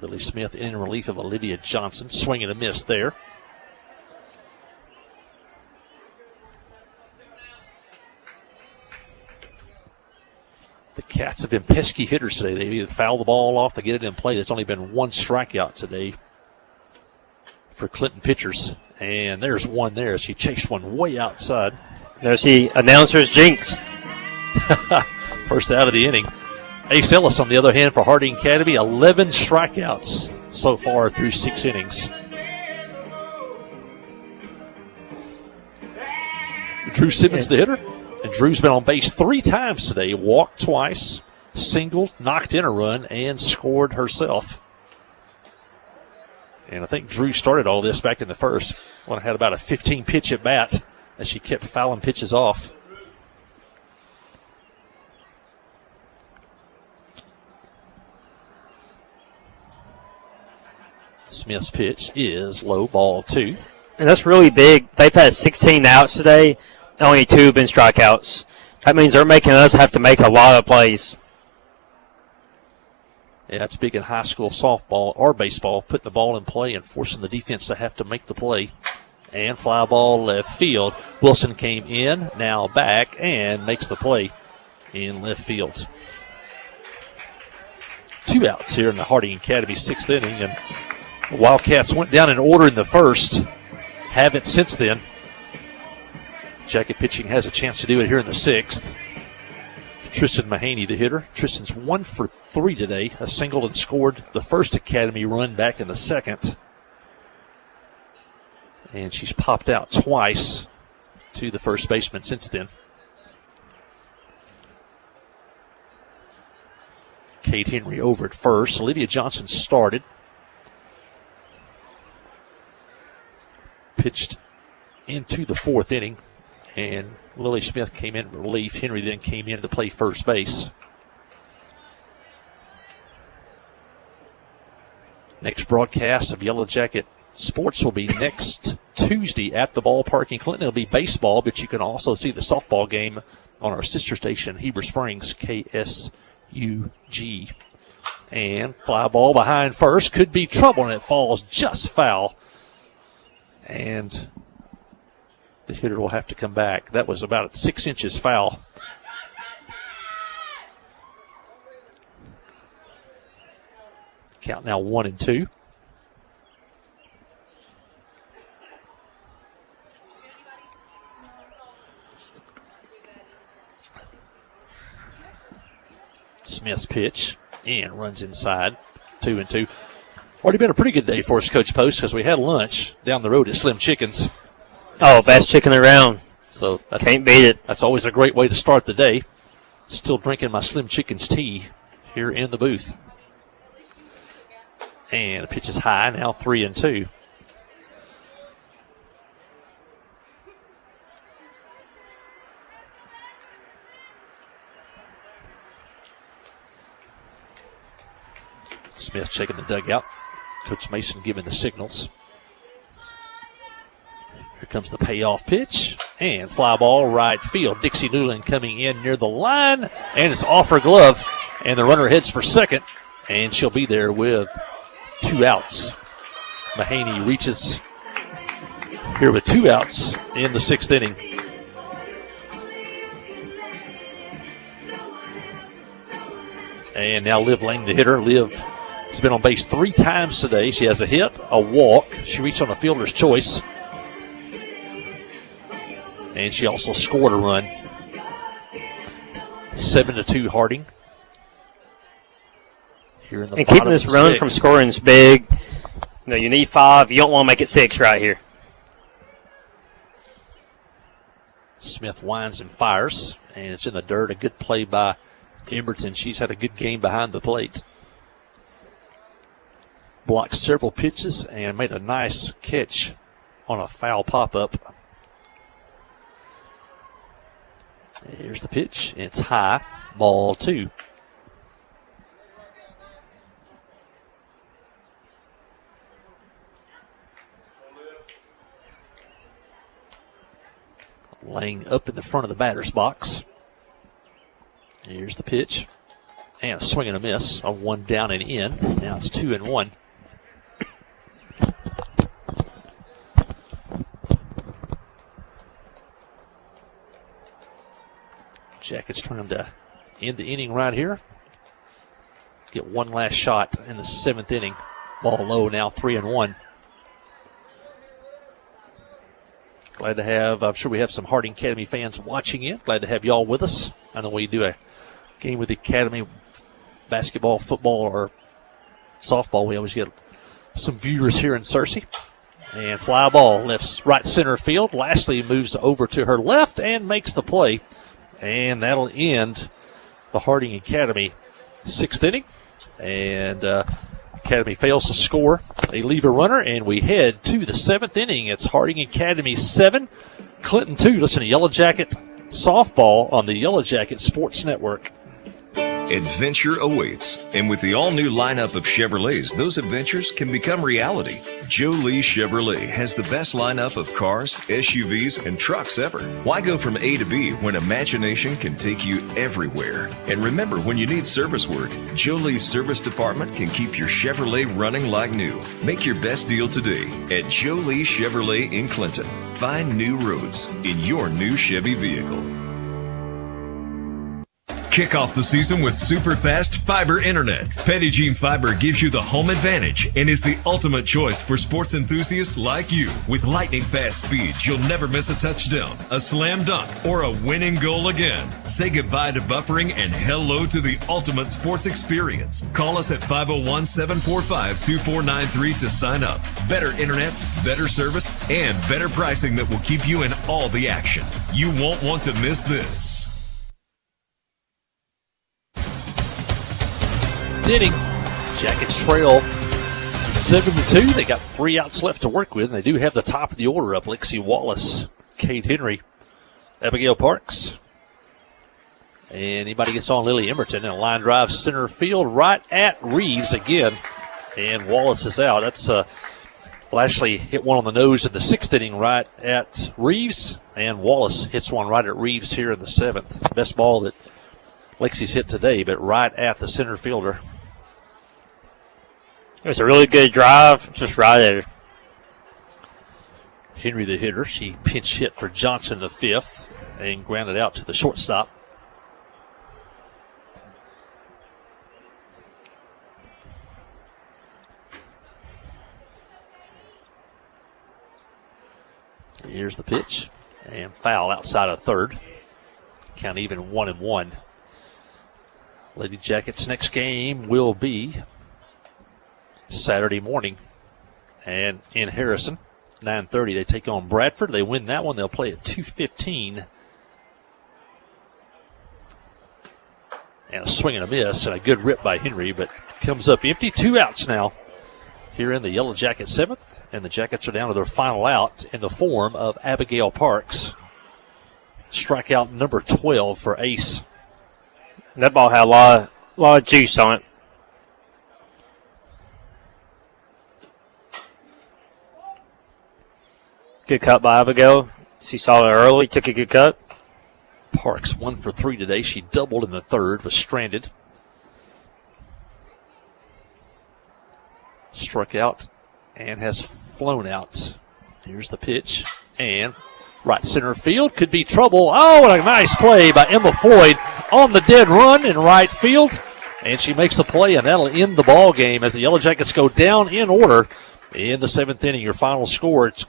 Lily Smith in relief of Olivia Johnson. Swing and a miss there. The Cats have been pesky hitters today. They either foul the ball off, they get it in play. There's only been 1 strikeout today for Clinton pitchers. And there's one there. She chased one way outside. There's the announcer's jinx. First out of the inning. Ace Ellis, on the other hand, for Harding Academy, 11 strikeouts so far through 6 innings. Drew Simmons, the hitter. And Drew's been on base 3 times today. Walked twice, singled, knocked in a run, and scored herself. And I think Drew started all this back in the first when I had about a 15-pitch at bat as she kept fouling pitches off. Smith's pitch is low, ball 2. And that's really big. They've had 16 outs today. Only 2 have been strikeouts. That means they're making us have to make a lot of plays. Yeah, that's big in high school softball or baseball, putting the ball in play and forcing the defense to have to make the play. And fly ball left field. Wilson came in, now back, and makes the play in left field. 2 outs here in the Harding Academy 6th inning, and the Wildcats went down in order in the first. Haven't since then. Jacket pitching has a chance to do it here in the 6th. Tristan Mahaney, the hitter. Tristan's 1 for 3 today. A single and scored the first Academy run back in the 2nd. And she's popped out twice to the first baseman since then. Kate Henry over at first. Olivia Johnson started. Pitched into the 4th inning. And Lily Smith came in relief. Henry then came in to play first base. Next broadcast of Yellow Jacket Sports will be next Tuesday at the ballpark in Clinton. It'll be baseball, but you can also see the softball game on our sister station, Heber Springs, KSUG. And fly ball behind first. Could be trouble, and it falls just foul. And the hitter will have to come back. That was about 6 inches foul. Count now 1-2. Smith's pitch and runs inside. 2-2. Already been a pretty good day for us, Coach Post, because we had lunch down the road at Slim Chickens. Oh, best chicken around. So can't beat it. That's always a great way to start the day. Still drinking my Slim Chickens tea here in the booth. And the pitch is high, now 3-2. Smith checking the dugout. Coach Mason giving the signals. Here comes the payoff pitch. And fly ball right field. Dixie Newland coming in near the line. And it's off her glove. And the runner heads for second. And she'll be there with 2 outs. Mahaney reaches here with 2 outs in the 6th inning. And now Liv Lang, the hitter. Liv has been on base 3 times today. She has a hit, a walk. She reached on a fielder's choice. And she also scored a run. 7-2 Harding. Here in the and keeping this run 6th. from scoring is big. You need 5. You don't want to make it 6 right here. Smith winds and fires, and it's in the dirt. A good play by Emberton. She's had a good game behind the plate. Blocked several pitches and made a nice catch on a foul pop-up. Here's the pitch. It's high. Ball 2. laying up in the front of the batter's box. Here's the pitch. And a swing and a miss. A one down and in. Now it's 2-1. Jackets trying to end the inning right here. Get one last shot in the 7th inning. Ball low now, 3-1. Glad to have, I'm sure we have some Harding Academy fans watching in. Glad to have y'all with us. I know we do a game with the Academy, basketball, football, or softball. We always get some viewers here in Searcy. And fly ball lifts right center field. Lashley moves over to her left and makes the play. And that'll end the Harding Academy 6th inning. And Academy fails to score. They leave a runner, and we head to the 7th inning. It's Harding Academy 7, Clinton 2. Listen to Yellow Jacket softball on the Yellow Jacket Sports Network. Adventure awaits, and with the all-new lineup of Chevrolets, those adventures can become reality. Jolie Chevrolet has the best lineup of cars, SUVs, and trucks ever. Why go from A to B when imagination can take you everywhere? And remember, when you need service work, Jolie's service department can keep your Chevrolet running like new. Make your best deal today at Jolie Chevrolet in Clinton. Find new roads in your new Chevy vehicle. Kick off the season with super fast fiber internet. Pettigene Fiber gives you the home advantage and is the ultimate choice for sports enthusiasts like you. With lightning fast speeds, you'll never miss a touchdown, a slam dunk, or a winning goal again. Say goodbye to buffering and hello to the ultimate sports experience. Call us at 501-745-2493 to sign up. Better internet, better service, and better pricing that will keep you in all the action. You won't want to miss this. Inning. Jackets trail 7-2. They got 3 outs left to work with, and they do have the top of the order up. Lexi Wallace, Kate Henry, Abigail Parks. And anybody gets on Lily Emerton, and a line drive center field right at Reeves again. And Wallace is out. That's Lashley hit one on the nose in the 6th inning right at Reeves, and Wallace hits one right at Reeves here in the 7th. Best ball that Lexi's hit today, but right at the center fielder. It was a really good drive, just right at her. Henry, the hitter, she pinch hit for Johnson the 5th and grounded out to the shortstop. Here's the pitch, and foul outside of third. Count even 1-1. Lady Jackets' next game will be Saturday morning, and in Harrison, 9:30. They take on Bradford. They win that one. They'll play at 2:15. And a swing and a miss, and a good rip by Henry, but comes up empty. 2 outs now here in the Yellow Jacket 7th, and the Jackets are down to their final out in the form of Abigail Parks. Strikeout number 12 for Ace. That ball had a lot of juice on it. Good cut by Abigail. She saw it early, took a good cut. Parks 1 for 3 today. She doubled in the 3rd, was stranded. Struck out and has flown out. Here's the pitch, and right center field could be trouble. Oh, what a nice play by Emma Floyd on the dead run in right field. And she makes the play, and that'll end the ball game as the Yellow Jackets go down in order in the 7th inning. Your final score, it's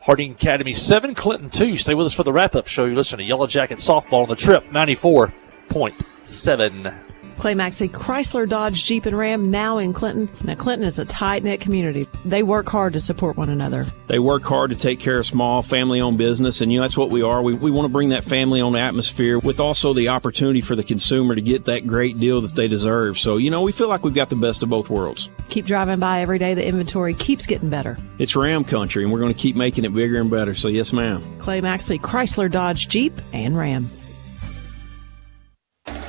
Harding Academy 7, Clinton 2. Stay with us for the wrap-up show. You listen to Yellow Jacket Softball on the Trip 94.7. Clay Maxey, Chrysler, Dodge, Jeep, and Ram now in Clinton. Now, Clinton is a tight-knit community. They work hard to support one another. They work hard to take care of small, family-owned business, and that's what we are. We want to bring that family-owned atmosphere with also the opportunity for the consumer to get that great deal that they deserve. So, we feel like we've got the best of both worlds. Keep driving by every day. The inventory keeps getting better. It's Ram country, and we're going to keep making it bigger and better. So, yes, ma'am. Clay Maxey, Chrysler, Dodge, Jeep, and Ram.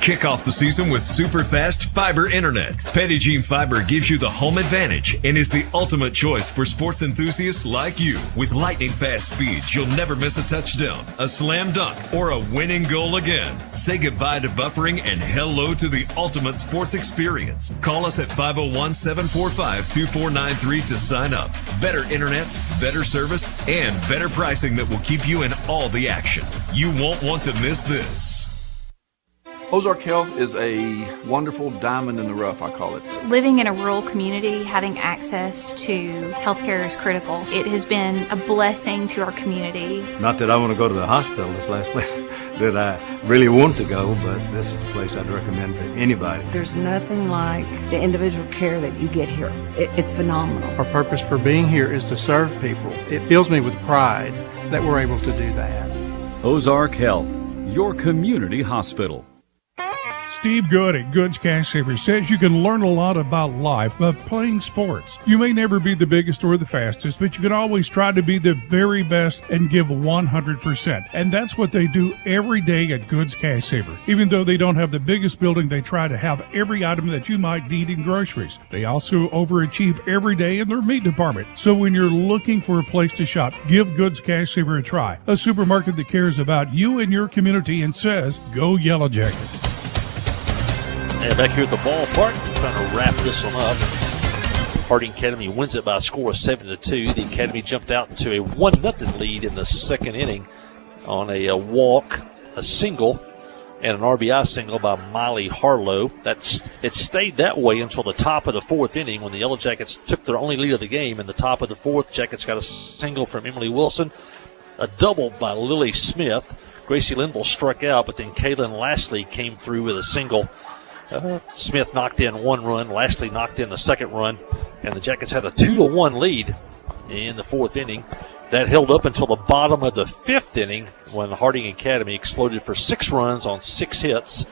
Kick off the season with super fast fiber internet. Pettigene Fiber gives you the home advantage and is the ultimate choice for sports enthusiasts like you. With lightning fast speeds, you'll never miss a touchdown, a slam dunk, or a winning goal again. Say goodbye to buffering and hello to the ultimate sports experience. Call us at 501-745-2493 to sign up. Better internet, better service, and better pricing that will keep you in all the action. You won't want to miss this. Ozark Health is a wonderful diamond in the rough, I call it. Living in a rural community, having access to healthcare is critical. It has been a blessing to our community. Not that I want to go to the hospital, this last place that I really want to go, but this is a place I'd recommend to anybody. There's nothing like the individual care that you get here. It's phenomenal. Our purpose for being here is to serve people. It fills me with pride that we're able to do that. Ozark Health, your community hospital. Steve Good at Goods Cash Saver says you can learn a lot about life by playing sports. You may never be the biggest or the fastest, but you can always try to be the very best and give 100%. And that's what they do every day at Goods Cash Saver. Even though they don't have the biggest building, they try to have every item that you might need in groceries. They also overachieve every day in their meat department. So when you're looking for a place to shop, give Goods Cash Saver a try. A supermarket that cares about you and your community and says, go Yellow Jackets. And back here at the ballpark, trying to wrap this one up. Harding Academy wins it by a score of 7-2. The Academy jumped out into a 1-0 lead in the second inning on a walk, a single, and an RBI single by Miley Harlow. It stayed that way until the top of the fourth inning when the Yellow Jackets took their only lead of the game. In the top of the fourth, Jackets got a single from Emily Wilson, a double by Lily Smith. Gracie Linville struck out, but then Kaylin Lashley came through with a single. Smith knocked in one run. Lashley knocked in the second run. And the Jackets had a 2-1 lead in the fourth inning. That held up until the bottom of the fifth inning when Harding Academy exploded for 6 runs on 6 hits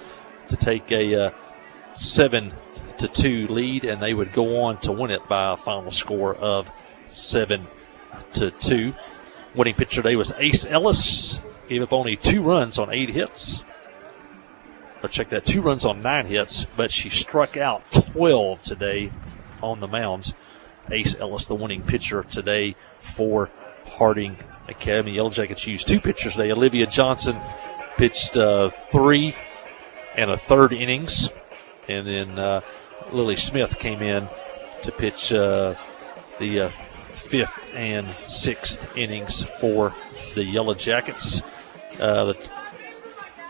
to take a 7-2 lead. And they would go on to win it by a final score of 7-2. Winning pitcher today was Ace Ellis. Gave up only 2 runs on 8 hits. Check that, 2 runs on 9 hits, but she struck out 12 today on the mound. Ace Ellis, the winning pitcher today for Harding Academy. Yellow Jackets used 2 pitchers today. Olivia Johnson pitched 3 1/3 innings, and then Lily Smith came in to pitch the 5th and 6th innings for the Yellow Jackets. The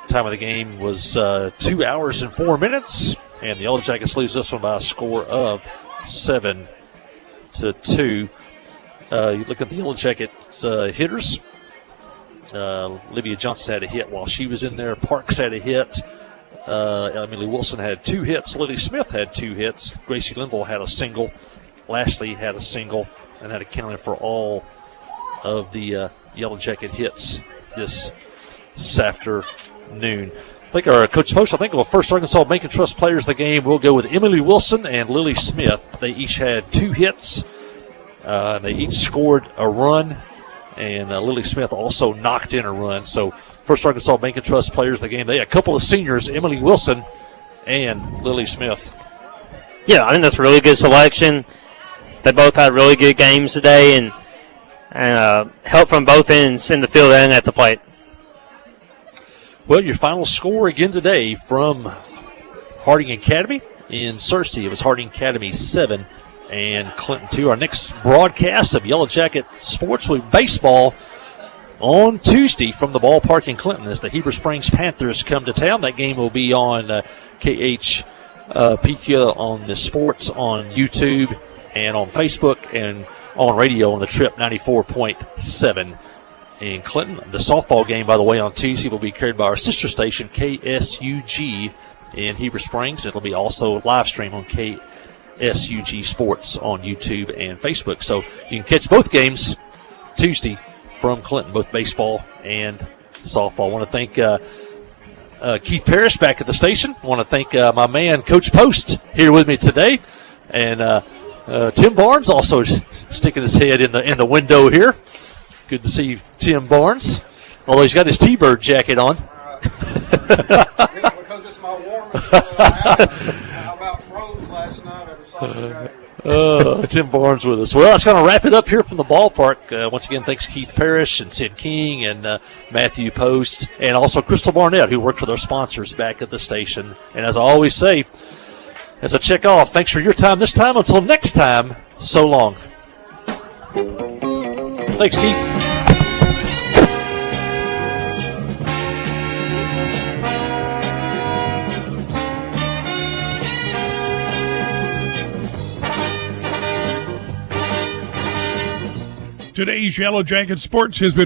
time of the game was 2 hours and 4 minutes, and the Yellow Jackets lose this one by a score of 7-2. You look at the Yellow Jackets hitters. Olivia Johnson had a hit while she was in there. Parks had a hit. Emily Wilson had 2 hits. Lily Smith had 2 hits. Gracie Linville had a single. Lashley had a single, and that accounted for all of the Yellow Jacket hits this afternoon. I think our Coach Post, our first Arkansas Bank and Trust players of the game, we'll go with Emily Wilson and Lily Smith. They each had 2 hits. They each scored a run, and Lily Smith also knocked in a run. So first Arkansas Bank and Trust players of the game, they had a couple of seniors, Emily Wilson and Lily Smith. Yeah, I think that's a really good selection. They both had really good games today, and help from both ends in the field and at the plate. Well, your final score again today from Harding Academy in Searcy. It was Harding Academy 7 and Clinton 2. Our next broadcast of Yellow Jacket Sports with baseball on Tuesday from the ballpark in Clinton as the Heber Springs Panthers come to town. That game will be on KHPQ on the sports on YouTube and on Facebook and on radio on the Trip 94.7. in Clinton. The softball game, by the way, on Tuesday will be carried by our sister station, KSUG, in Heber Springs. It'll be also live streamed on KSUG Sports on YouTube and Facebook. So you can catch both games Tuesday from Clinton, both baseball and softball. I want to thank Keith Parrish back at the station. I want to thank my man, Coach Post, here with me today. And Tim Barnes also sticking his head in the window here. Good to see Tim Barnes, although he's got his T-Bird jacket on. Because it's my warm Tim Barnes with us. Well, that's going to wrap it up here from the ballpark. Once again, thanks Keith Parrish and Sid King and Matthew Post and also Crystal Barnett, who worked with our sponsors back at the station. And as I always say, as I check off, thanks for your time this time. Until next time, so long. Thanks, Keith. Today's Yellow Jacket Sports has been